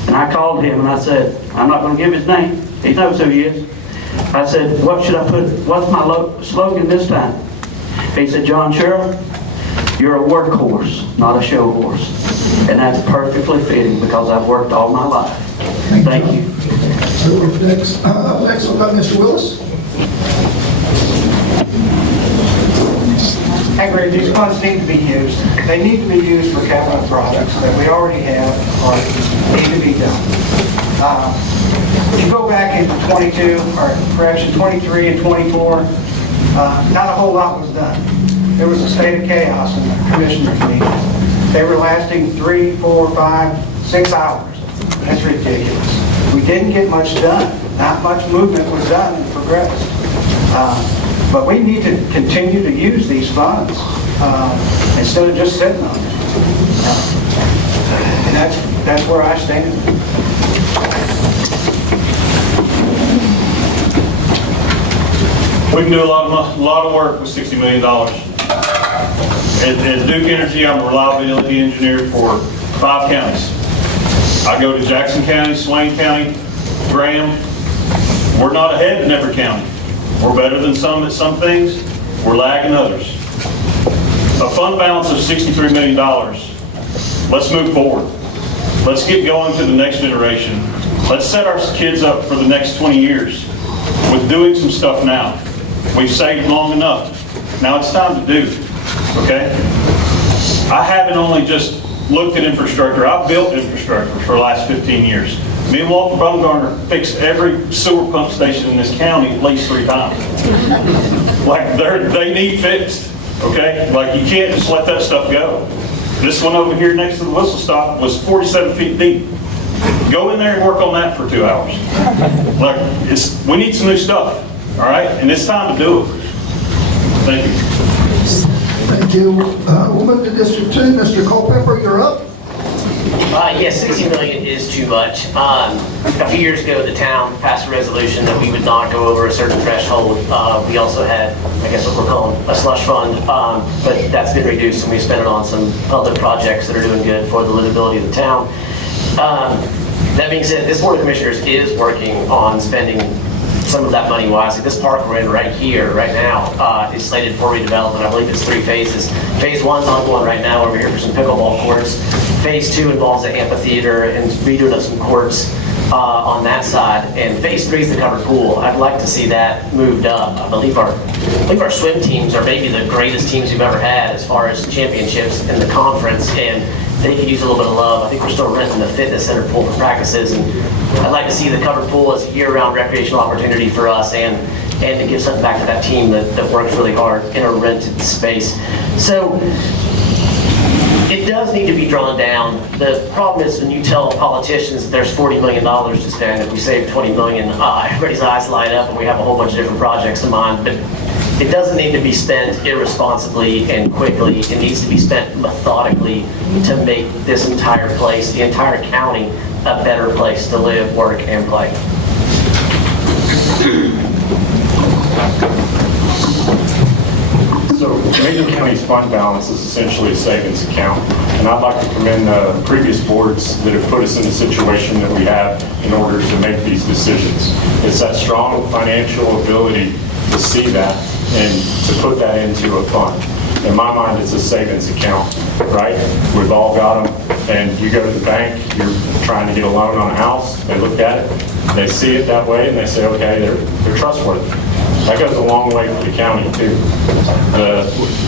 And I called him and I said, I'm not going to give his name. He knows who he is. I said, what should I put? What's my slogan this time? He said, John Sherrill, you're a workhorse, not a show horse. And that's perfectly fitting because I've worked all my life. Thank you. So next we've got Mr. Willis. I agree, these funds need to be used. They need to be used for capital projects that we already have or need to be done. If you go back into 23 and 24, not a whole lot was done. There was a state of chaos in the commissioners' meetings. They were lasting 3, 4, 5, 6 hours. That's ridiculous. We didn't get much done. Not much movement was done and progressed. But we need to continue to use these funds instead of just sitting on them. And that's where I stand. We can do a lot of work with $60 million. At Duke Energy, I'm a reliability engineer for 5 counties. I go to Jackson County, Swain County, Graham. We're not ahead in every county. We're better than some at some things. We're lagging others. A fund balance of $63 million. Let's move forward. Let's get going to the next generation. Let's set our kids up for the next 20 years with doing some stuff now. We've saved long enough. Now it's time to do, okay? I haven't only just looked at infrastructure. I've built infrastructure for the last 15 years. Me and Walter Baumgartner fixed every sewer pump station in this county at least 3 times. Like, they need fixed, okay? Like, you can't just let that stuff go. This one over here next to the whistle stop was 47 feet deep. Go in there and work on that for 2 hours. Like, we need some new stuff, all right? And it's time to do it. Thank you. Thank you. We'll move to District 2. Mr. Culpepper, you're up. Yes, 60 million is too much. A few years ago, the town passed a resolution that we would not go over a certain threshold. We also had, I guess what we're calling a slush fund, but that's been reduced and we spent it on some other projects that are doing good for the livability of the town. That being said, this Board of Commissioners is working on spending some of that money wisely. This park we're in right here, right now, is slated for redevelopment. I believe it's 3 phases. Phase 1's ongoing right now. We're here for some pickleball courts. Phase 2 involves an amphitheater and redoing of some courts on that side. And Phase 3 is the covered pool. I'd like to see that moved up. I believe our swim teams are maybe the greatest teams we've ever had as far as championships in the conference, and they could use a little bit of love. I think we're still renting the fitness center pool for practices, and I'd like to see the covered pool as a year-round recreational opportunity for us and to give something back to that team that works really hard in a rented space. So it does need to be drawn down. The problem is when you tell politicians that there's $40 million to spend, if we save $20 million, everybody's eyes light up and we have a whole bunch of different projects in mind. But it doesn't need to be spent irresponsibly and quickly. It needs to be spent methodically to make this entire place, the entire county, a better place to live, work, and play. So Macon County's fund balance is essentially a savings account, and I'd like to commend the previous boards that have put us in the situation that we have in order to make these decisions. It's that strong financial ability to see that and to put that into a fund. In my mind, it's a savings account, right? We've all got them, and you go to the bank, you're trying to get a loan on a house, they look at it, they see it that way, and they say, okay, they're trustworthy. That goes a long way for the county, too.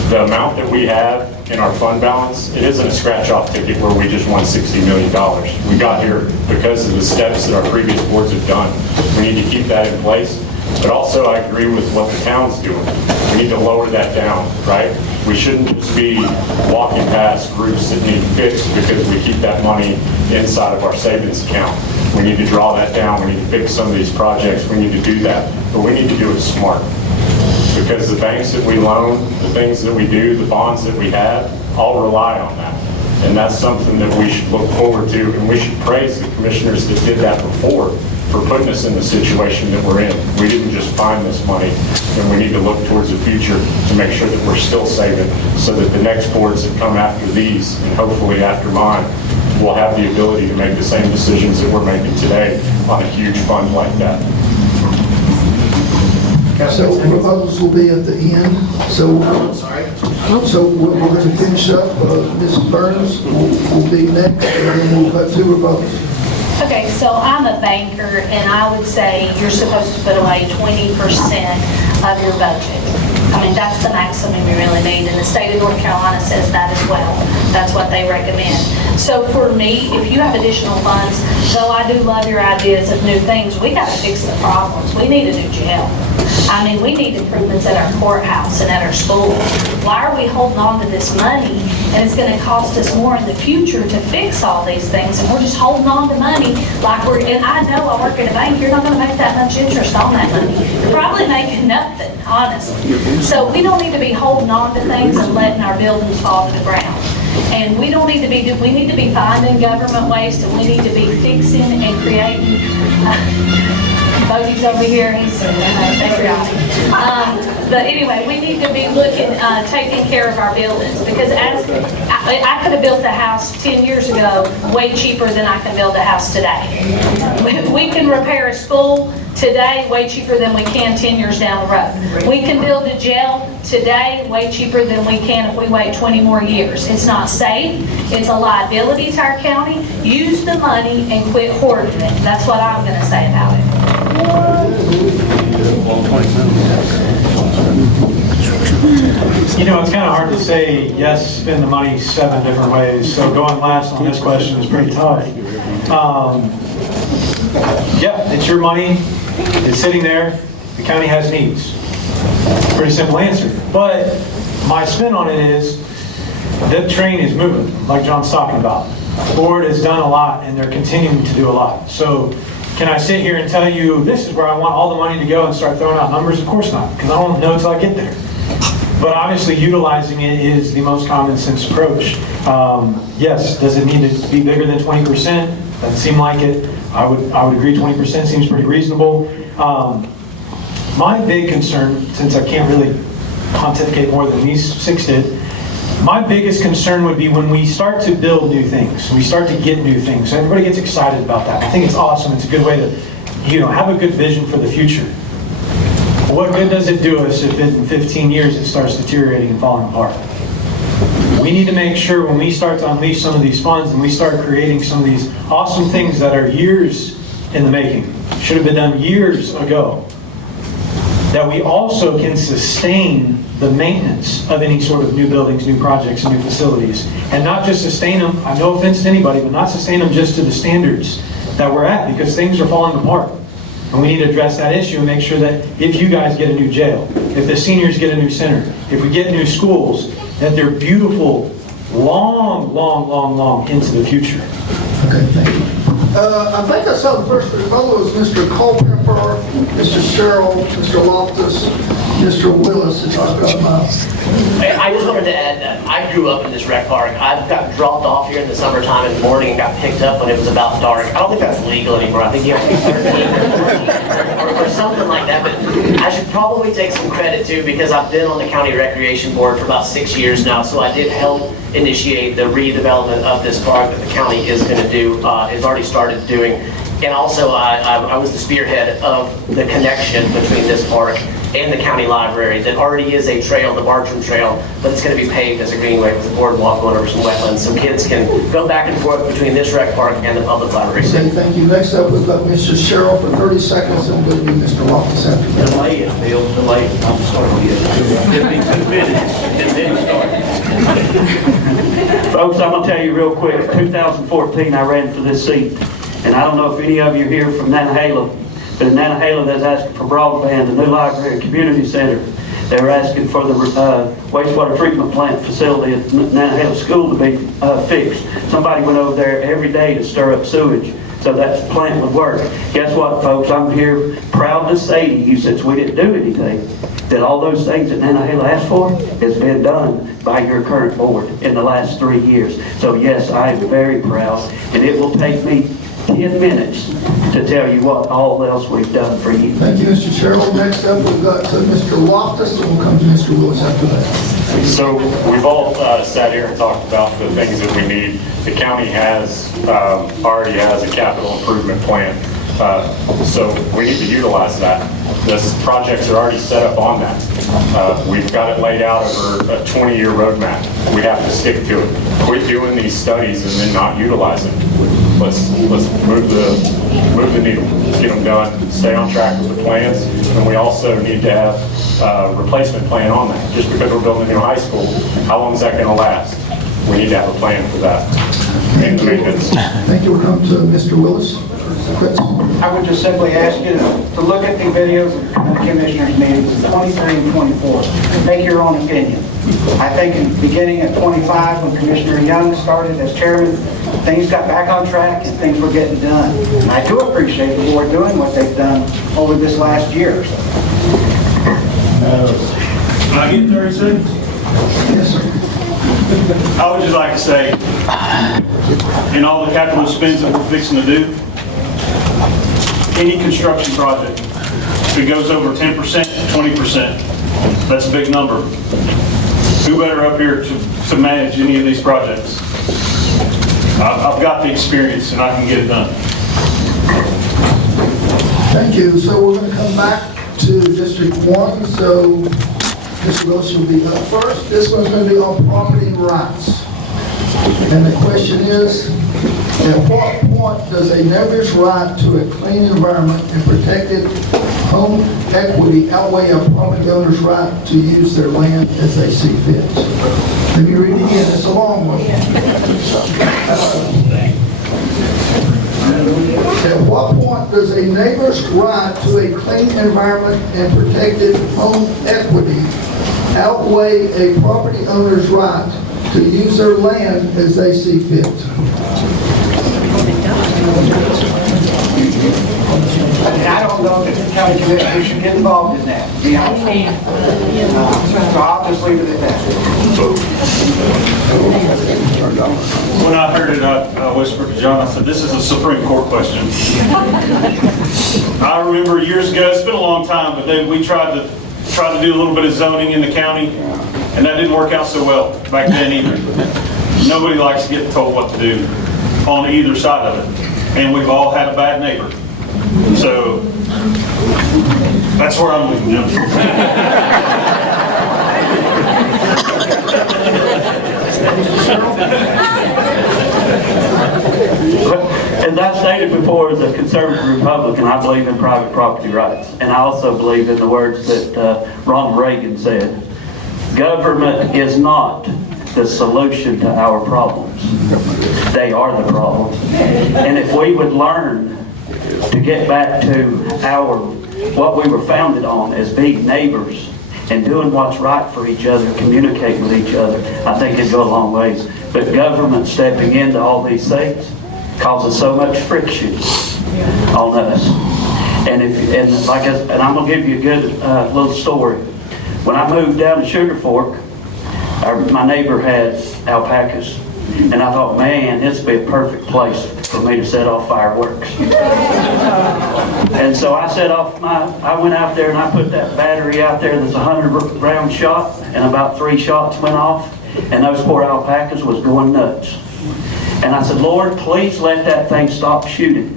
The amount that we have in our fund balance, it isn't a scratch-off ticket where we just won $60 million. We got here because of the steps that our previous boards have done. We need to keep that in place. But also, I agree with what the town's doing. We need to lower that down, right? We shouldn't just be walking past groups that need fixed because we keep that money inside of our savings account. We need to draw that down. We need to fix some of these projects. We need to do that. But we need to do it smart. Because the banks that we loan, the things that we do, the bonds that we have, all rely on that. And that's something that we should look forward to, and we should praise the commissioners that did that before for putting us in the situation that we're in. We didn't just find this money, and we need to look towards the future to make sure that we're still saving so that the next boards that come after these, and hopefully after mine, will have the ability to make the same decisions that we're making today on a huge fund like that. So rebuttals will be at the end. So we're going to finish up. Mrs. Burns will be next, and then we'll have 2 rebuttals. Okay, so I'm a banker, and I would say you're supposed to put away 20% of your budget. I mean, that's the maximum you really need, and the state of North Carolina says that as well. That's what they recommend. So for me, if you have additional funds, though I do love your ideas of new things, we got to fix the problems. We need a new jail. I mean, we need improvements at our courthouse and at our schools. Why are we holding on to this money, and it's going to cost us more in the future to fix all these things, and we're just holding on to money like and I know I work in a bank, you're not going to make that much interest on that money. You're probably making nothing, honestly. So we don't need to be holding on to things and letting our buildings fall to the ground. And we don't need to be, we need to be finding government waste, and we need to be fixing and creating. Bodie's over here, he's patriotic. But anyway, we need to be looking, taking care of our buildings, because as I could have built a house 10 years ago way cheaper than I can build a house today. We can repair a school today way cheaper than we can 10 years down the road. We can build a jail today way cheaper than we can if we wait 20 more years. It's not safe. It's a liability to our county. Use the money and quit hoarding it. That's what I'm going to say about it. You know, it's kind of hard to say, yes, spend the money 7 different ways. So going last on this question is pretty tough. Yeah, it's your money. It's sitting there. The county has needs. Pretty simple answer. But my spin on it is that train is moving, like John's talking about. The board has done a lot, and they're continuing to do a lot. So can I sit here and tell you this is where I want all the money to go and start throwing out numbers? Of course not, because I don't know until I get there. But obviously utilizing it is the most common sense approach. Yes, does it need to be bigger than 20%? Doesn't seem like it. I would agree 20% seems pretty reasonable. My big concern, since I can't really pontificate more than these 6 did, my biggest concern would be when we start to build new things, we start to get new things. Everybody gets excited about that. I think it's awesome. It's a good way to, have a good vision for the future. What good does it do us if in 15 years it starts deteriorating and falling apart? We need to make sure when we start to unleash some of these funds and we start creating some of these awesome things that are years in the making, should have been done years ago, that we also can sustain the maintenance of any sort of new buildings, new projects, and new facilities. And not just sustain them, I have no offense to anybody, but not sustain them just to the standards that we're at, because things are falling apart. And we need to address that issue and make sure that if you guys get a new jail, if the seniors get a new center, if we get new schools, that they're beautiful, long into the future. Okay, thank you. I think I saw the first rebuttal was Mr. Culpepper, Mr. Sherrill, Mr. Loftus, Mr. Willis. I just wanted to add that I grew up in this rec park. I got dropped off here in the summertime in the morning and got picked up when it was about dark. I don't think that's legal anymore. I think you have to be 13 or something like that. But I should probably take some credit too, because I've been on the county recreation board for about 6 years now. So I did help initiate the redevelopment of this park that the county is going to do, has already started doing. And also, I was the spearhead of the connection between this park and the county library that already is a trail, the Bartram Trail, but it's going to be paved as a greenway with a boardwalk going over some wetlands, so kids can go back and forth between this rec park and the public library. Okay, thank you. Next up, we've got Mr. Sherrill for 30 seconds, and we'll be Mr. Loftus after that. Delay it, Bill, delay it. I'm sorry. Give me 2 minutes and then start. Folks, I'm gonna tell you real quick, 2014, I ran for this seat. And I don't know if any of you are here from Nantahala, but in Nantahala, they're asking for broadband, a new library, a community center. They were asking for the wastewater treatment plant facility at Nantahala School to be fixed. Somebody went over there every day to stir up sewage so that plant would work. Guess what, folks? I'm here proud to say to you, since we didn't do anything, that all those things that Nantahala asked for has been done by your current board in the last 3 years. So yes, I am very proud, and it will take me 10 minutes to tell you what all else we've done for you. Thank you, Mr. Sherrill. Next up, we've got Mr. Loftus, and we'll come to Mr. Willis after that. So we've all sat here and talked about the things that we need. The county already has a capital improvement plan. So we need to utilize that. These projects are already set up on that. We've got it laid out over a 20-year roadmap. We have to stick to it. Quit doing these studies and then not utilize them. Let's move the needle. Let's get them done. Stay on track with the plans, and we also need to have a replacement plan on that. Just because we're building a new high school, how long is that going to last? We need to have a plan for that. And the maintenance. Thank you. We'll come to Mr. Willis. Chris. I would just simply ask you to look at the videos of the commissioners' meetings, 23 and 24. Make your own opinion. I think in beginning at 25, when Commissioner Young started as chairman, things got back on track and things were getting done. And I do appreciate the board doing what they've done over this last year. Can I get 30 seconds? Yes, sir. I would just like to say, in all the capital spends that we're fixing to do, any construction project, if it goes over 10%, 20%, that's a big number. Who better up here to manage any of these projects? I've got the experience and I can get it done. Thank you. So we're going to come back to District 1. So Mr. Wilson will be up first. This one's going to be on property rights. And the question is, at what point does a neighbor's right to a clean environment and protected home equity outweigh a property owner's right to use their land as they see fit? Let me read it again. It's a long one. At what point does a neighbor's right to a clean environment and protected home equity outweigh a property owner's right to use their land as they see fit? I don't know that the county commissioner should get involved in that, to be honest. So I'll just leave it at that. When I heard it, I whispered to John, I said, this is a Supreme Court question. I remember years ago, it's been a long time, but then we tried to do a little bit of zoning in the county, and that didn't work out so well back then either. Nobody likes to get told what to do on either side of it, and we've all had a bad neighbor. So that's where I'm leaving them. As I stated before, as a conservative Republican, I believe in private property rights. And I also believe in the words that Ronald Reagan said, government is not the solution to our problems. They are the problem. And if we would learn to get back to what we were founded on as being neighbors and doing what's right for each other, communicating with each other, I think it'd go a long ways. But government stepping into all these things causes so much friction on us. And I'm gonna give you a good little story. When I moved down to Sugar Fork, my neighbor had alpacas, and I thought, man, this would be a perfect place for me to set off fireworks. And so I went out there and I put that battery out there that's 100-round shot, and about 3 shots went off, and those poor alpacas was going nuts. And I said, Lord, please let that thing stop shooting.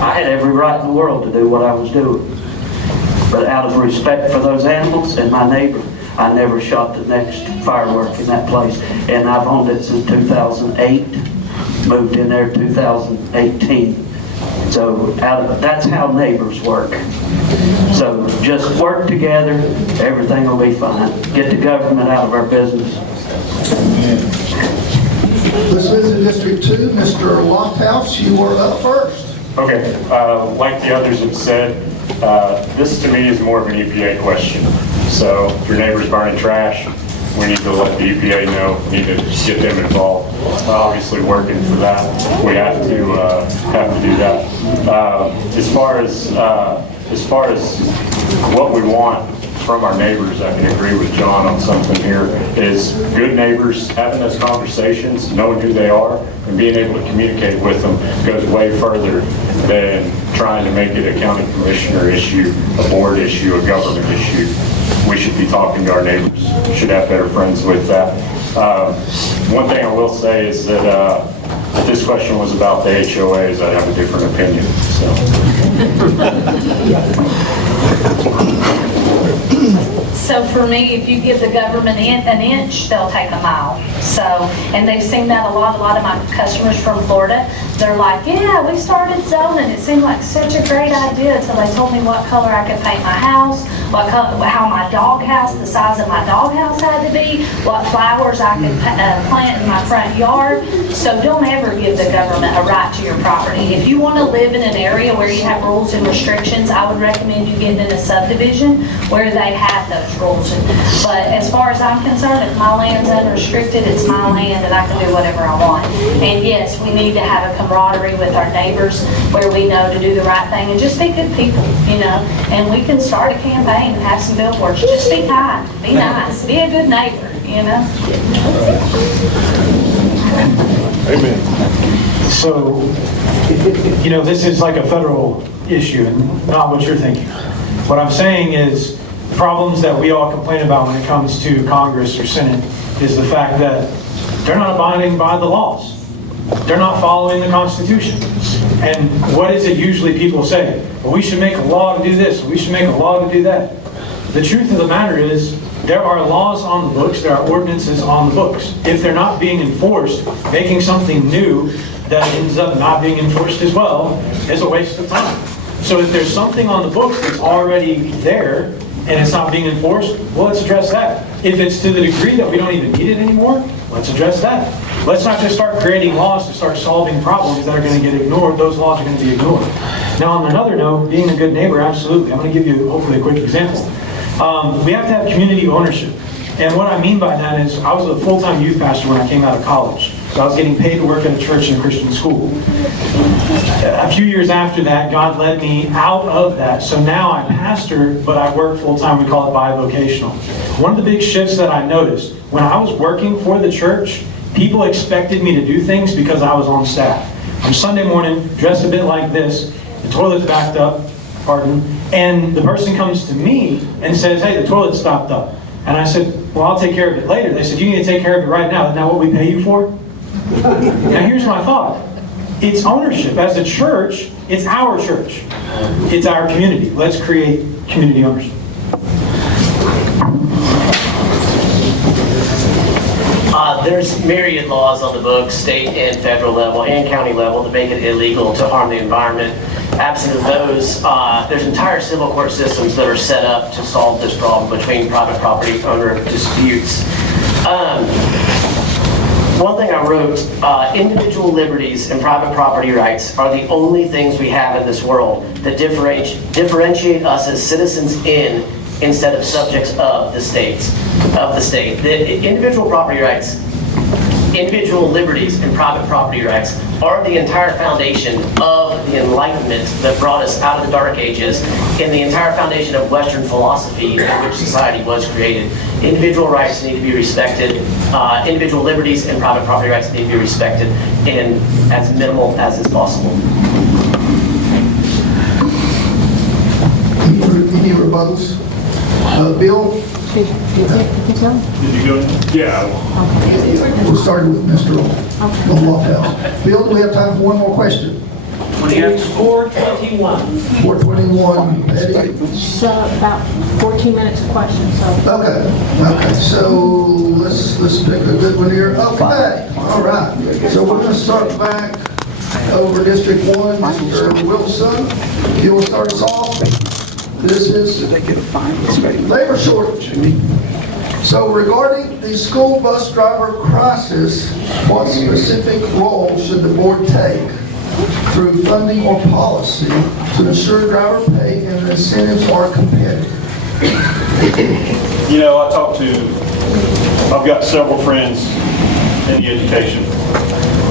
I had every right in the world to do what I was doing. But out of respect for those animals and my neighbor, I never shot the next firework in that place. And I've owned it since 2008, moved in there 2018. So that's how neighbors work. So just work together, everything will be fine. Get the government out of our business. Let's visit District 2. Mr. Lofthouse, you were up first. Okay, like the others have said, this to me is more of an EPA question. So if your neighbor's burning trash, we need to let the EPA know, we need to get them involved. Obviously working for that, we have to do that. As far as what we want from our neighbors, I can agree with John on something here, is good neighbors, having those conversations, knowing who they are, and being able to communicate with them goes way further than trying to make it a county commissioner issue, a board issue, a government issue. We should be talking to our neighbors, should have better friends with that. One thing I will say is that if this question was about the HOAs, I'd have a different opinion, So for me, if you give the government an inch, they'll take a mile. So, and they've seen that a lot of my customers from Florida, they're like, yeah, we started zoning. It seemed like such a great idea until they told me what color I could paint my house, how my doghouse, the size of my doghouse had to be, what flowers I could plant in my front yard. So don't ever give the government a right to your property. If you want to live in an area where you have rules and restrictions, I would recommend you get in a subdivision where they have those rules. But as far as I'm concerned, if my land's unrestricted, it's my land and I can do whatever I want. And yes, we need to have a camaraderie with our neighbors where we know to do the right thing and just be good people, you know. And we can start a campaign and have some billboards. Just be kind, be nice, be a good neighbor, you know. Amen. So, you know, this is like a federal issue and not what you're thinking. What I'm saying is problems that we all complain about when it comes to Congress or Senate is the fact that they're not abiding by the laws. They're not following the Constitution. And what is it usually people say? Well, we should make a law to do this, we should make a law to do that. The truth of the matter is, there are laws on the books, there are ordinances on the books. If they're not being enforced, making something new that ends up not being enforced as well is a waste of time. So if there's something on the books that's already there and it's not being enforced, well, let's address that. If it's to the degree that we don't even need it anymore, let's address that. Let's not just start creating laws to start solving problems that are going to get ignored. Those laws are going to be ignored. Now, on another note, being a good neighbor, absolutely. I'm going to give you, hopefully, a quick example. We have to have community ownership. And what I mean by that is, I was a full-time youth pastor when I came out of college. So I was getting paid to work at a church and a Christian school. A few years after that, God led me out of that. So now I pastor, but I work full-time. We call it bivocational. One of the big shifts that I noticed, when I was working for the church, people expected me to do things because I was on staff. On Sunday morning, dressed a bit like this, the toilet's backed up, pardon, and the person comes to me and says, hey, the toilet's stopped up. And I said, well, I'll take care of it later. They said, you need to take care of it right now. Isn't that what we pay you for? Now here's my thought. It's ownership. As a church, it's our church. It's our community. Let's create community ownership. There's myriad laws on the books, state and federal level and county level, to make it illegal to harm the environment. Absent of those, there's entire civil court systems that are set up to solve this problem between private property owner disputes. One thing I wrote, individual liberties and private property rights are the only things we have in this world that differentiate us as citizens in instead of subjects of the state. The individual property rights, individual liberties and private property rights are the entire foundation of the Enlightenment that brought us out of the Dark Ages and the entire foundation of Western philosophy in which society was created. Individual rights need to be respected. Individual liberties and private property rights need to be respected in as minimal as is possible. Any rebuttals? Bill? Did you go? Yeah, We'll start with Mr. Lofthouse. Bill, do we have time for one more question? Page 421. 421, Betty? It's about 14 minutes of questions, so. Okay, so let's pick a good one here. Okay, all right. So we're gonna start back over District 1, Mr. Wilson. You will start us off. This is labor shortage. So regarding the school bus driver crisis, what specific role should the board take through funding or policy to ensure driver pay and incentives are competitive? You know, I've got several friends in the education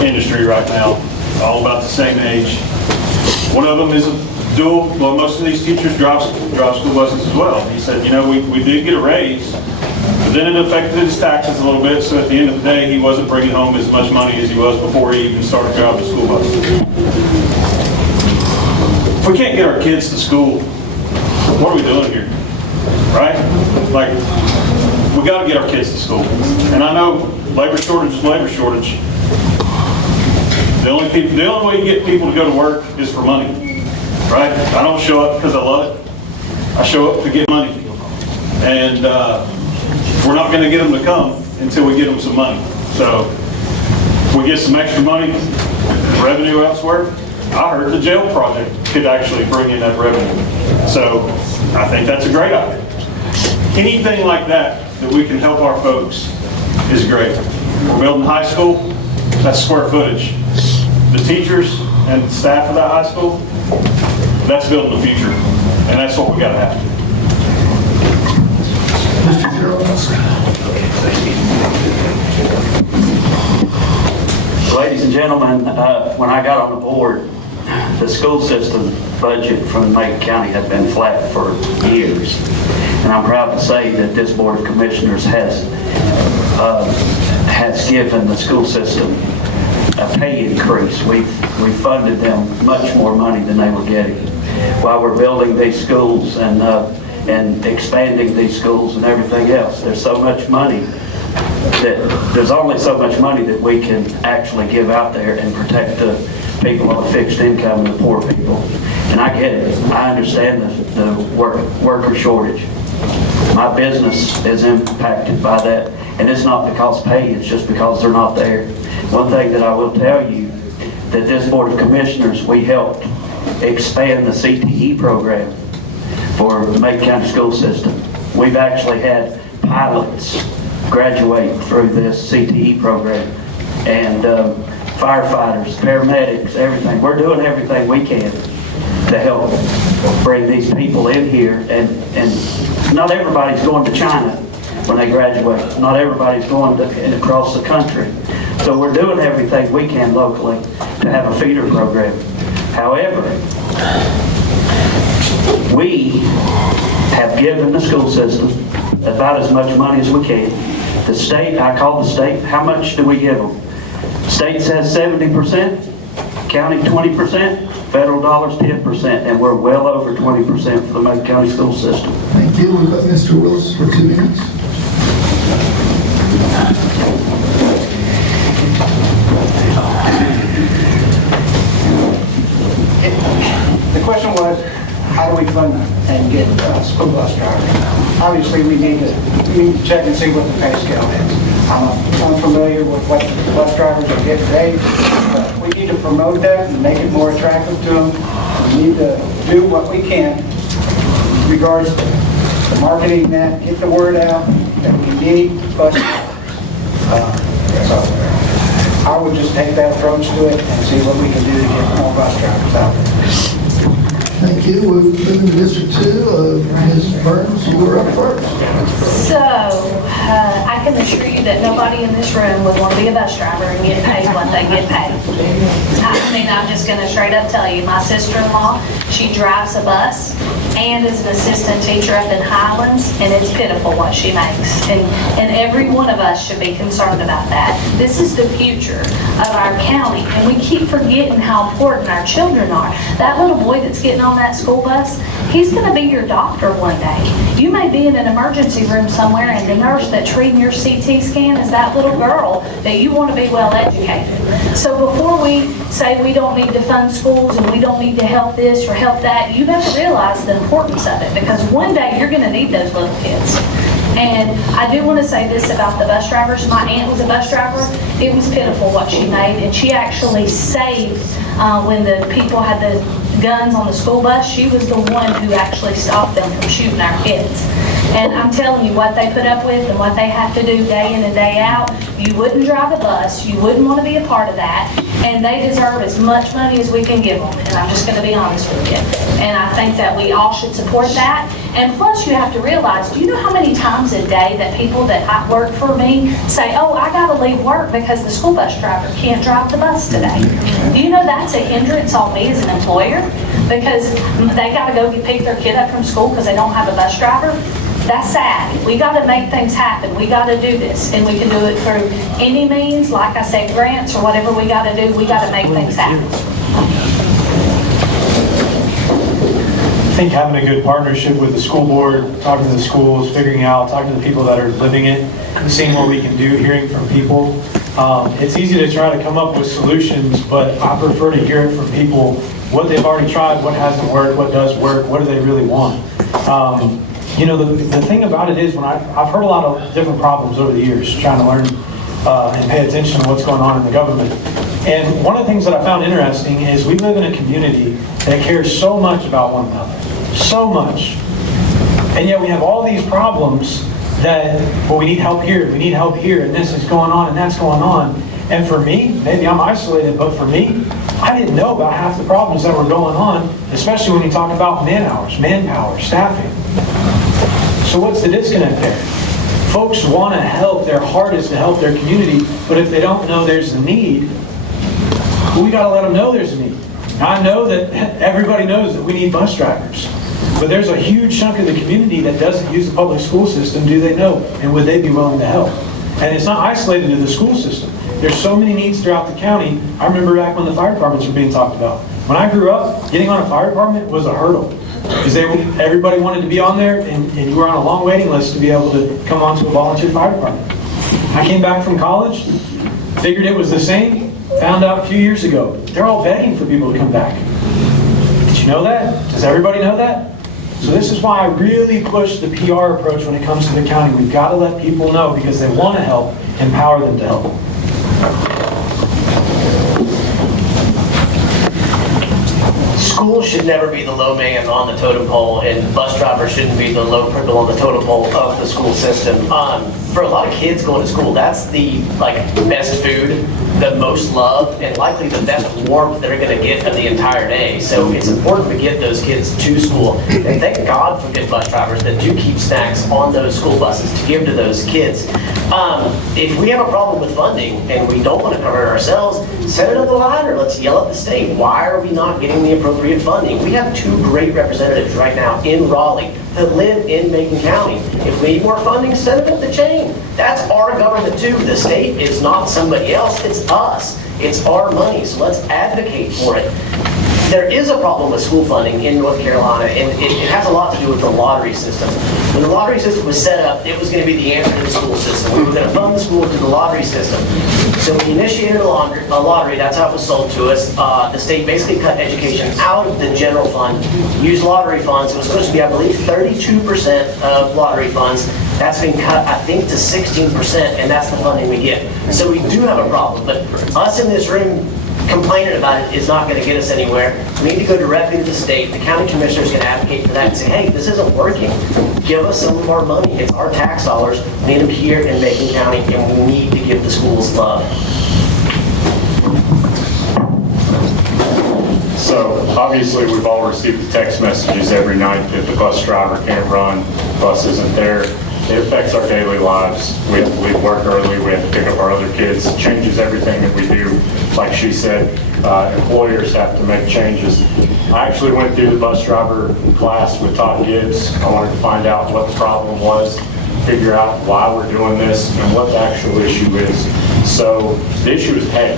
industry right now, all about the same age. One of them is a dual, well, most of these teachers drive school buses as well. He said, you know, we did get a raise, but then it affected his taxes a little bit, so at the end of the day, he wasn't bringing home as much money as he was before he even started driving the school bus. If we can't get our kids to school, what are we doing here? Right? Like, we got to get our kids to school. And I know labor shortage is labor shortage. The only way you get people to go to work is for money, right? I don't show up because I love it. I show up to get money. And we're not going to get them to come until we get them some money. So if we get some extra money, revenue elsewhere, I heard the jail project could actually bring in that revenue. So I think that's a great idea. Anything like that we can help our folks is great. We're building high school, that's square footage. The teachers and staff of that high school, that's building the future. And that's what we got to have. Ladies and gentlemen, when I got on the board, the school system budget from Macon County had been flat for years. And I'm proud to say that this Board of Commissioners has given the school system a pay increase. We funded them much more money than they were getting. While we're building these schools and expanding these schools and everything else, there's so much money there's only so much money that we can actually give out there and protect the people on a fixed income and the poor people. And I get it. I understand the worker shortage. My business is impacted by that. And it's not because pay, it's just because they're not there. One thing that I will tell you, that this Board of Commissioners, we helped expand the CTE program for the Macon County school system. We've actually had pilots graduate through this CTE program, and firefighters, paramedics, everything. We're doing everything we can to help bring these people in here, and not everybody's going to China when they graduate. Not everybody's going across the country. So we're doing everything we can locally to have a feeder program. However, we have given the school system about as much money as we can. The state, I called the state, how much do we give them? State says 70%, county 20%, federal dollars 10%, and we're well over 20% for the Macon County school system. Thank you. We've got Mr. Willis for 2 minutes. The question was, how do we fund and get school bus drivers? Obviously, we need to check and see what the pay scale is. I'm unfamiliar with what the bus drivers are getting paid, but we need to promote that and make it more attractive to them. We need to do what we can in regards to marketing that, get the word out that we need bus drivers. So I would just take that approach to it and see what we can do to get more bus drivers out there. Thank you. We're moving to District 2. Ms. Burns, you were up first. So, I can can assure you that nobody in this room would want to be a bus driver and get paid what they get paid. I mean, I'm just going to straight up tell you, my sister-in-law, she drives a bus and is an assistant teacher up in Highlands, and it's pitiful what she makes. And every one of us should be concerned about that. This is the future of our county, and we keep forgetting how important our children are. That little boy that's getting on that school bus, he's going to be your doctor one day. You may be in an emergency room somewhere, and the nurse that's reading your CT scan is that little girl that you want to be well educated. So before we say we don't need to fund schools and we don't need to help this or help that, you better realize the importance of it, because one day you're going to need those little kids. And I do want to say this about the bus drivers. My aunt was a bus driver. It was pitiful what she made, and she actually saved when the people had the guns on the school bus. She was the one who actually stopped them from shooting our kids. And I'm telling you, what they put up with and what they have to do day in and day out, you wouldn't drive a bus, you wouldn't want to be a part of that, and they deserve as much money as we can give them, and I'm just going to be honest with you. And I think that we all should support that. And plus, you have to realize, do you know how many times a day that people that work for me say, oh, I got to leave work because the school bus driver can't drive the bus today? Do you know that's a hindrance on me as an employer? Because they got to go pick their kid up from school because they don't have a bus driver? That's sad. We got to make things happen. We got to do this, and we can do it through any means, like I said, grants or whatever we got to do. We got to make things happen. I think having a good partnership with the school board, talking to the schools, figuring out, talking to the people that are living it, and seeing what we can do, hearing from people. It's easy to try to come up with solutions, but I prefer to hear it from people, what they've already tried, what hasn't worked, what does work, what do they really want. You know, the thing about it is, when I've heard a lot of different problems over the years, trying to learn and pay attention to what's going on in the government. And one of the things that I found interesting is we live in a community that cares so much about one another, so much. And yet we have all these problems that, well, we need help here, we need help here, and this is going on, and that's going on. And for me, maybe I'm isolated, but for me, I didn't know about half the problems that were going on, especially when you talk about man hours, manpower, staffing. So what's the disconnect there? Folks want to help, their heart is to help their community, but if they don't know there's a need, we got to let them know there's a need. I know that everybody knows that we need bus drivers, but there's a huge chunk of the community that doesn't use the public school system. Do they know? And would they be willing to help? And it's not isolated to the school system. There's so many needs throughout the county. I remember back when the fire departments were being talked about. When I grew up, getting on a fire department was a hurdle. Because everybody wanted to be on there, and you were on a long waiting list to be able to come onto a volunteer fire department. I came back from college, figured it was the same, found out a few years ago, they're all begging for people to come back. Did you know that? Does everybody know that? So this is why I really push the PR approach when it comes to the county. We've got to let people know, because they want to help, empower them to help. Schools should never be the low man on the totem pole, and bus drivers shouldn't be the low criminal on the totem pole of the school system. For a lot of kids going to school, that's the best food, the most love, and likely the best warmth they're going to get of the entire day. So it's important to get those kids to school. And thank God for good bus drivers that do keep snacks on those school buses to give to those kids. If we have a problem with funding and we don't want to cover it ourselves, send it up the ladder. Let's yell at the state. Why are we not getting the appropriate funding? We have two great representatives right now in Raleigh that live in Macon County. If we need more funding, send it up the chain. That's our government too. The state is not somebody else, it's us. It's our money, so let's advocate for it. There is a problem with school funding in North Carolina, and it has a lot to do with the lottery system. When the lottery system was set up, it was going to be the answer to the school system. We were going to fund the school through the lottery system. So we initiated a lottery, that's how it was sold to us. The state basically cut education out of the general fund, used lottery funds. It was supposed to be, I believe, 32% of lottery funds. That's been cut, I think, to 16%, and that's the funding we get. So we do have a problem, but us in this room complaining about it is not going to get us anywhere. We need to go directly to the state. The county commissioners can advocate for that and say, hey, this isn't working. Give us some of our money. It's our tax dollars. We need them here in Macon County, and we need to give the schools love. So obviously we've all received the text messages every night that the bus driver can't run, bus isn't there. it affects our daily lives. We have to leave work early, we have to pick up our other kids. It changes everything that we do. Like she said, employers have to make changes. I actually went through the bus driver class with Todd Gibbs. I wanted to find out what the problem was, figure out why we're doing this, and what the actual issue is. So the issue is pay.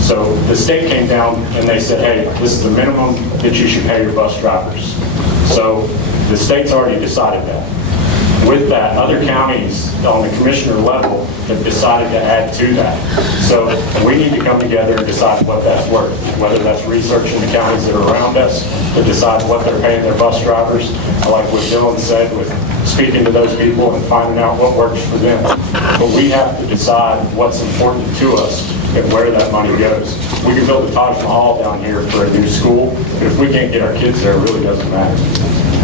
So the state came down and they said, hey, this is the minimum that you should pay your bus drivers. So the state's already decided that. With that, other counties on the commissioner level have decided to add to that. So we need to come together and decide what that's worth, whether that's researching the counties that are around us to decide what they're paying their bus drivers. I like what Dylan said with speaking to those people and finding out what works for them. But we have to decide what's important to us and where that money goes. We can build a Taj Mahal down here for a new school, but if we can't get our kids there, it really doesn't matter.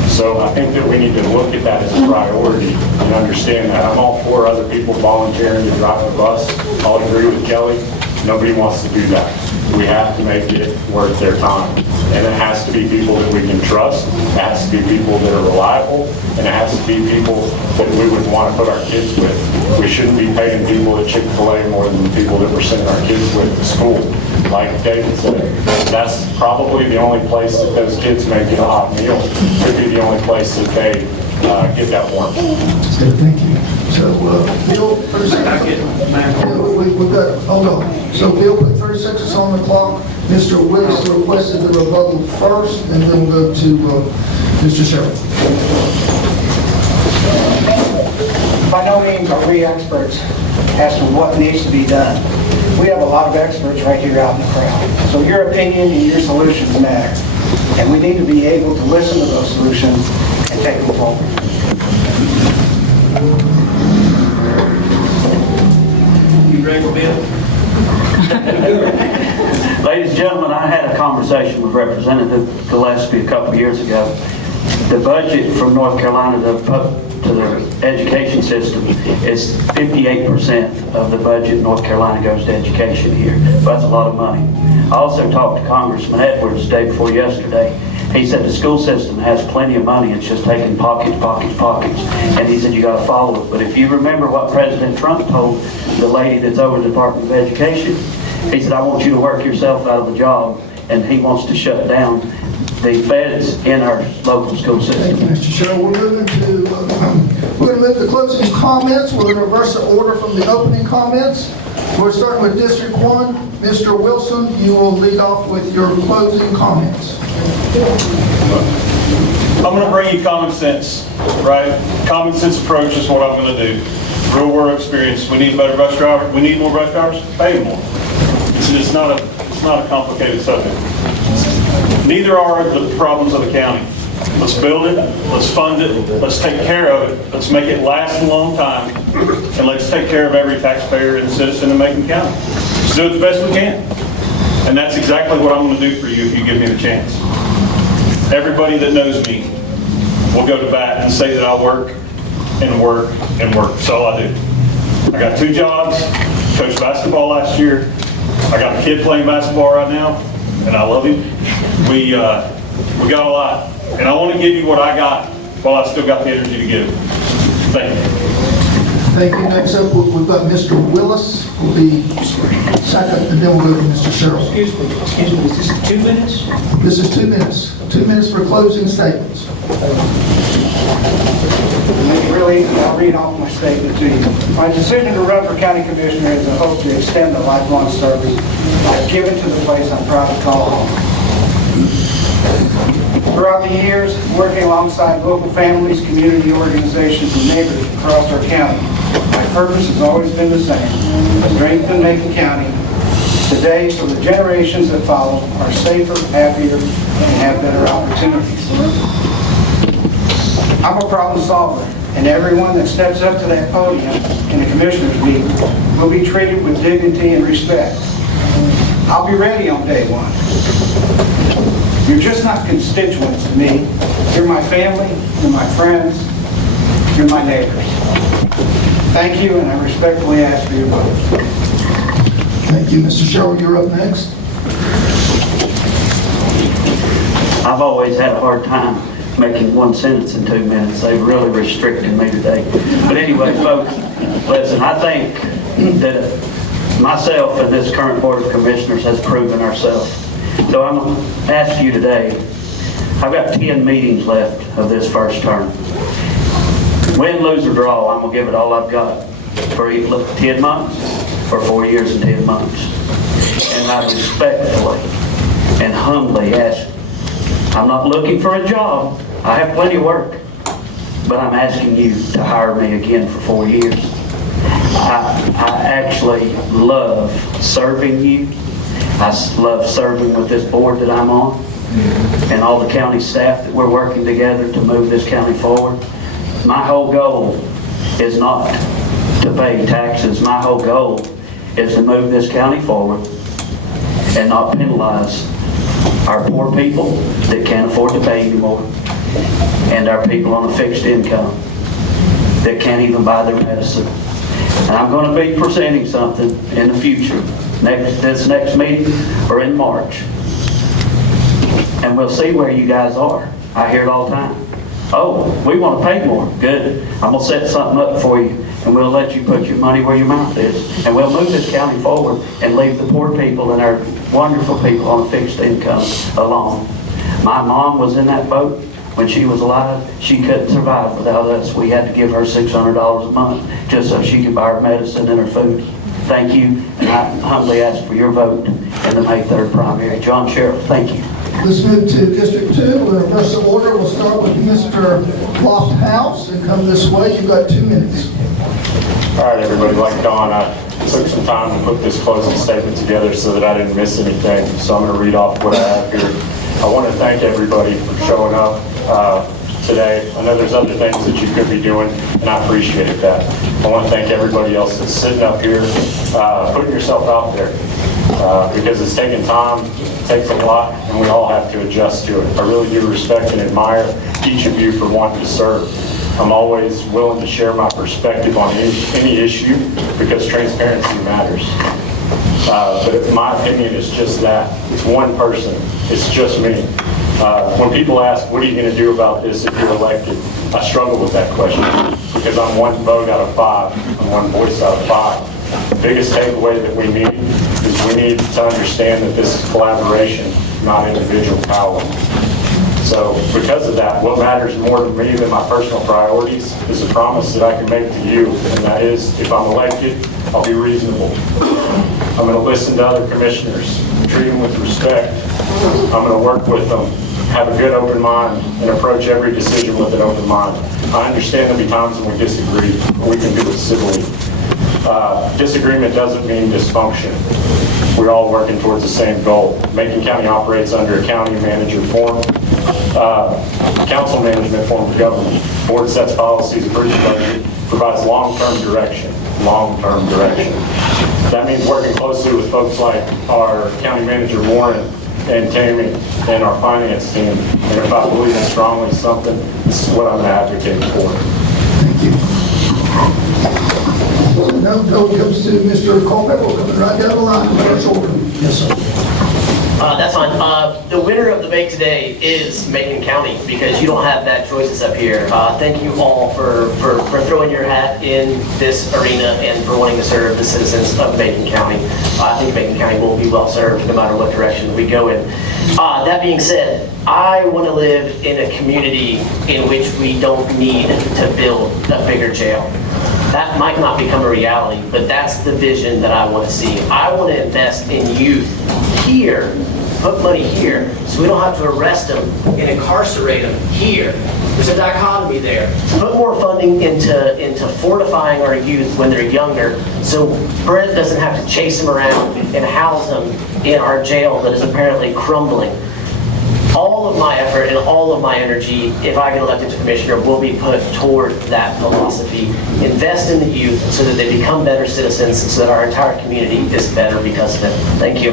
So I think that we need to look at that as a priority and understand that. I'm all for other people volunteering to drive a bus. I'll agree with Kelly. Nobody wants to do that. We have to make it worth their time. And it has to be people that we can trust. It has to be people that are reliable. And it has to be people that we would want to put our kids with. We shouldn't be paying people at Chick-fil-A more than the people that we're sending our kids with to school. Like David said, that's probably the only place that those kids may get a hot meal. Could be the only place that they get that warmth. So, thank you. So, Bill, 30 seconds. We've got, hold on. So, Bill, put 30 seconds on the clock. Mr. Willis requested the rebuttal first, and then we'll go to Mr. Sherrill. By no means are we experts as to what needs to be done. We have a lot of experts right here out in the crowd. So your opinion and your solutions matter. And we need to be able to listen to those solutions and take them forward. You ready for Bill? Ladies and gentlemen, I had a conversation with Representative Gillespie a couple of years ago. The budget from North Carolina to the education system is 58% of the budget in North Carolina goes to education here. That's a lot of money. I also talked to Congressman Edwards the day before yesterday. He said the school system has plenty of money, it's just taking pockets. And he said you got to follow it. But if you remember what President Trump told the lady that's over the Department of Education, he said, I want you to work yourself out of the job, and he wants to shut down the feds in our local school system. Thank you, Mr. Sherrill. We're going to move to closing comments. We're going to reverse the order from the opening comments. We're starting with District 1. Mr. Wilson, you will lead off with your closing comments. I'm going to bring you common sense, right? Common sense approach is what I'm going to do. Real world experience. We need a better bus driver. We need more bus drivers. Pay them more. It's not a complicated subject. Neither are the problems of the county. Let's build it, let's fund it, let's take care of it, let's make it last a long time, and let's take care of every taxpayer and citizen in Macon County. Let's do it the best we can. And that's exactly what I'm going to do for you if you give me the chance. Everybody that knows me will go to bat and say that I work and work and work. That's all I do. I got 2 jobs, coached basketball last year. I got a kid playing basketball right now, and I love him. We got a lot, and I want to give you what I got while I still got the energy to give. Thank you. Thank you. Next up, we've got Mr. Willis, will be second, and then we'll go to Mr. Sherrill. Excuse me, is this 2 minutes? This is 2 minutes. 2 minutes for closing statements. Make it really easy, I'll read off my statement to you. My decision to run for county commissioner is a hope to extend the lifelong service I've given to the place I'm proud to call home. Throughout the years, working alongside local families, community organizations, and neighbors across our county, my purpose has always been the same: strengthen Macon County today so the generations that follow are safer, happier, and have better opportunities. I'm a problem solver, and everyone that steps up to that podium in the commissioners meeting will be treated with dignity and respect. I'll be ready on day one. You're just not constituents to me. You're my family, you're my friends, you're my neighbors. Thank you, and I respectfully ask for your vote. Thank you. Mr. Sherrill, you're up next. I've always had a hard time making one sentence in 2 minutes. They've really restricted me today. But anyway, folks, listen, I think that myself and this current Board of Commissioners has proven ourselves. So I'm going to ask you today, I've got 10 meetings left of this first term. Win, lose, or draw, I'm going to give it all I've got for 10 months or 4 years and 10 months. And I respectfully and humbly ask, I'm not looking for a job. I have plenty of work. But I'm asking you to hire me again for 4 years. I actually love serving you. I love serving with this board that I'm on and all the county staff that we're working together to move this county forward. My whole goal is not to pay taxes. My whole goal is to move this county forward and not penalize our poor people that can't afford to pay anymore and our people on a fixed income that can't even buy their medicine. And I'm going to be presenting something in the future, this next meeting or in March. And we'll see where you guys are. I hear it all the time. Oh, we want to pay more. Good. I'm going to set something up for you, and we'll let you put your money where your mouth is. And we'll move this county forward and leave the poor people and our wonderful people on a fixed income alone. My mom was in that boat when she was alive. She couldn't survive without us. We had to give her $600 a month just so she could buy her medicine and her food. Thank you, and I humbly ask for your vote in the May 3rd primary. John Sherrill, thank you. Let's move to District 2. In reverse of order, we'll start with Mr. Lofthouse and come this way. You've got 2 minutes. All right, everybody, like Don, I took some time to put this closing statement together so that I didn't miss anything. So I'm going to read off what I have here. I want to thank everybody for showing up today. I know there's other things that you could be doing, and I appreciate that. I want to thank everybody else that's sitting up here, putting yourself out there, because it's taking time, it takes a lot, and we all have to adjust to it. I really do respect and admire each of you for wanting to serve. I'm always willing to share my perspective on any issue because transparency matters. But in my opinion, it's just that. It's one person. It's just me. When people ask, what are you going to do about this if you're elected? I struggle with that question because I'm one vote out of 5. I'm one voice out of 5. The biggest takeaway that we need is we need to understand that this is collaboration, not individual power. So because of that, what matters more to me than my personal priorities is a promise that I can make to you, and that is, if I'm elected, I'll be reasonable. I'm going to listen to other commissioners, treat them with respect. I'm going to work with them, have a good open mind, and approach every decision with an open mind. I understand there'll be times when we disagree, but we can do it civilly. Disagreement doesn't mean dysfunction. We're all working towards the same goal. Macon County operates under a county manager form, council management form of government. Board sets policies, approves budget, provides long-term direction. Long-term direction. That means working closely with folks like our county manager Warren and Tammy and our finance team. And if I believe in strongly something, this is what I'm advocating for. Thank you. Now comes to Mr. Culpepper, coming right down the line, reverse order. Yes, sir. That's fine. The winner of the debate today is Macon County because you don't have that choices up here. Thank you all for throwing your hat in this arena and for wanting to serve the citizens of Macon County. I think Macon County will be well served no matter what direction we go in. That being said, I want to live in a community in which we don't need to build a bigger jail. That might not become a reality, but that's the vision that I want to see. I want to invest in youth here, put money here, so we don't have to arrest them and incarcerate them here. There's a dichotomy there. Put more funding into fortifying our youth when they're younger, so Brent doesn't have to chase them around and house them in our jail that is apparently crumbling. All of my effort and all of my energy, if I get elected to commissioner, will be put toward that philosophy. Invest in the youth so that they become better citizens, so that our entire community is better because of it. Thank you.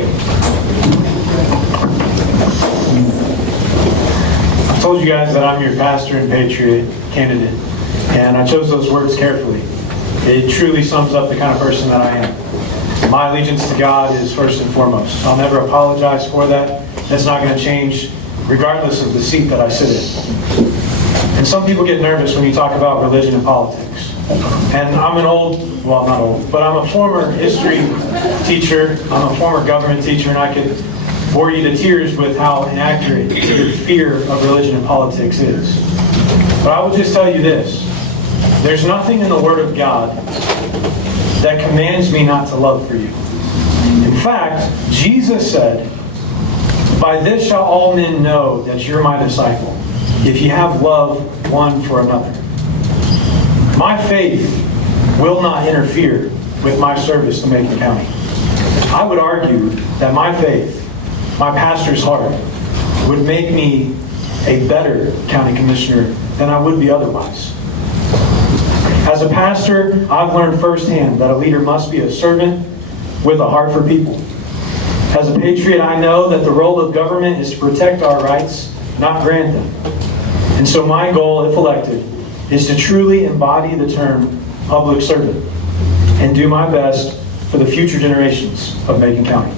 I told you guys that I'm your pastor and patriot candidate, and I chose those words carefully. It truly sums up the kind of person that I am. My allegiance to God is first and foremost. I'll never apologize for that. That's not going to change regardless of the seat that I sit in. And some people get nervous when you talk about religion and politics. And I'm an old, well, not old, but I'm a former history teacher. I'm a former government teacher, and I could bore you to tears with how inaccurate your fear of religion and politics is. But I will just tell you this. There's nothing in the Word of God that commands me not to love for you. In fact, Jesus said, "By this shall all men know that you're my disciple, if you have love one for another." My faith will not interfere with my service to Macon County. I would argue that my faith, my pastor's heart, would make me a better county commissioner than I would be otherwise. As a pastor, I've learned firsthand that a leader must be a servant with a heart for people. As a patriot, I know that the role of government is to protect our rights, not grant them. And so my goal, if elected, is to truly embody the term public servant and do my best for the future generations of Macon County.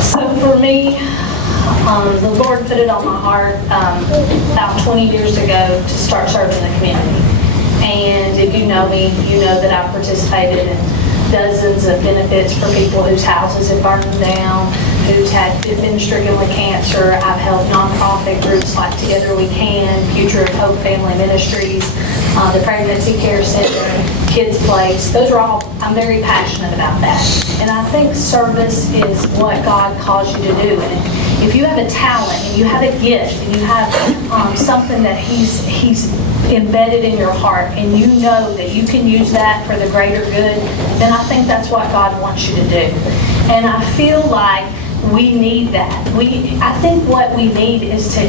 So for me, the Lord put it on my heart about 20 years ago to start serving the community. And if you know me, you know that I've participated in dozens of benefits for people whose houses have burned down, who's been stricken with cancer. I've helped nonprofit groups like Together We Can, Future of Hope Family Ministries, the Pregnancy Care Center, Kids Place. Those are all, I'm very passionate about that. And I think service is what God calls you to do. And if you have a talent and you have a gift and you have something that He's embedded in your heart and you know that you can use that for the greater good, then I think that's what God wants you to do. And I feel like we need that. I think what we need is to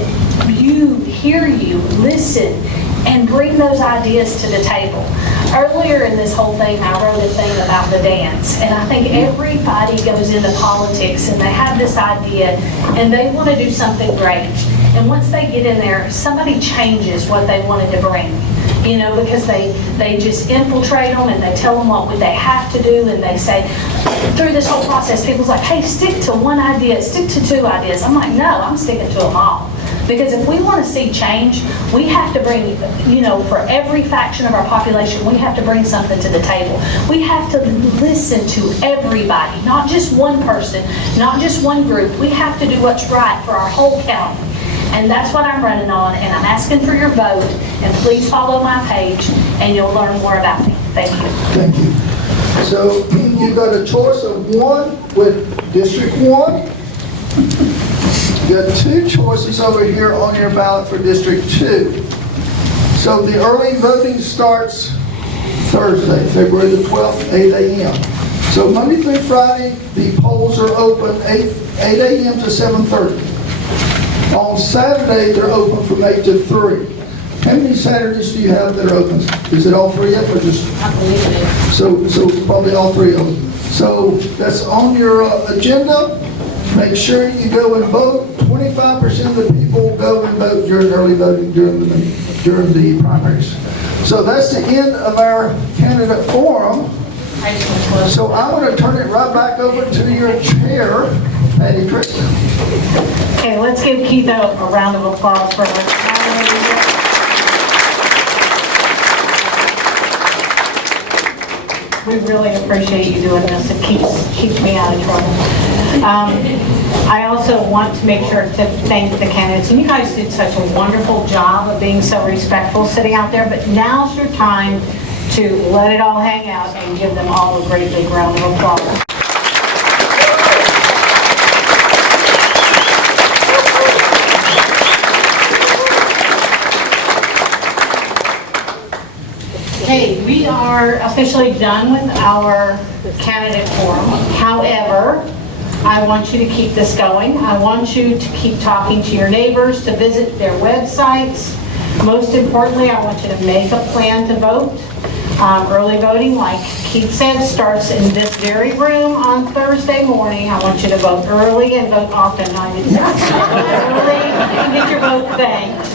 hear you, listen, and bring those ideas to the table. Earlier in this whole thing, I wrote a thing about the dance, and I think everybody goes into politics and they have this idea and they want to do something great. And once they get in there, somebody changes what they wanted to bring. You know, because they just infiltrate them and they tell them what they have to do, and they say, through this whole process, people's like, hey, stick to one idea, stick to two ideas. I'm like, no, I'm sticking to them all. Because if we want to see change, we have to bring, for every faction of our population, we have to bring something to the table. We have to listen to everybody, not just one person, not just one group. We have to do what's right for our whole county. And that's what I'm running on, and I'm asking for your vote, and please follow my page, and you'll learn more about me. Thank you. Thank you. So you've got a choice of one with District 1. You've got two choices over here on your ballot for District 2. So the early voting starts Thursday, February the 12th, 8 a.m. So Monday through Friday, the polls are open 8 a.m. to 7:30. On Saturday, they're open from 8 to 3. How many Saturdays do you have that are open? Is it all three of them, or just? I believe it is. So probably all three of them. So that's on your agenda. Make sure you go and vote. 25% of the people go and vote during early voting during the primaries. So that's the end of our candidate forum. So I want to turn it right back over to your chair, Patty Christian. Okay, let's give Keith a round of applause for her. We really appreciate you doing this. It keeps me out of trouble. I also want to make sure to thank the candidates. And you guys did such a wonderful job of being so respectful sitting out there, but now's your time to let it all hang out and give them all a great big round of applause. Okay, we are officially done with our candidate forum. However, I want you to keep this going. I want you to keep talking to your neighbors, to visit their websites. Most importantly, I want you to make a plan to vote. Early voting, like Keith said, starts in this very room on Thursday morning. I want you to vote early and vote often. I didn't say early and get your vote banked.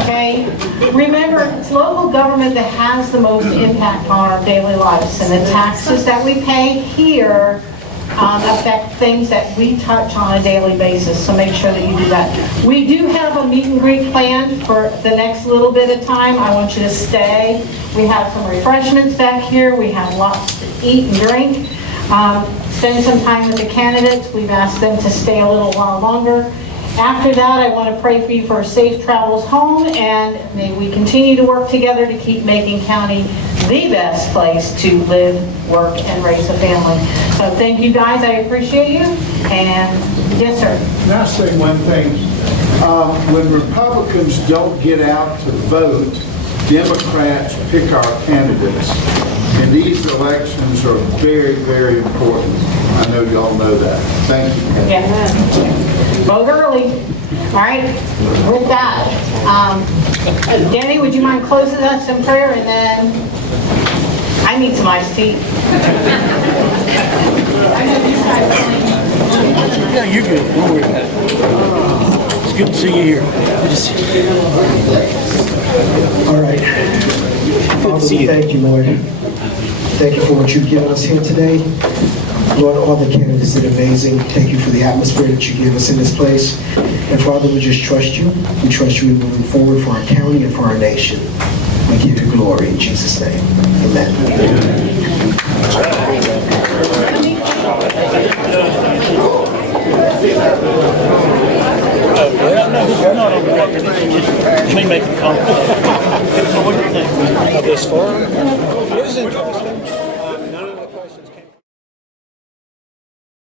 Okay? Remember, it's local government that has the most impact on our daily lives, and the taxes that we pay here affect things that we touch on a daily basis, so make sure that you do that. We do have a meet and greet planned for the next little bit of time. I want you to stay. We have some refreshments back here. We have lots to eat and drink. Spend some time with the candidates. We've asked them to stay a little while longer. After that, I want to pray for you for safe travels home, and may we continue to work together to keep Macon County the best place to live, work, and raise a family. So thank you guys, I appreciate you, and yes, sir. Can I say one thing? When Republicans don't get out to vote, Democrats pick our candidates. And these elections are very, very important. I know y'all know that. Thank you. Yeah. Vote early. All right. With that, Danny, would you mind closing us in prayer, and then I need some iced tea. Yeah, you're good. Don't worry about it. It's good to see you here. Good to see you. All right. Father, we thank you, Lord. Thank you for what you've given us here today. Lord, all the candidates did amazing. Thank you for the atmosphere that you gave us in this place. And Father, we just trust you. We trust you in moving forward for our county and for our nation. We give you glory in Jesus' name. Amen. Let me make a comment. So what do you think of this far? It was interesting.